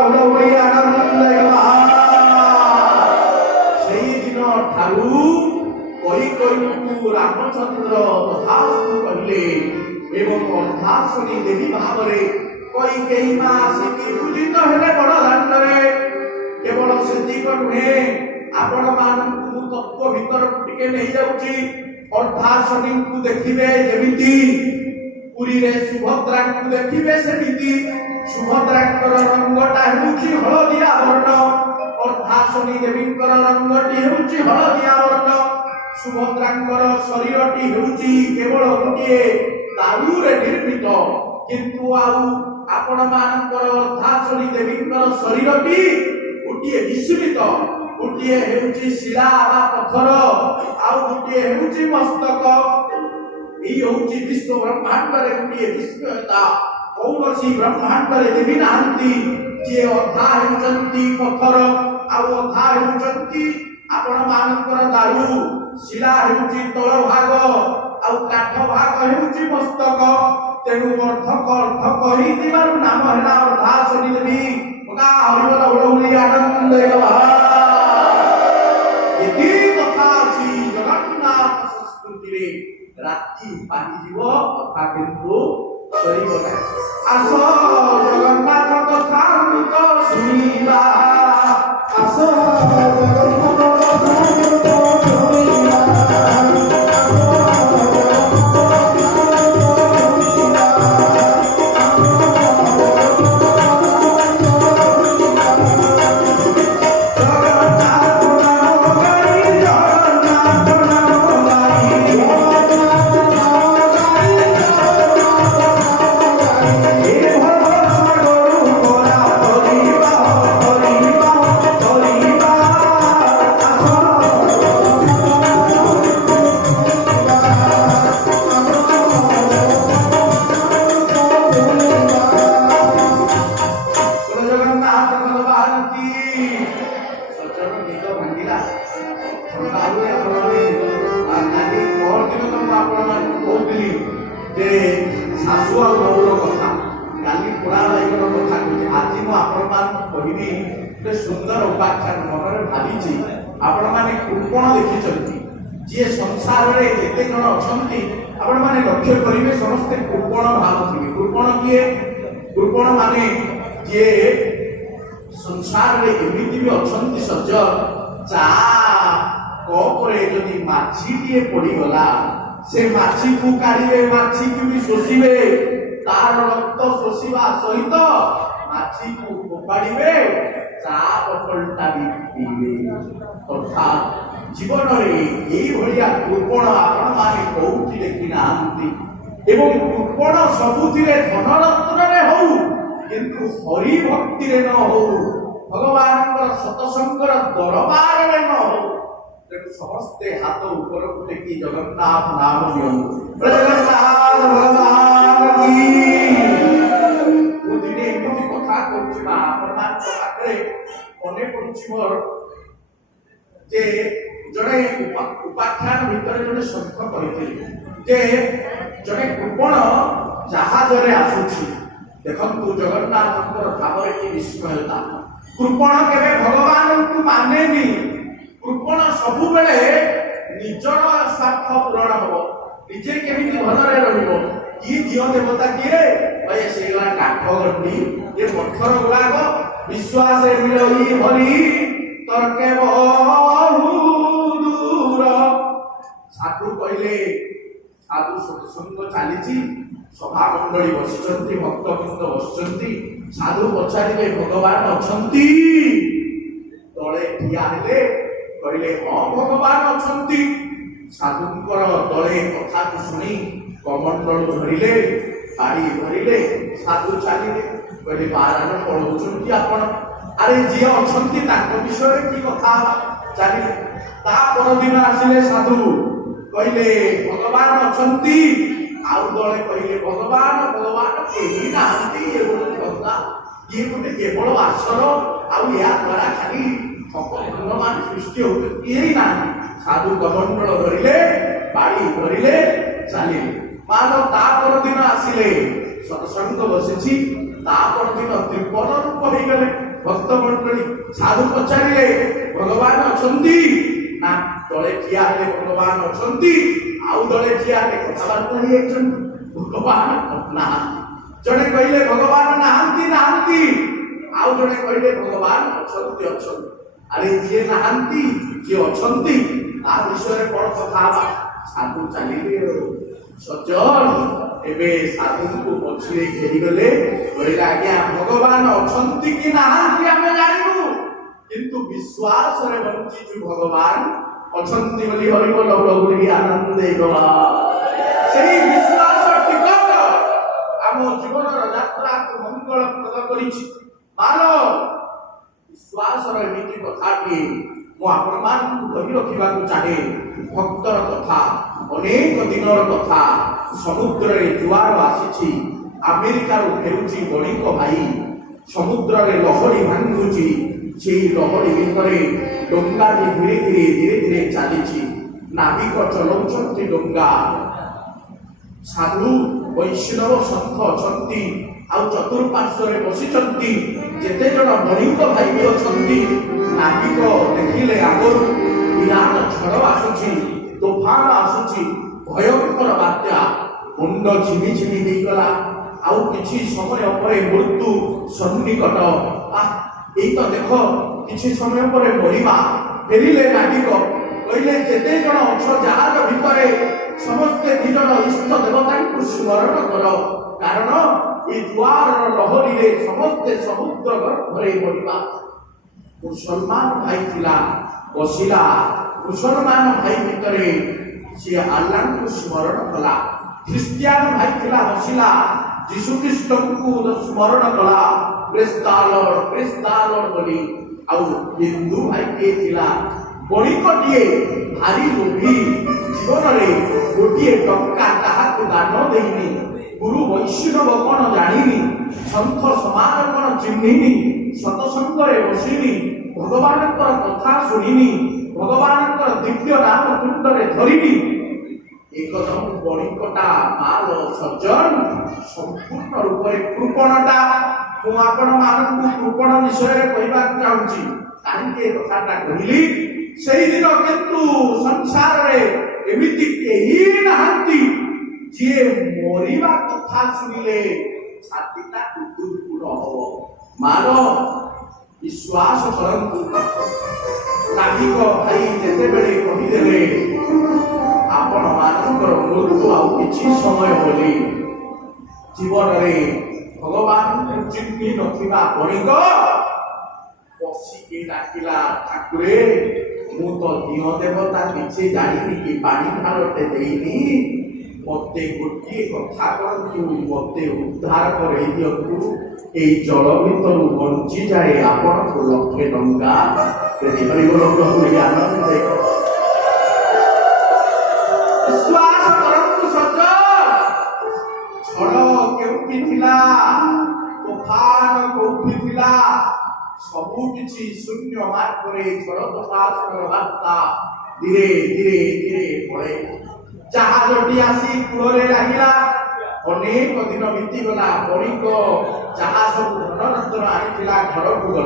ହୁଳହୁଳି ଆନନ୍ଦ ସେଇଦିନ ଠାରୁ କୈକେୟୀଙ୍କୁ ରାମଚନ୍ଦ୍ର ତଥାସ୍ତୁ କହିଲେ ଏବଂ ଅର୍ଦ୍ଧାଶନୀ ଦେବୀ ଭାବରେ କୈକେୟୀ ମା ଆସିକି ପୂଜିତ ହେଲେ ବଡ଼ ଦାଣ୍ଡରେ। କେବଳ ସେତିକ ନୁହେଁ, ଆପଣ ମାନଙ୍କୁ ମୁଁ ତତ୍ତ୍ୱ ଭିତରକୁ ଟିକେ ନେଇଯାଉଛି। ଅର୍ଦ୍ଧାଶନୀଙ୍କୁ ଦେଖିବେ ଯେମିତି, ପୁରୀରେ ସୁଭଦ୍ରାଙ୍କୁ ଦେଖିବେ ସେମିତି। ସୁଭଦ୍ରାଙ୍କର ରଙ୍ଗଟା ହେଉଛି ହଳଦିଆ ବର୍ଣ୍ଣ, ଅର୍ଦ୍ଧାଶନୀ ଦେବୀଙ୍କର ରଙ୍ଗଟି ହେଉଛି ହଳଦିଆ ବର୍ଣ୍ଣ। ସୁଭଦ୍ରାଙ୍କର ଶରୀରଟି ହେଉଛି କେବଳ ଗୋଟିଏ ଦାରୁରେ ନିର୍ମିତ, କିନ୍ତୁ ଆଉ ଆପଣ ମାନଙ୍କର ଅର୍ଦ୍ଧାଶନୀ ଦେବୀଙ୍କର ଶରୀରଟି ଗୋଟିଏ ବିସ୍ମିତ। ଗୋଟିଏ ହେଉଛି ଶିଳା ବା ପଥର, ଆଉ ଗୋଟିଏ ହେଉଛି ମସ୍ତକ। ଏଇ ହେଉଛି ବିଶ୍ୱ ବ୍ରହ୍ମାଣ୍ଡରେ ଗୋଟିଏ ବିସ୍ମୟତା। କୌଣସି ବ୍ରହ୍ମାଣ୍ଡରେ ଦେବୀ ନାହାନ୍ତି ଯିଏ ଅଧା ହେଉଛନ୍ତି ପଥର ଆଉ ଅଧା ହେଉଛନ୍ତି ଆପଣ ମାନଙ୍କର ଦାରୁ। ଶିଳା ହେଉଛି ତଳ ଭାଗ ଆଉ କାଠ ଭାଗ ହେଉଛି ମସ୍ତକ। ତେଣୁ ଅର୍ଥକ ଅର୍ଥ କହିଥିବାରୁ ନାମ ହେଲା ଅର୍ଦ୍ଧାଶନୀ ଦେବୀ। ହରିବଲ ହୁଳହୁଳି ଆନନ୍ଦ ଏତେ କଥା ଅଛି ଜଗନ୍ନାଥ ସଂସ୍କୃତିରେ। ରାତି ପାହିଯିବ କଥା କିନ୍ତୁ ସରିବ ନାହିଁ। ଆସ ଜଗନ୍ନାଥ କଥା ଅମୃତ ଶୁଣିବା, ଆସ ଜଗନ୍ନାଥ କଥା ଅମୃତ ଶୁଣିବା, ଶାଶୁ ଆଉ ବୋଉର କଥା, କାଲି ପୋଡ଼ା ଭାଇଙ୍କର କଥା କହୁଛି। ଆଜି ମୁଁ ଆପଣମାନଙ୍କୁ କହିବି ଗୋଟେ ସୁନ୍ଦର ଉପାଖ୍ୟାନ ମନରେ ଭାବିଛି। ଆପଣମାନେ କୃପଣ ଦେଖିଛନ୍ତି, ଯିଏ ସଂସାରରେ ଯେତେ ଜଣ ଅଛନ୍ତି ଆପଣମାନେ ଲକ୍ଷ୍ୟ କରିବେ ସମସ୍ତେ କୃପଣ ଭାବୁଥିବେ। କୃପଣ କିଏ? କୃପଣ ମାନେ ଯିଏ ସଂସାରରେ ଏମିତି ବି ଅଛନ୍ତି ସଜ୍ଜ, ଚା କପରେ ଯଦି ମାଛିଟିଏ ପଡ଼ିଗଲା ସେ ମାଛିକୁ କାଢ଼ିବେ, ମାଛିକୁ ବି ଶୋଷିବେ, ତାର ରକ୍ତ ଶୋଷିବା ସହିତ ମାଛିକୁ ଫୋପାଡ଼ିବେ, ଚା ବୋତଲଟା ବି ପିଇବେ। ଅର୍ଥାତ୍ ଜୀବନରେ ଏଇଭଳିଆ କୃପଣ ଆପଣମାନେ କୋଉଠି ଦେଖି ନାହାନ୍ତି। ଏବଂ କୃପଣ ସବୁଥିରେ ଧନରତ୍ନରେ ହଉ କିନ୍ତୁ ହରି ଭକ୍ତିରେ ନ ହଉ, ଭଗବାନଙ୍କର ସତସଙ୍ଗର ଦରବାରରେ ନ ହଉ। ତେଣୁ ସମସ୍ତେ ହାତ ଉପରକୁ ଟେକି ଜଗନ୍ନାଥ ନାମ ନିଅନ୍ତୁ। ଜଗନ୍ନାଥ ଭଗବାନ କି। ମୁଁ ଦିନେ ଏମିତି କଥା କହୁଛି ମା ଆପଣମାନଙ୍କ ପାଖରେ ମନେ ପଡୁଛି ମୋର ଯେ ଜଣେ ଉପାଖ୍ୟାନ ଭିତରେ ଜଣେ ସନ୍ଥ କହିଥିଲେ ଯେ ଜଣେ କୃପଣ ଜାହାଜରେ ଆସୁଛି। ଦେଖନ୍ତୁ ଜଗନ୍ନାଥଙ୍କର ଭାବରେ କି ବିସ୍ମୟତା। କୃପଣ କେବେ ଭଗବାନଙ୍କୁ ମାନେନି। କୃପଣ ସବୁବେଳେ ନିଜର ସ୍ୱାର୍ଥ ପୂରଣ ହବ, ନିଜେ କେମିତି ଭଲରେ ରହିବ। କିଏ ଦିଅ ଦେବତା କିଏ? ସେଇଗୁଡ଼ା କାଠ ଗଣ୍ଡି, ଏ ପଥର ଗୁଡାକ ବିଶ୍ୱାସରେ ମିଳଇ ଭରି ତର୍କେ ବହୁ ଦୂର। ସାଧୁ କହିଲେ, ସାଧୁ ସତ୍ସଙ୍ଗ ଚାଲିଛି, ସଭାମଣ୍ଡଳୀ ବସିଛନ୍ତି, ଭକ୍ତବୃନ୍ଦ ବସିଛନ୍ତି। ସାଧୁ ପଚାରିଲେ ଭଗବାନ ଅଛନ୍ତି? ତଳେ ଠିଆ ହେଲେ, କହିଲେ ହଁ ଭଗବାନ ଅଛନ୍ତି। ସାଧୁଙ୍କର ତଳେ କଥାକୁ ଶୁଣି କମଣ୍ଡଳ ଧରିଲେ, ବାଡ଼ି ଧରିଲେ, ସାଧୁ ଚାଲିଲେ। କହିଲେ ବାରାଣ ପଳଉଛନ୍ତି ଆପଣ? ଆରେ ଯିଏ ଅଛନ୍ତି ତାଙ୍କ ବିଷୟରେ କି କଥା ଚାଲିଲେ। ତା ପରଦିନ ଆସିଲେ ସାଧୁ, କହିଲେ ଭଗବାନ ଅଛନ୍ତି। ଆଉ ଦଳେ କହିଲେ ଭଗବାନ ଭଗବାନ କେହି ନାହାନ୍ତି, ଇଏ ଗୋଟେ କଥା, ଇଏ ଗୋଟେ କେବଳ ଆସର, ଆଉ ଏହା ଦ୍ୱାରା ଖାଲି ଭଗବାନ ସୃଷ୍ଟି ହଉଛନ୍ତି, କେହି ନାହାନ୍ତି। ସାଧୁ କମଣ୍ଡଳ ଧରିଲେ, ବାଡ଼ି ଧରିଲେ, ଚାଲିଲେ। ମାନ ତା ପରଦିନ ଆସିଲେ, ସତ୍ସଙ୍ଗ ବସିଛି, ତା ପରଦିନ ତ୍ରିପଦ ରୂପ ହେଇଗଲେ। ভক্ত মণ্ডলী সাধু পচারিলে ভগবান অছন্তি না দলে ঠিয়া হেলে ভগবান অছন্তি আউ দলে ঠিয়া হেলে কଥାবার্ତ୍তা ହେଇଯାଇଛନ୍ତି ভগবান নাহাନ୍ତି জনে কইলে ভগবান নাহাନ୍ତି নাহাନ୍ତି আউ জনে কইলে ভগবান অছন্তি অছন্তি আরে যে নাহাନ୍ତି যে অছন্তি তা বিষয়ে বড় কথা হবা সাধু চালিলে সজ্জন এবে সাধুଙ୍କୁ ପଛରେ ଘେରିଗଲେ କହିଲେ ଆଜ୍ଞା ଭଗବାନ ଅଛନ୍ତି କି ନାହାନ୍ତି ଆମେ ଜାଣିବୁ କିନ୍ତୁ ବିଶ୍ୱାସରେ ବଞ୍ଚିଛୁ ଭଗବାନ ଅଛନ୍ତି ବୋଲି ହରିବୋଲ ପ୍ରଭୁରେ ଆନନ୍ଦ ଦେବା ସେହି ବିଶ୍ୱାସ ଟିକକ ଆମ ଜୀବନର ଯାତ୍ରାକୁ ମଙ୍ଗଳପ୍ରଦ କରିଛି ମାନ ବିଶ୍ୱାସର ଏମିତି କଥାଟିଏ ମୁଁ ଆପଣମାନଙ୍କୁ କହି ରଖିବାକୁ ଚାହେଁ ଭକ୍ତର କଥା ଅନେକ ଦିନର କଥା ସମୁଦ୍ରରେ ଜୁଆର ଆସିଛି ଆମେରିକାରୁ ଫେରୁଛି ବଣିକ ଭାଇ ସମୁଦ୍ରରେ ଲହଡ଼ି ଭାଙ୍ଗୁଛି ସେହି ଲହଡ଼ି ଭିତରେ ଡଙ୍ଗାଟି ଧୀରେ ଧୀରେ ଚାଲିଛି ନାବିକ ଚଲାଉଛନ୍ତି ଡଙ୍ଗା ସାଧୁ ବୈଷ୍ଣବ ସନ୍ଥ ଅଛନ୍ତି ଆଉ ଚତୁଃପାର୍ଶ୍ୱରେ ବସିଛନ୍ତି ଯେତେ ଜଣ ବଣିକ ଭାଇ ବି ଅଛନ୍ତି ନାବିକ ଦେଖିଲେ ଆଗରୁ ବିରାଟ ଝଡ଼ ଆସୁଛି ତୋଫାନ ଆସୁଛି ଭୟଙ୍କର ବାତ୍ୟା ମୁଣ୍ଡ ଝିମିଝିମି ଦେଇଗଲା ଆଉ କିଛି ସମୟ ପରେ ମୃତ୍ୟୁ ସନ୍ନିକଟ ଏଇ ତ ଦେଖ କିଛି ସମୟ ପରେ ମରିବା ଫେରିଲେ ନାବିକ କହିଲେ ଯେତେ ଜଣ ଅଛ ଜାହାଜ ଭିତରେ ସମସ୍ତେ ନିଜର ଇଷ୍ଟ ଦେବତାଙ୍କୁ ସ୍ମରଣ କର କାରଣ এই জুয়ারର ଲହରୀରେ ସମସ୍ତେ ସମୁଦ୍ର ଗର୍ଭରେ ପଡ଼ିବା ମୁସଲମାନ ଭାଇ ଥିଲା ବସିଲା ମୁସଲମାନ ଭାଇ ଭିତରେ ସିଏ ଆଲ୍ଲାହଙ୍କୁ ସ୍ମରଣ କଲା ଖ୍ରୀଷ୍ଟିଆନ ଭାଇ ଥିଲା ବସିଲା ଯୀଶୁଖ୍ରୀଷ୍ଟଙ୍କୁ ସ୍ମରଣ କଲା ପ୍ରେଜ୍ ଦ ଲର୍ଡ ବୋଲି ଆଉ ହିନ୍ଦୁ ଭାଇଟିଏ ଥିଲା ବଣିକଟିଏ ଭାରି ଲୋଭୀ ଜୀବନରେ ଗୋଟିଏ ଟଙ୍କା କାହାକୁ ଦାନ ଦେଇନି ଗୁରୁ ବୈଷ୍ଣବ କଣ ଜାଣିନି ସନ୍ଥ ସମାଜ କଣ ଚିହ୍ନିନି ସତସଙ୍ଗରେ ବସିନି ଭଗବାନଙ୍କର କଥା ଶୁଣିନି ଭଗବାନଙ୍କର ଦିବ୍ୟ ନାମ ତୁଣ୍ଡରେ ଧରିନି ଏକଦମ ବଣିକଟା ମାଲ ସଜ୍ଜନ ସମ୍ପୂର୍ଣ୍ଣ ରୂପରେ କୃପଣଟା ମୁଁ ଆପଣମାନଙ୍କୁ କୃପଣ ବିଷୟରେ କହିବାକୁ ଚାହୁଁଛି କାହିଁକି ଏ କଥାଟା କହିଲି ସେଇଦିନ କିନ୍ତୁ ସଂସାରରେ ଏମିତି କେହି ନାହାନ୍ତି ଯିଏ ମରିବା କଥା ଶୁଣିଲେ ଛାତିଟା କୁକୁର ହବ ମାନ ବିଶ୍ୱାସ କରନ୍ତୁ ନାବିକ ଭାଇ ଯେତେବେଳେ କହିଦେଲେ ଆପଣ ମାନଙ୍କର ମୃତ୍ୟୁ ଆଉ କିଛି ସମୟ ବୋଲି ଜୀବନରେ ଭଗବାନଙ୍କୁ ଚିହ୍ନି ନଥିବା ବଣିକ ବସିକି ଡାକିଲା ଠାକୁରେ ମୁଁ ତ ଦିଅ ଦେବତା କିଛି ଜାଣିନି କି ପାଣି ଢାଳଟେ ଦେଇନି ମତେ ଗୋଟିଏ କଥା କରନ୍ତୁ ମତେ ଉଦ୍ଧାର କରେଇ ଦିଅନ୍ତୁ এই জল ভিতর বঞ্চি যায় আপনার লক্ষে টঙ্কা আনন্দ বিশ্বাস করন্তু সজ্জ ঝড় কেউটি ଥିଲା তোফান কোউটি ଥିଲା ସବୁ କିଛି ଶୂନ୍ୟ ମାର୍ଗରେ ଝଡ଼ ତୋଫାନର ବାର୍ତ୍ତା ଧୀରେ ଧୀରେ ପଳେ ଜାହାଜଟି ଆସି କୂଳରେ ଲାଗିଲା ଅନେକ ଦିନ ବିତିଗଲା ବଣିକ ଯାହା ସବୁ ଧନ ରତ୍ନ ଆଣିଥିଲା ଘରକୁ ଗଲା।